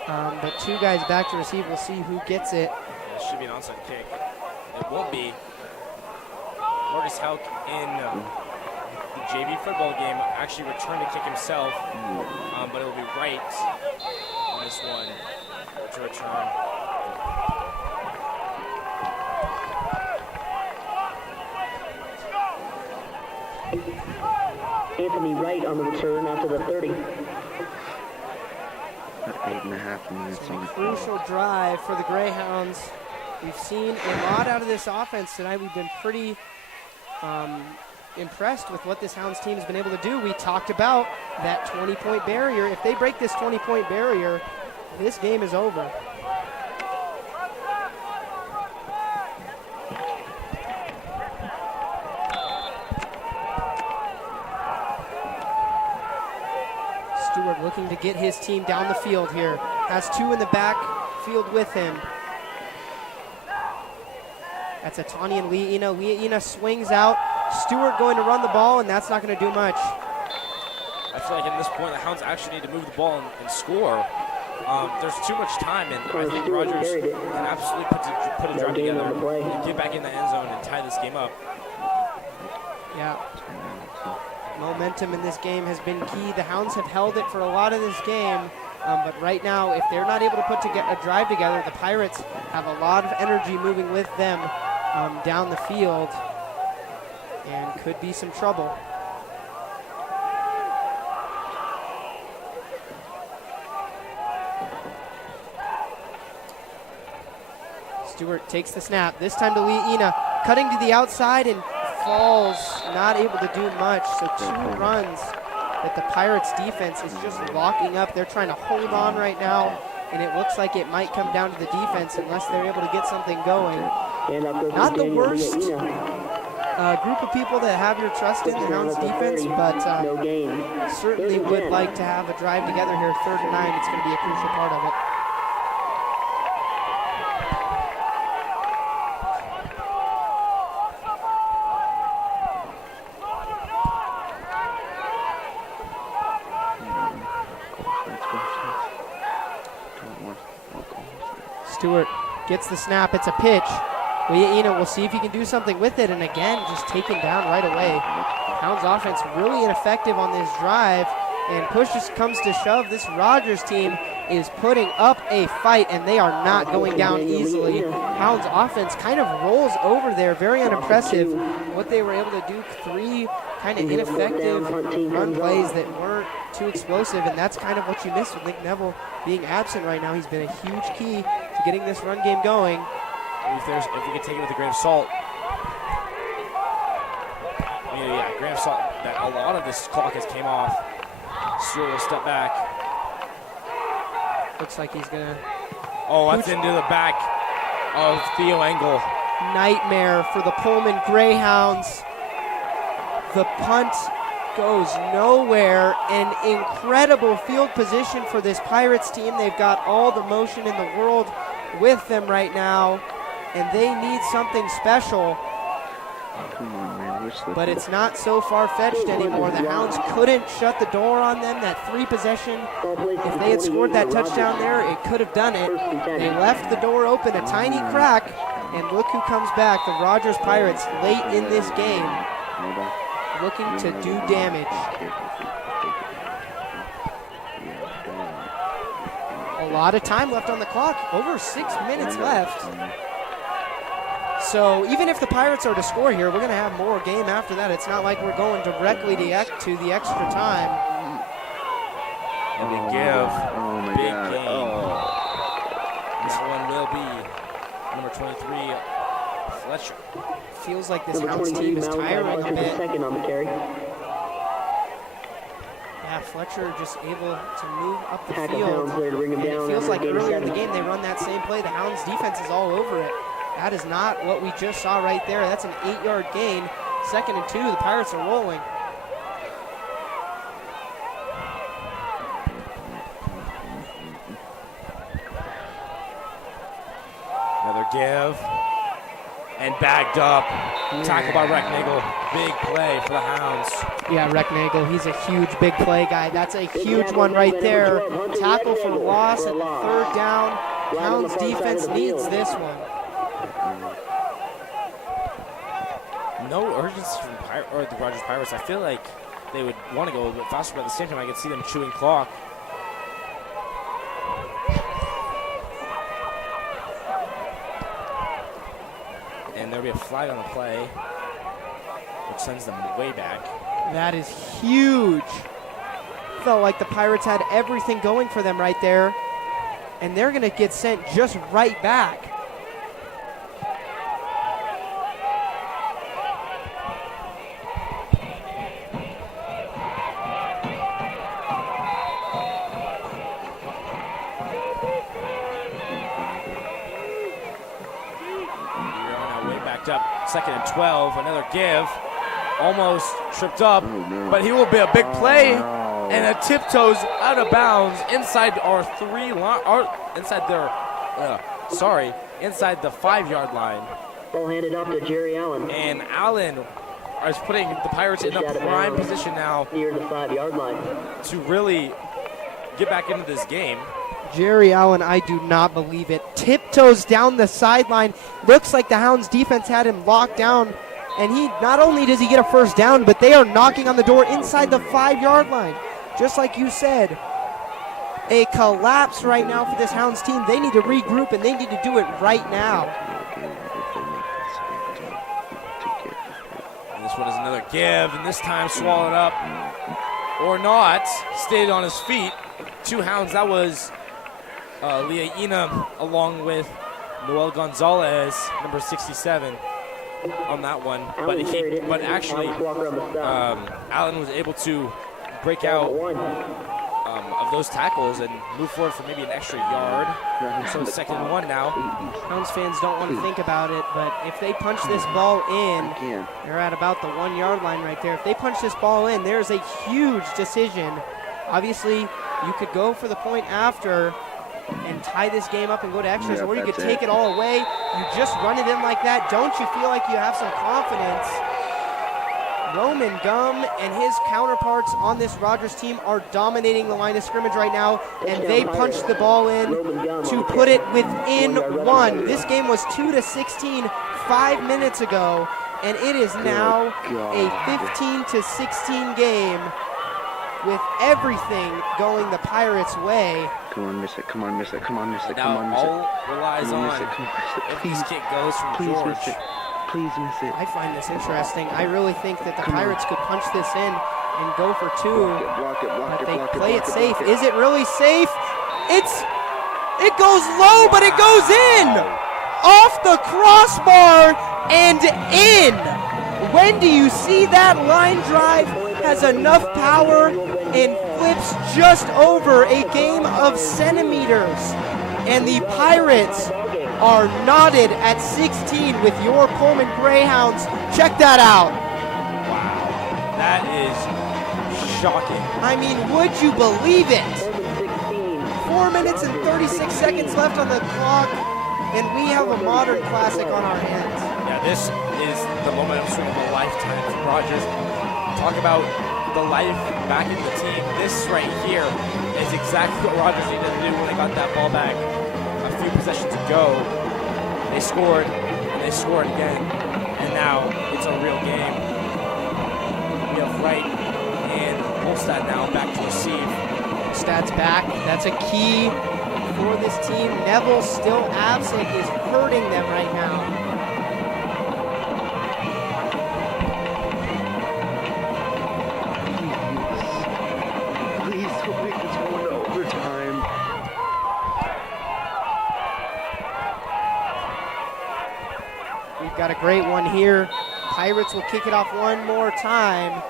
but 2 guys back to receive. We'll see who gets it. It should be an onside kick. It won't be. Marcus Hauk in the JV football game actually returned to kick himself, but it'll be right on this one to return. Anthony Wright on the return after the 30. 8.5 minutes on the Crucial drive for the Greyhounds. We've seen a lot out of this offense tonight. We've been pretty impressed with what this Hounds team has been able to do. We talked about that 20-point barrier. If they break this 20-point barrier, this game is over. Stewart looking to get his team down the field here. Has 2 in the back field with him. That's a Tawny and Leina. Leina swings out. Stewart going to run the ball, and that's not going to do much. I feel like at this point, the Hounds actually need to move the ball and score. There's too much time, and I think Rogers can absolutely put a drive together, get back in the end zone, and tie this game up. Yeah. Momentum in this game has been key. The Hounds have held it for a lot of this game. But right now, if they're not able to put a drive together, the Pirates have a lot of energy moving with them down the field and could be some trouble. Stewart takes the snap, this time to Lia'ina, cutting to the outside and falls, not able to do much. So 2 runs that the Pirates defense is just locking up. They're trying to hold on right now, and it looks like it might come down to the defense unless they're able to get something going. Not the worst group of people that have your trust in the Hounds defense, but certainly would like to have a drive together here, 3rd and 9. It's going to be a crucial part of it. Stewart gets the snap. It's a pitch. Lia'ina will see if he can do something with it, and again, just taken down right away. Hounds offense really ineffective on this drive, and push just comes to shove. This Rogers team is putting up a fight, and they are not going down easily. Hounds offense kind of rolls over there, very unimpressive. What they were able to do, 3 kind of ineffective run plays that weren't too explosive, and that's kind of what you missed with Nick Neville being absent right now. He's been a huge key to getting this run game going. If we could take it with a grain of salt. Yeah, grain of salt. That a lot of this clock has came off. Stewart will step back. Looks like he's gonna. Oh, that's into the back of Theo Engel. Nightmare for the Pullman Greyhounds. The punt goes nowhere. An incredible field position for this Pirates team. They've got all the motion in the world with them right now, and they need something special. Come on, man. But it's not so far-fetched anymore. The Hounds couldn't shut the door on them. That 3 possession, if they had scored that touchdown there, it could have done it. They left the door open, a tiny crack, and look who comes back. The Rogers Pirates late in this game, looking to do damage. A lot of time left on the clock, over 6 minutes left. So even if the Pirates are to score here, we're going to have more game after that. It's not like we're going directly to the extra time. And they give big God. game. Oh. This one will be number 23, Fletcher. Feels like this Hounds team is tiring a bit. Second on the carry. Yeah, Fletcher just able to move up the Tackle field. Hounds there to bring him And it down. feels like Number earlier in the 87. game they run that same play. The Hounds defense is all over it. That is not what we just saw right there. That's an 8-yard gain. 2nd and 2, the Pirates are rolling. Another give. And bagged up. Tackled by Recknagel. Big play for the Hounds. Yeah, Recknagel, he's a huge big play guy. That's a huge one right there. Tackle for loss at the 3rd down. Hounds defense needs this one. No urgency from the Rogers Pirates. I feel like they would want to go a little bit faster, but at the same time, I can see them chewing clock. And there'll be a flag on the play, which sends them way back. That is huge. Felt like the Pirates had everything going for them right there, and they're going to get sent just right back. Up, 2nd and 12, another give, almost tripped up, but he will be a big play, and a tiptoes out of bounds inside our inside the 5-yard line. Ball handed off to Jerry Allen. And Allen is putting the Pirates in a prime position now near the 5-yard line to really get back into this game. Jerry Allen, I do not believe it. Tiptoes down the sideline. Looks like the Hounds defense had him locked down. And he not only does he get a 1st down, but they are knocking on the door inside the 5-yard line. Just like you said. a collapse right now for this Hounds team. They need to regroup, and they need to do it right now. And this one is another give, and this time swallowed up or not. Stayed on his feet. 2 Hounds. That was Leah Ina along with Noel Gonzalez, number 67, on that one. But actually, Allen was able to break out of those tackles and move forward for maybe an extra yard. So it's 2nd and 1 now. Hounds fans don't want to think about it, but if they punch this ball in, they're at about the 1 yard line right there. If they punch this ball in, there's a huge decision. Obviously, you could go for the point after and tie this game up and go to extras, or you could take it all away. You just run it in like that. Don't you feel like you have some confidence? Roman Gum and his counterparts on this Rogers team are dominating the line of scrimmage right now, and they punched the ball in to put it within 1. This game was 2-16 5 minutes ago, and it is now a 15-16 game with everything going the Pirates' way. Come on, miss it. Come on, miss it. Come on, miss it. Now Come on, miss it. all relies on if this kick goes from Please George. miss it. Please miss it. I find this interesting. I really think that the Pirates could punch this in and go for 2, but they play it safe. Is it really safe? It goes low, but it goes in! Off the crossbar and in! When do you see that line drive has enough power and flips just over a game of centimeters? And the Pirates are knotted at 16 with your Pullman Greyhounds. Check that out. Wow, that is shocking. I mean, would you believe it? 4 minutes and 36 seconds left on the clock, and we have a modern classic on our hands. Yeah, this is the momentum swing of a lifetime for Rogers. Talk about the life back in the team. This right here is exactly what Rogers needed to do when they got that ball back a few possessions ago. They scored, and they scored again, and now it's a real game. We have Wright and Holstad now back to receive. Stats back. That's a key for this team. Neville still absent is hurting them right now. Please don't make this go into overtime. We've got a great one here. Pirates will kick it off one more time.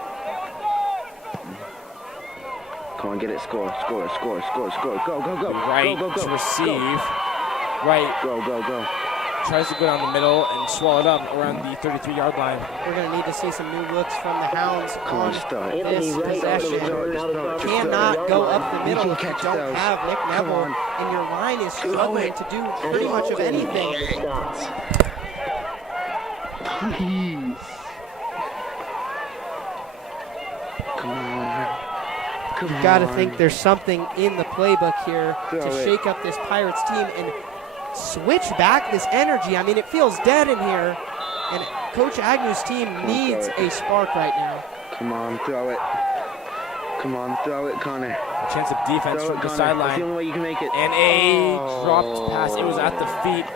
Come on, get it. Score. Go, go, go. Right go, to receive. Right. Go. Tries to go down the middle and swallow it up around the 33-yard line. We're going to need to see some new looks from the Hounds Come on, on just throw it. this possession. Just Cannot go up the middle if you catch don't those. have Nick Come Neville, on. and your line is struggling to do pretty much of anything. Please. Come on. You've got to think there's something in the playbook here Throw to it. shake up this Pirates team and switch back this energy. I mean, it feels dead in here, and Coach Agnew's team needs a spark right now. Come on, throw it. Come on, throw it, Connor. A chance of defense Throw from it, the Connor. That's the sideline. only way you can make it. And a dropped pass. It was at the feet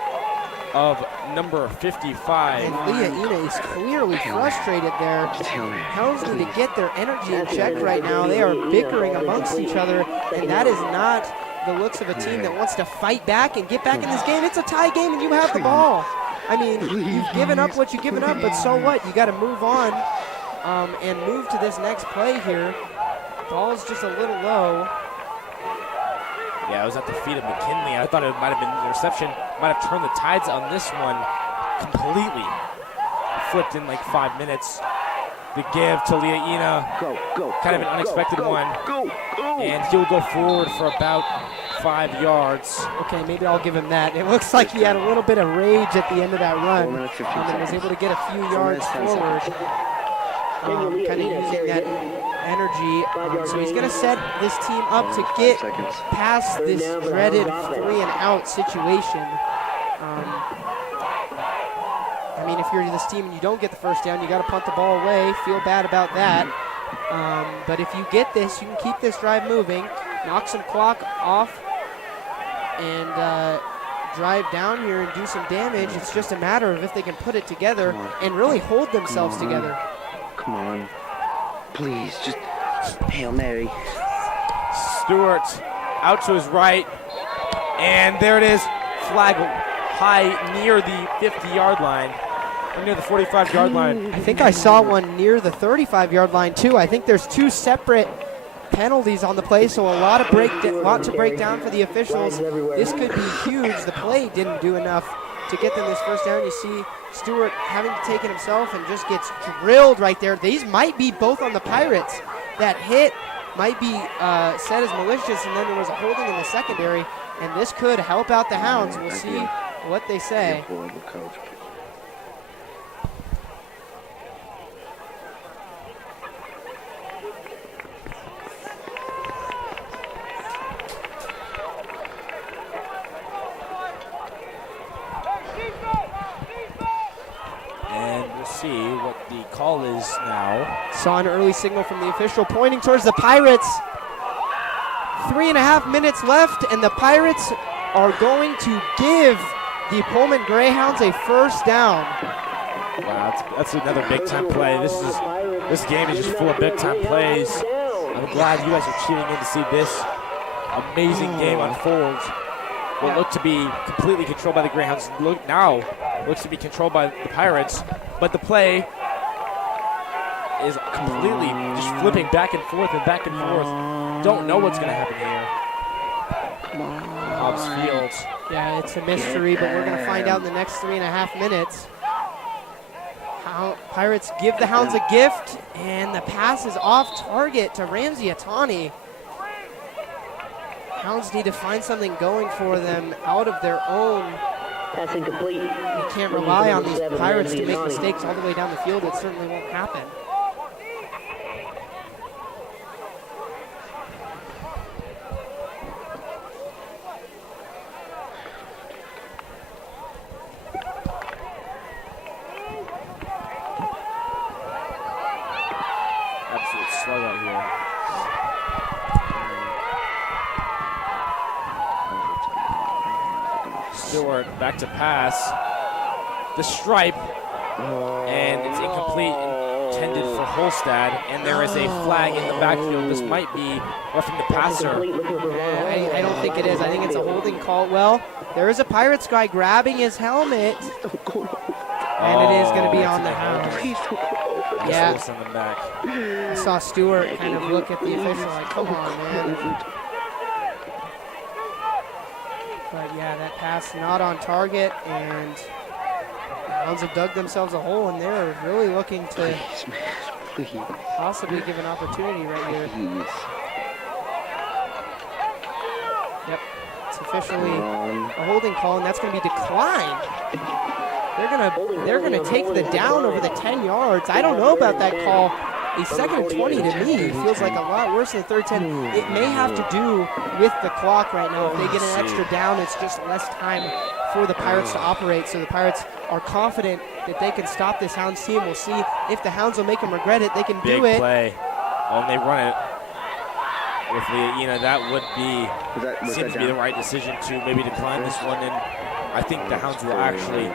of number 55. And Leah Ina is clearly frustrated there. Tell me. Hounds need to get their energy in check right now. They are bickering amongst each other, and that is not the looks of a team that wants to fight back and get back in this game. It's a tie game, and you have the ball. I mean, you've given up what you've given up, but so what? You got to move on and move to this next play here. Ball's just a little low. Yeah, it was at the feet of McKinley. I thought it might have been an interception. Might have turned the tides on this one completely. Flipped in like 5 minutes. The give to Leah Ina. Go. Kind of an unexpected one. Go. And he'll go forward for about 5 yards. Okay, maybe I'll give him that. It looks like he had a little bit of rage at the end of that 4 run minutes, 15 and was seconds. able to get a few 4 yards minutes, 10 forward. seconds. Kind of using that energy. So he's going to set this team up to 5 get seconds. past this dreaded 3-and-out situation. I mean, if you're this team and you don't get the first down, you got to punt the ball away. Feel bad about that. But if you get this, you can keep this drive moving. knock some clock off and drive down here and do some damage. It's just a matter of if they can put it together and really hold themselves together. Come on. Please, just Hail Mary. Stewart out to his right, and there it is. Flag high near the 50-yard line, or near the 45-yard line. I think I saw one near the 35-yard line too. I think there's two separate penalties on the play, so a lot to break down for the officials. This could be huge. The play didn't do enough to get them this first down. You see Stewart having to take it himself and just gets drilled right there. These might be both on the Pirates. That hit might be said as malicious, and then there was a holding in the secondary, and this could help out the Hounds. We'll see what they say. Horrible coach. And we'll see what the call is now. Saw an early signal from the official pointing towards the Pirates. 3.5 minutes left, and the Pirates are going to give the Pullman Greyhounds a first down. Wow, that's another big-time play. This game is just full of big-time plays. I'm glad you guys are tuning in to see this amazing game unfold. What looked to be completely controlled by the Greyhounds looks to be controlled by the Pirates, but the play is completely just flipping back and forth and back and forth. Don't know what's going to happen here. Hobbs Field. Yeah, it's a mystery, but we're going to find out in the next 3.5 minutes. Pirates give the Hounds a gift, and the pass is off target to Ramsey Atani. Hounds need to find something going for them out of their own. Pass incomplete. You can't rely on these Pirates to make mistakes all the way down the field. It certainly won't happen. Absolute slug out here. Stewart back to pass. The stripe, and it's incomplete, intended for Holstad, and there is a flag in the backfield. This might be roughing the passer. I don't think it is. I think it's a holding call. Well, there is a Pirates guy grabbing his helmet, and it is going to be on the Hounds. Yeah. On the back. I saw Stewart kind of look at the official like, come on, man. But yeah, that pass not on target, and the Hounds have dug themselves a hole, and they're really looking to possibly give an opportunity right here. Yep, it's officially a holding call, and that's going to be declined. They're gonna take the down over the 10 yards. I don't know about that call. A second and 20 to me feels like a lot worse than the third 10. It may have to do with the clock right now. If they get an extra down, it's just less time for the Pirates to operate. So the Pirates are confident that they can stop this Hounds team. We'll see if the Hounds will make them regret it. They can do it. Big play. Oh, and they run it. With the, that would be, seems to be the right decision to maybe decline this one. And I think the Hounds will actually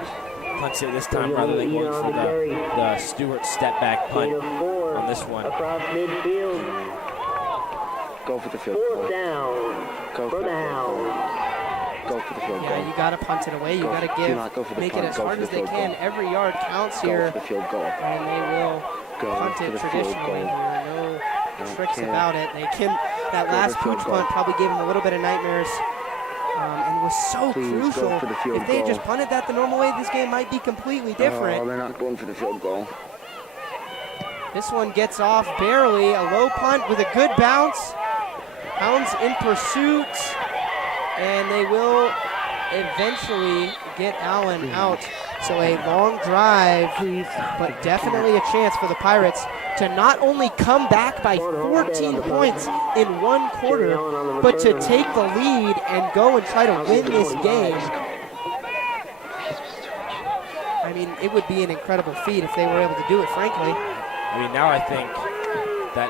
punch it this time rather than going for the Stewart step back punt on this one. Across midfield. Go for the field goal. Fourth down. Go for the field goal. Go for the field goal. Yeah, you got to punt it away. You got to make it as hard as they can. Every yard counts here. Go for the field goal. And they will punt it traditionally here. No tricks about it. That last pooch punt probably gave them a little bit of nightmares. And was so crucial. If they had just punted that the normal way, this game might be completely different. Oh, they're not going for the field goal. This one gets off barely. A low punt with a good bounce. Hounds in pursuit. And they will eventually get Allen out. So a long drive, but definitely a chance for the Pirates to not only come back by 14 points in one quarter, but to take the lead and go and try to win this game. I mean, it would be an incredible feat if they were able to do it, frankly. I mean, now I think that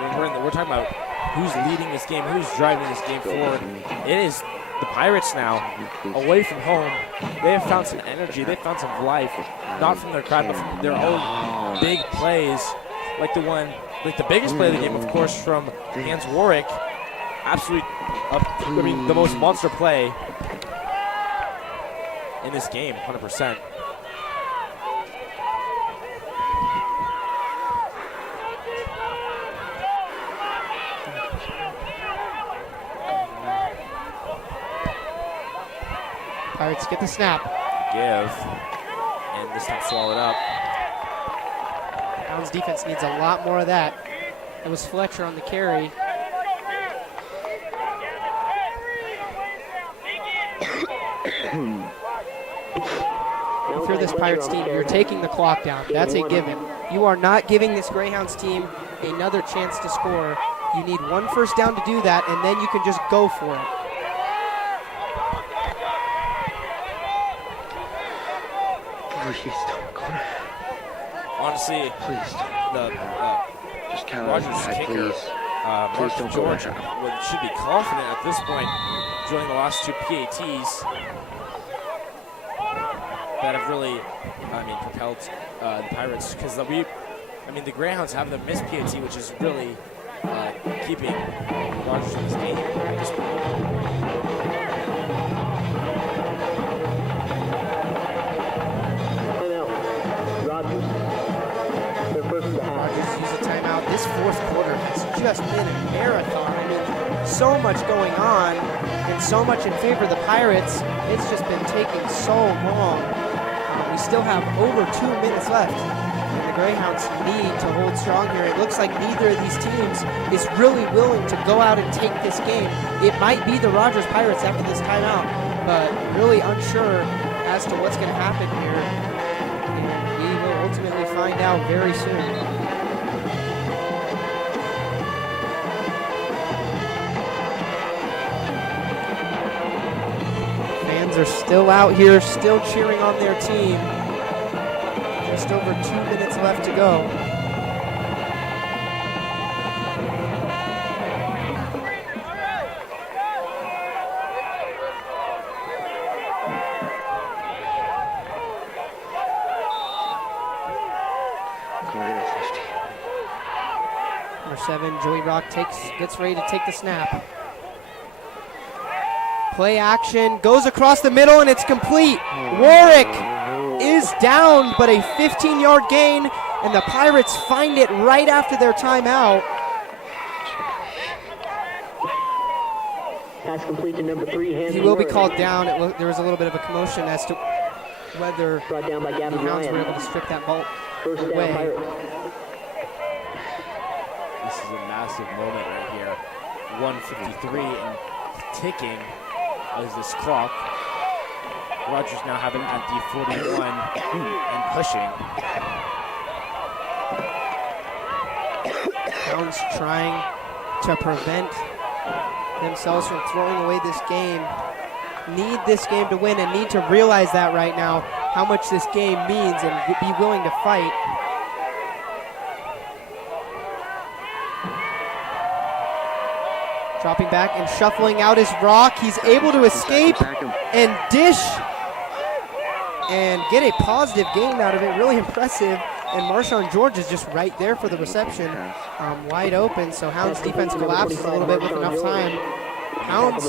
when we're talking about who's leading this game, who's driving this game forward. It is the Pirates now, away from home. They have found some energy. They've found some life, not from their crowd, but from their own big plays, like the biggest play of the game, of course, from Hans Warwick. The most monster play in this game, 100%. Pirates get the snap. Give, and this time swallow it up. Hounds defense needs a lot more of that. It was Fletcher on the carry. If you're this Pirates team, you're taking the clock down. That's a given. You are not giving this Greyhounds team another chance to score. You need one first down to do that, and then you can just go for it. Honestly, Please. Just count Rogers' outside, kicker, please. Mark don't go George, out. should be confident at this point, joining the last two PATs that have really, propelled the Pirates. Because the Greyhounds have the missed PAT, which is really keeping Rogers in this game at this point. Rogers used a timeout. This fourth quarter has just been a marathon. So much going on and so much in favor of the Pirates. It's just been taking so long. We still have over 2 minutes left. And the Greyhounds need to hold strong here. It looks like neither of these teams is really willing to go out and take this game. It might be the Rogers Pirates after this timeout, but really unsure as to what's going to happen here. And we will ultimately find out very soon. Fans are still out here, still cheering on their team. Just over 2 minutes left to go. Number 7, Joey Rock gets ready to take the snap. Play action, goes across the middle, and it's complete. Warwick is down, but a 15-yard gain, and the Pirates find it right after their timeout. Pass complete to number 3. He will be called down. There was a little bit of a commotion as to whether Brought down by the Gavin Hounds Ryan. were able to strip that ball First down, away. Pirates. This is a massive moment right here. 1:53 and ticking as this clock. Rogers now having at the 41 and pushing. Hounds trying to prevent themselves from throwing away this game. Need this game to win and need to realize that right now, how much this game means, and be willing to fight. Dropping back and shuffling out is Rock. He's able to escape and dish and get a positive gain out of it. Really impressive. And Marshawn George is just right there for the reception, wide open. So Hounds defense collapses a little bit with enough time. Hounds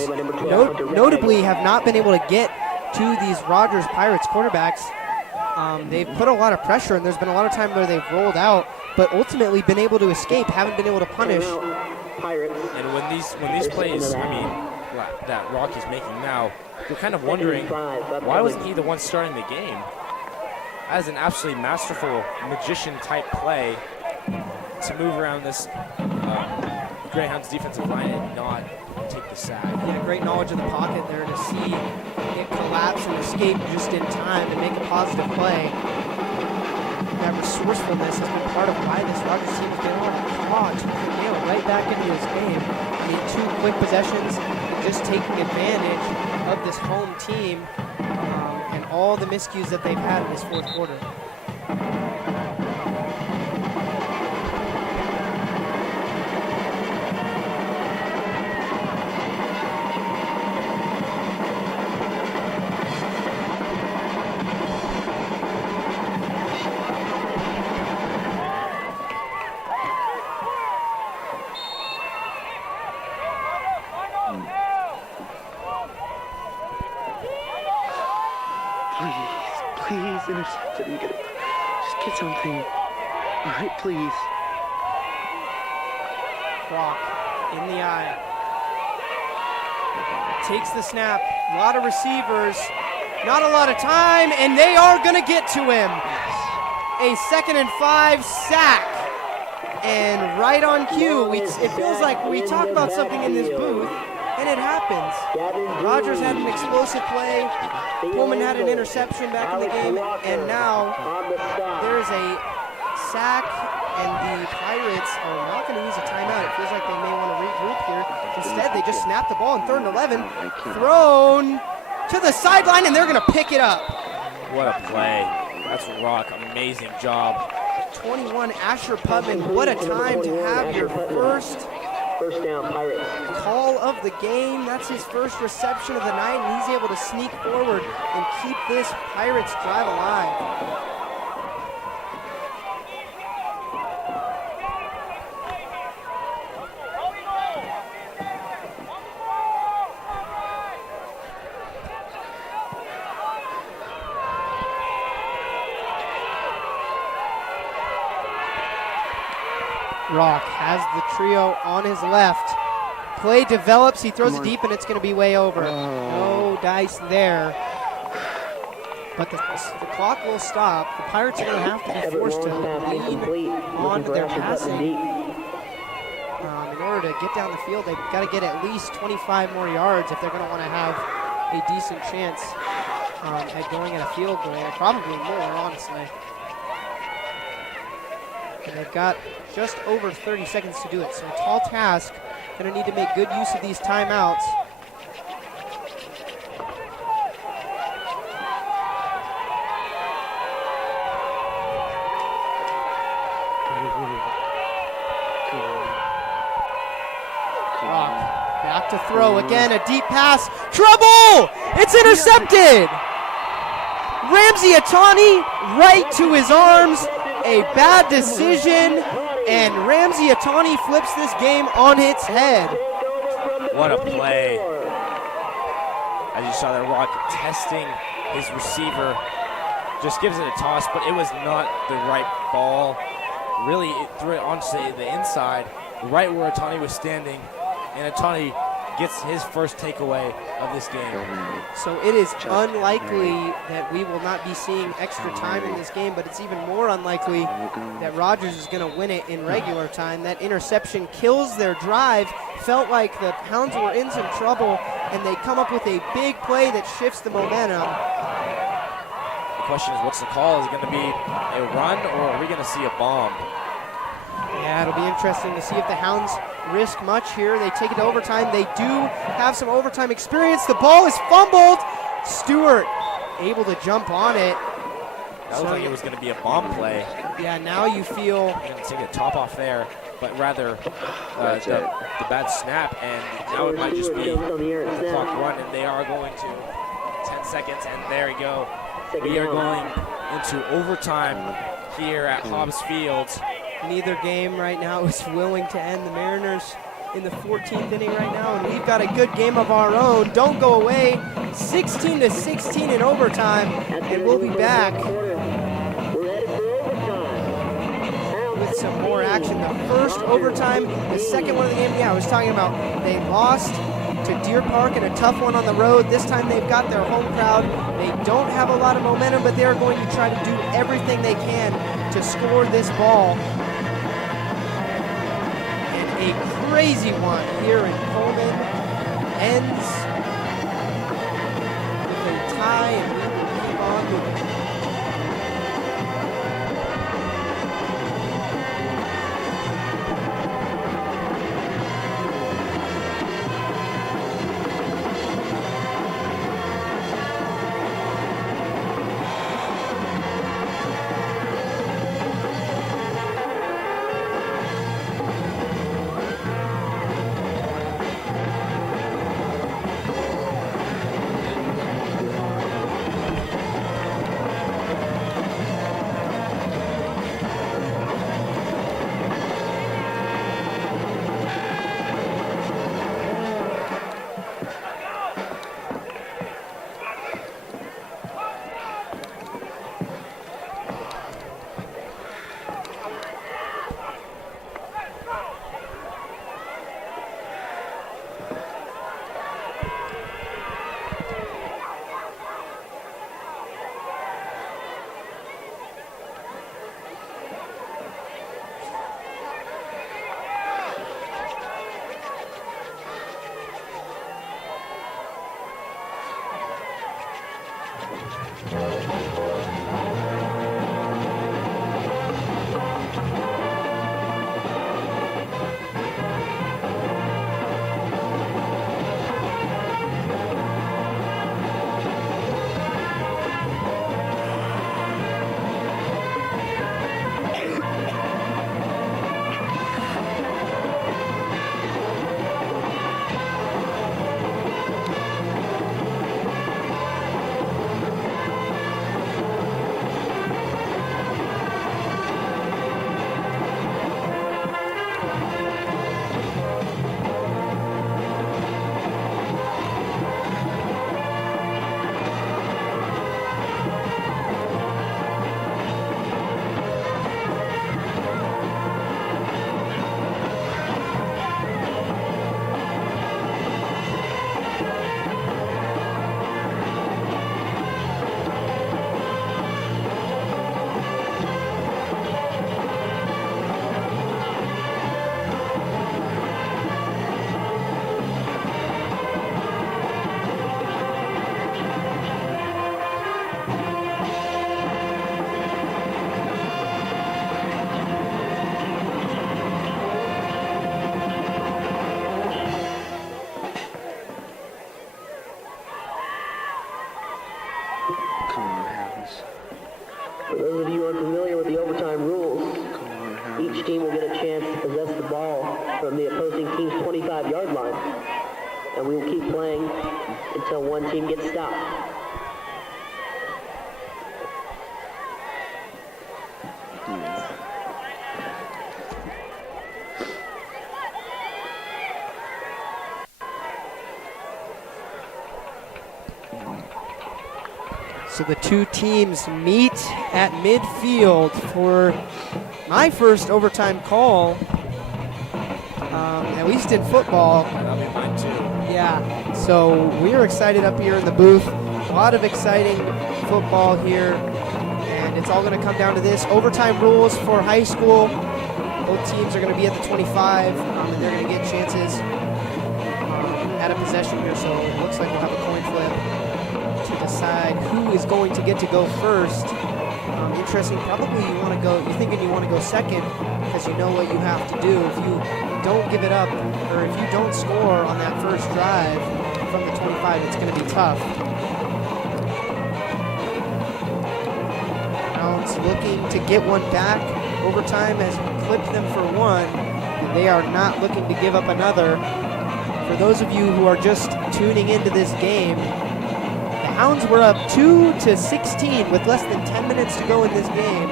notably have not been able to get to these Rogers Pirates quarterbacks. They've put a lot of pressure, and there's been a lot of time where they've rolled out, but ultimately been able to escape, haven't been able to punish. And when these plays, that Rock is making now, you're kind of wondering, why wasn't he the one starting the game? That is an absolutely masterful magician-type play to move around this Greyhounds defensive line and not take the sack. He had great knowledge of the pocket there to see it collapse and escape just in time and make a positive play. That resourcefulness has been part of why this Rogers team has been able to claw tooth and nail right back into this game. I mean, 2 quick possessions and just taking advantage of this home team and all the miscues that they've had in this fourth quarter. Please intercept it and get it. Just get something. All right, please. Brock in the eye. Takes the snap. A lot of receivers. Not a lot of time, and they are going to get to him. A 2nd and 5 sack. And right on cue, it feels like we talk about something in this booth, and it happens. Rodgers had an explosive play. Pullman had an interception back in the game, and now there's a sack, and the Pirates are not going to use a timeout. It feels like they may want to regroup here. Instead, they just snapped the ball in 3rd and 11. Thrown to the sideline, and they're going to pick it up. What a play. That's Rock. Amazing job. 21, Asher Putman. What a time to have your first down, Pirates. call of the game. That's his first reception of the night, and he's able to sneak forward and keep this Pirates drive alive. Rock has the trio on his left. Play develops, he throws it deep, and it's going to be way over. No dice there. But the clock will stop. The Pirates are going to have to be forced to lean on their passing. In order to get down the field, they've got to get at least 25 more yards if they're going to want to have a decent chance at going at a field goal. Probably more, honestly. And they've got just over 30 seconds to do it. So a tall task. Going to need to make good use of these timeouts. Rock back to throw again. A deep pass. Trouble! It's intercepted! Ramsey Atani right to his arms. A bad decision, and Ramsey Atani flips this game on its head. What a play. As you saw there, Rock testing his receiver. Just gives it a toss, but it was not the right ball. Really, it threw it onto the inside, right where Atani was standing, and Atani gets his first takeaway of this game. So it is unlikely that we will not be seeing extra time in this game, but it's even more unlikely that Rodgers is going to win it in regular time. That interception kills their drive. Felt like the Hounds were in some trouble, and they come up with a big play that shifts the momentum. The question is, what's the call? Is it going to be a run, or are we going to see a bomb? Yeah, it'll be interesting to see if the Hounds risk much here. They take it to overtime. They do have some overtime experience. The ball is fumbled. Stewart able to jump on it. That looked like it was going to be a bomb play. Yeah, now you feel... Going to take a top off there, but rather the bad snap, and now it might just be the clock run, and they are going to 10 seconds, and there you go. We are going into overtime here at Hobbs Field. Neither game right now is willing to end. The Mariners in the 14th inning right now, and we've got a good game of our own. Don't go away. 16-16 in overtime, and we'll be back with some more action. The first overtime, the second one of the game, I was talking about, they lost to Deer Park in a tough one on the road. This time they've got their home crowd. They don't have a lot of momentum, but they're going to try to do everything they can to score this ball. A crazy one here in Pullman ends with a tie, and we will keep on moving. Come on, Hounds. For those of you unfamiliar with the overtime rules, Come on, Hounds. each team will get a chance to possess the ball from the opposing team's 25-yard line. And we will keep playing until one team gets stopped. So the two teams meet at midfield for my first overtime call, at least in football. That'll be mine too. Yeah, so we're excited up here in the booth. A lot of exciting football here, and it's all going to come down to this. Overtime rules for high school. Both teams are going to be at the 25, and they're going to get chances at a possession here, so it looks like we'll have a coin flip to decide who is going to get to go first. Interesting, probably you're thinking you want to go second because you know what you have to do. If you don't give it up, or if you don't score on that first drive from the 25, it's going to be tough. Hounds looking to get one back. Overtime has clipped them for one, and they are not looking to give up another. For those of you who are just tuning into this game, the Hounds were up 2-16 with less than 10 minutes to go in this game.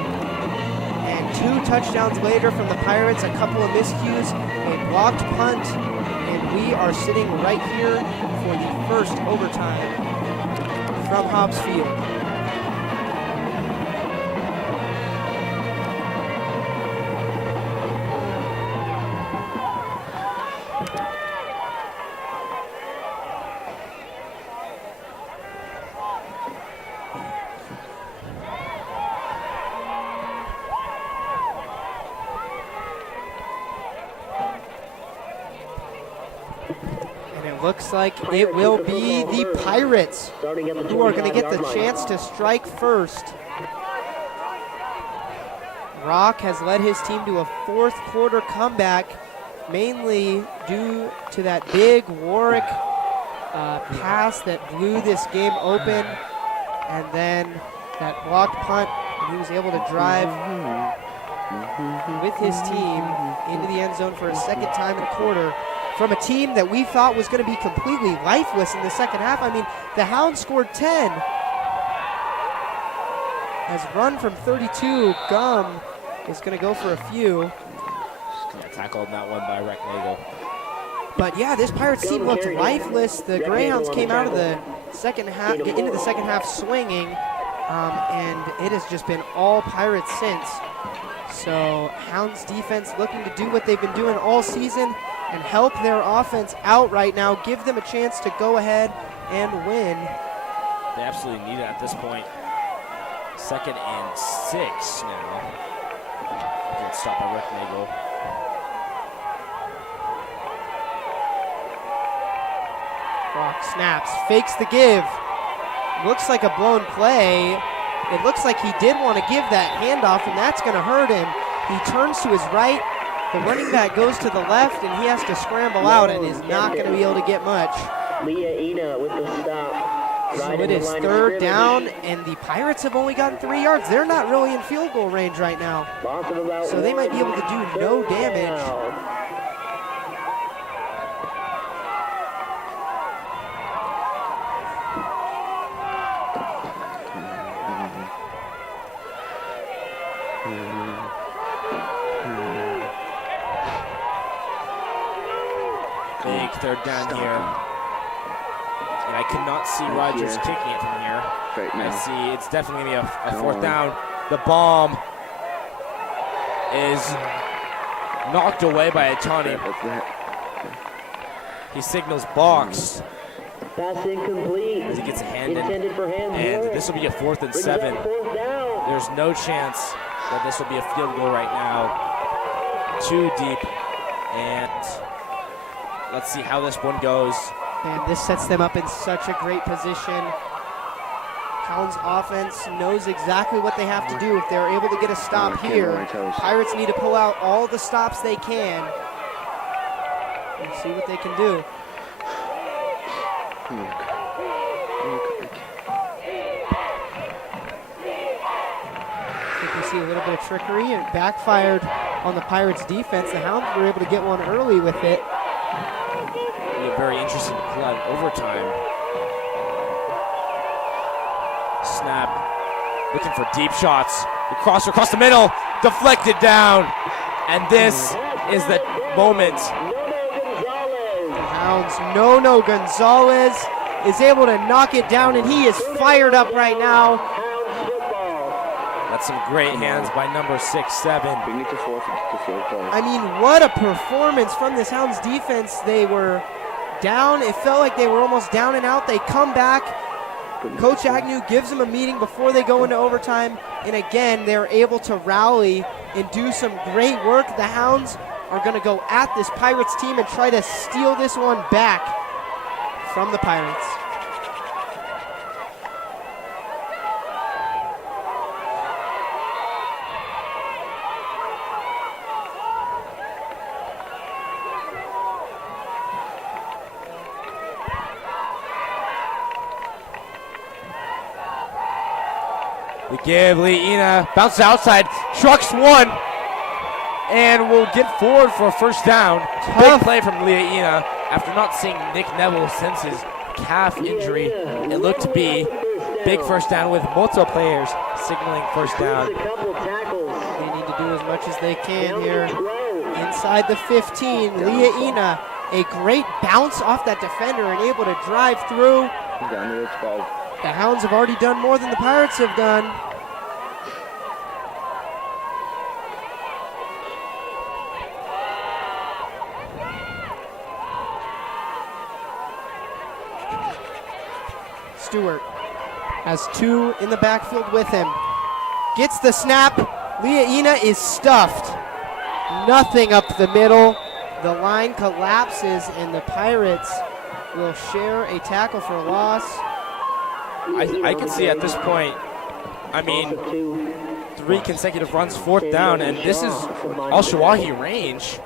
And 2 touchdowns later from the Pirates, a couple of miscues, a blocked punt, and we are sitting right here for the first overtime from Hobbs Field. Looks like it will be the Pirates who are going to get the chance to strike first. Rock has led his team to a fourth quarter comeback, mainly due to that big Warwick pass that blew this game open, and then that blocked punt, and he was able to drive with his team into the end zone for a second time in a quarter. From a team that we thought was going to be completely lifeless in the second half. I mean, the Hounds scored 10. As run from 32, Gum is going to go for a few. Tackled that one by Recknagel. But yeah, this Pirates team looked lifeless. The Greyhounds came out of the second half, into the second half swinging, and it has just been all Pirates since. So Hounds defense looking to do what they've been doing all season and help their offense out right now, give them a chance to go ahead and win. They absolutely need it at this point. 2nd and 6 now. Good stop by Recknagel. Rock snaps, fakes the give, looks like a blown play. It looks like he did want to give that handoff, and that's going to hurt him. He turns to his right. The running back goes to the left, and he has to scramble out and is not going to be able to get much. Leah Ina with the stop. So Right it in the is line of third scrimmage. down, and the Pirates have only gotten 3 yards. They're not really in field goal range right now. Loss of about So they might be able to do no third damage. down. Big third down here. And I cannot see Rogers kicking it from here. Right I now. see it's definitely going to be a Come fourth on. down. The bomb is knocked away by Atani. That's that. He signals box Pass incomplete. as he gets a hand in. Intended for hands. And this will be a 4th and Brings 7. up fourth down. There's no chance that this will be a field goal right now. Too deep. And let's see how this one goes. And this sets them up in such a great position. Hounds offense knows exactly what they have to do if they're able to get a stop I can't here. really tell. Pirates need to pull out all the stops they can and see what they can do. Look. I think we see a little bit of trickery, and it backfired on the Pirates defense. The Hounds were able to get one early with it. Be a very interesting play in overtime. Snap. Looking for deep shots. The crosser across the middle. Deflected down. And this is the moment. The Hounds, No Gonzalez is able to knock it down, and he is fired up right now. That's some great hands by number 6'7". We need to forfeit the field goal. I mean, what a performance from this Hounds defense. They were down. It felt like they were almost down and out. They come back. Coach Agnew gives them a meeting before they go into overtime, and again, they're able to rally and do some great work. The Hounds are going to go at this Pirates team and try to steal this one back from the Pirates. We give Leina, bounces outside, trucks one, and will get forward for a first down. Big play from Leina after not seeing Nick Neville since his calf injury. It looked to be big first down with multiple players signaling first down. A couple tackles. They need to do as much as they can here. Inside the 15, Leina, a great bounce off that defender and able to drive through. Down to the 12. The Hounds have already done more than the Pirates have done. Stewart has 2 in the backfield with him. Gets the snap. Leina is stuffed. Nothing up the middle. The line collapses, and the Pirates will share a tackle for loss. I can see at this point, I mean, 3 consecutive runs, 4th down, and this is Al-Shawahi range.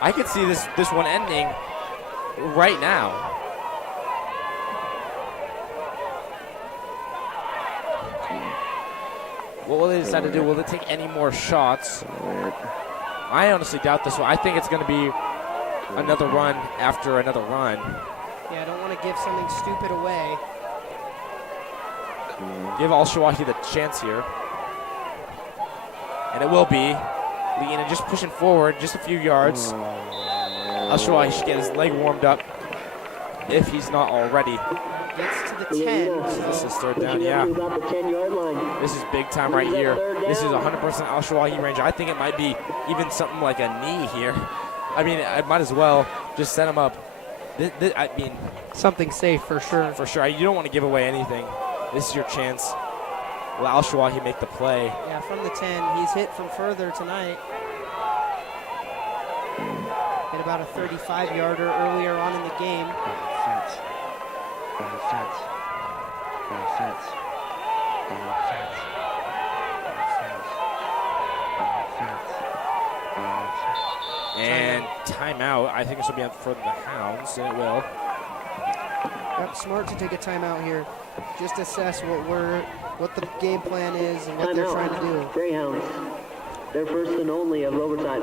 I could see this one ending right now. What will they decide to do? Will they take any more shots? I honestly doubt this one. I think it's going to be another run after another run. Yeah, I don't want to give something stupid away. Give Al-Shawahi the chance here. And it will be. Leina just pushing forward just a few yards. Al-Shawahi should get his leg warmed up if he's not already. Gets to the 10. This is third down, yeah. About the 10-yard line. This is big time right here. This is 100% Al-Shawahi range. I think it might be even something like a knee here. I mean, I might as well just set him up. I mean, Something safe for sure. for sure. You don't want to give away anything. This is your chance. Will Al-Shawahi make the play? Yeah, from the 10. He's hit from further tonight. Hit about a 35-yarder earlier on in the game. Offense. Offense. Offense. Offense. And timeout. I think this will be up for the Hounds, and it will. Yep, smart to take a timeout here. Just assess what the game plan is and what they're trying to do. Greyhounds. Their first and only of overtime.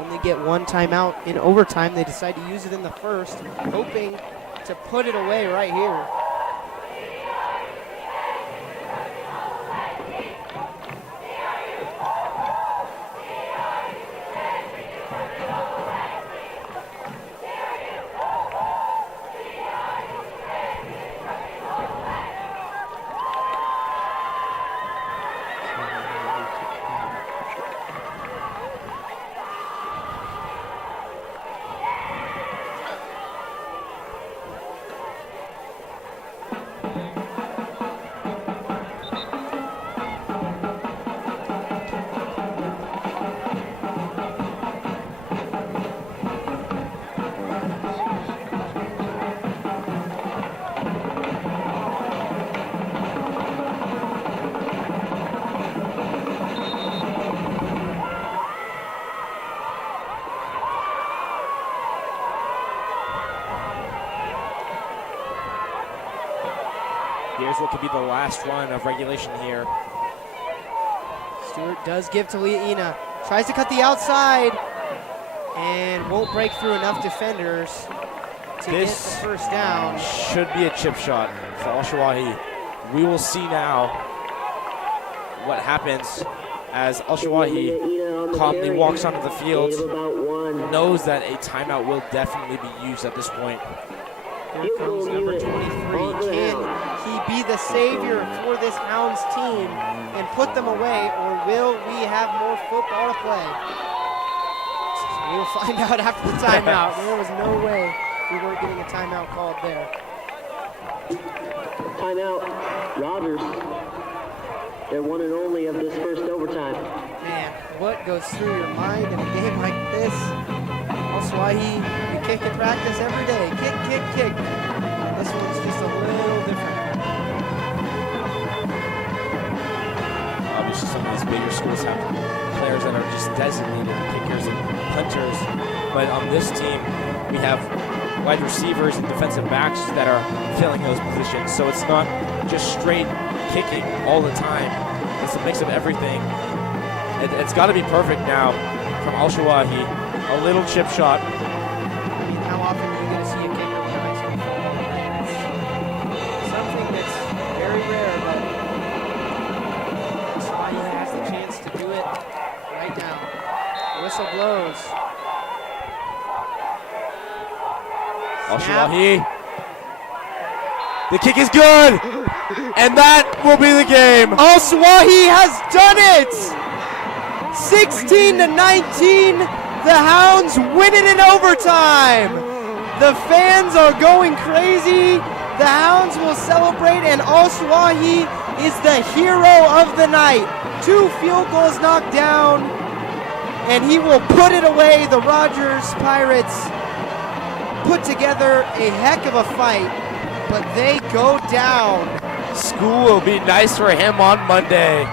Only get one timeout in overtime. They decide to use it in the first, hoping to put it away right here. Here's what could be the last run of regulation here. Stewart does give to Leahina. Tries to cut the outside and won't break through enough defenders to get the first down. Should be a chip shot for Al-Shawahi. We will see now what happens as Al-Shawahi calmly walks onto the field, knows that a timeout will definitely be used at this point. Here comes number 23. Can he be the savior for this Hounds team and put them away, or will we have more football to play? We'll find out after the timeout. There was no way we weren't getting a timeout called there. Timeout, Rogers. They're one and only of this first overtime. Man, what goes through your mind in a game like this? That's why we kick in practice every day. Kick, kick, kick. This one's just a little different. Obviously, some of these bigger schools have players that are just designated kickers and punters. But on this team, we have wide receivers and defensive backs that are filling those positions. So it's not just straight kicking all the time. It's a mix of everything. It's got to be perfect now from Al-Shawahi. A little chip shot. I mean, how often are you going to see a kicker with a high school football? It's something that's very rare, but Al-Shawahi has the chance to do it right now. Whistle blows. Al-Shawahi. The kick is good, and that will be the game. Al-Shawahi has done it! 16-19, the Hounds win it in overtime. The fans are going crazy. The Hounds will celebrate, and Al-Shawahi is the hero of the night. 2 field goals knocked down, and he will put it away. The Rogers Pirates put together a heck of a fight, but they go down. School will be nice for him on Monday.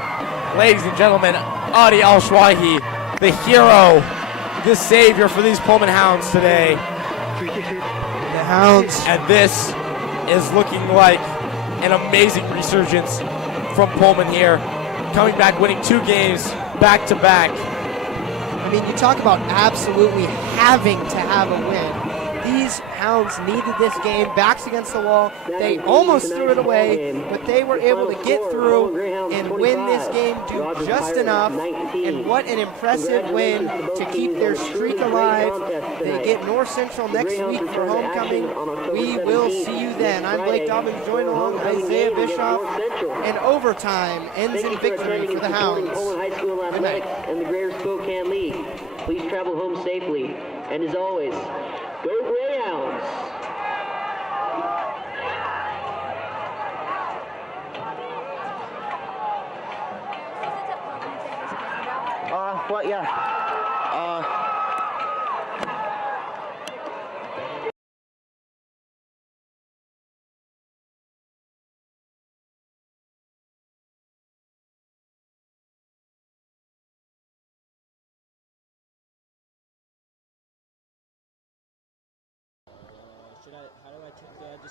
Ladies and gentlemen, Adi Al-Shawahi, the hero, the savior for these Pullman Hounds today. The Hounds. And this is looking like an amazing resurgence from Pullman here. Coming back, winning 2 games back to back. I mean, you talk about absolutely having to have a win. These Hounds needed this game, backs against the wall. They almost threw it away, but they were able to get through and win this game, do just enough. And what an impressive win to keep their streak alive. They get North Central next week for homecoming. We will see you then. I'm Blake Dobbins, joined along Isaiah Bischoff, and overtime ends in victory for the Hounds. Good night. And the Greater Spokane League. Please travel home safely. And as always, go Greyhounds! What? Yeah.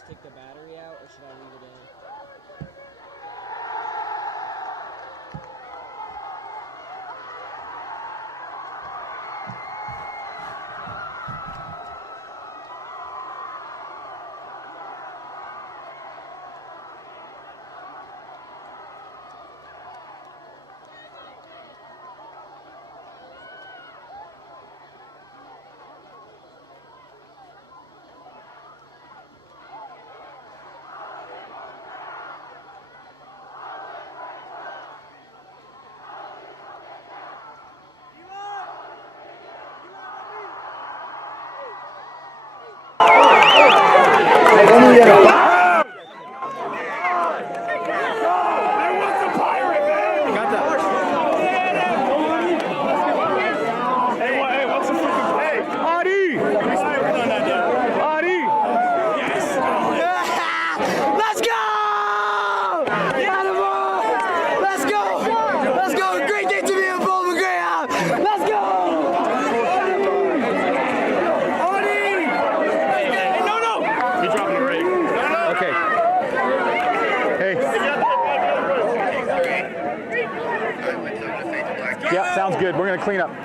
just take the battery out, or should I leave it in? Yeah, sounds good. We're going to clean up.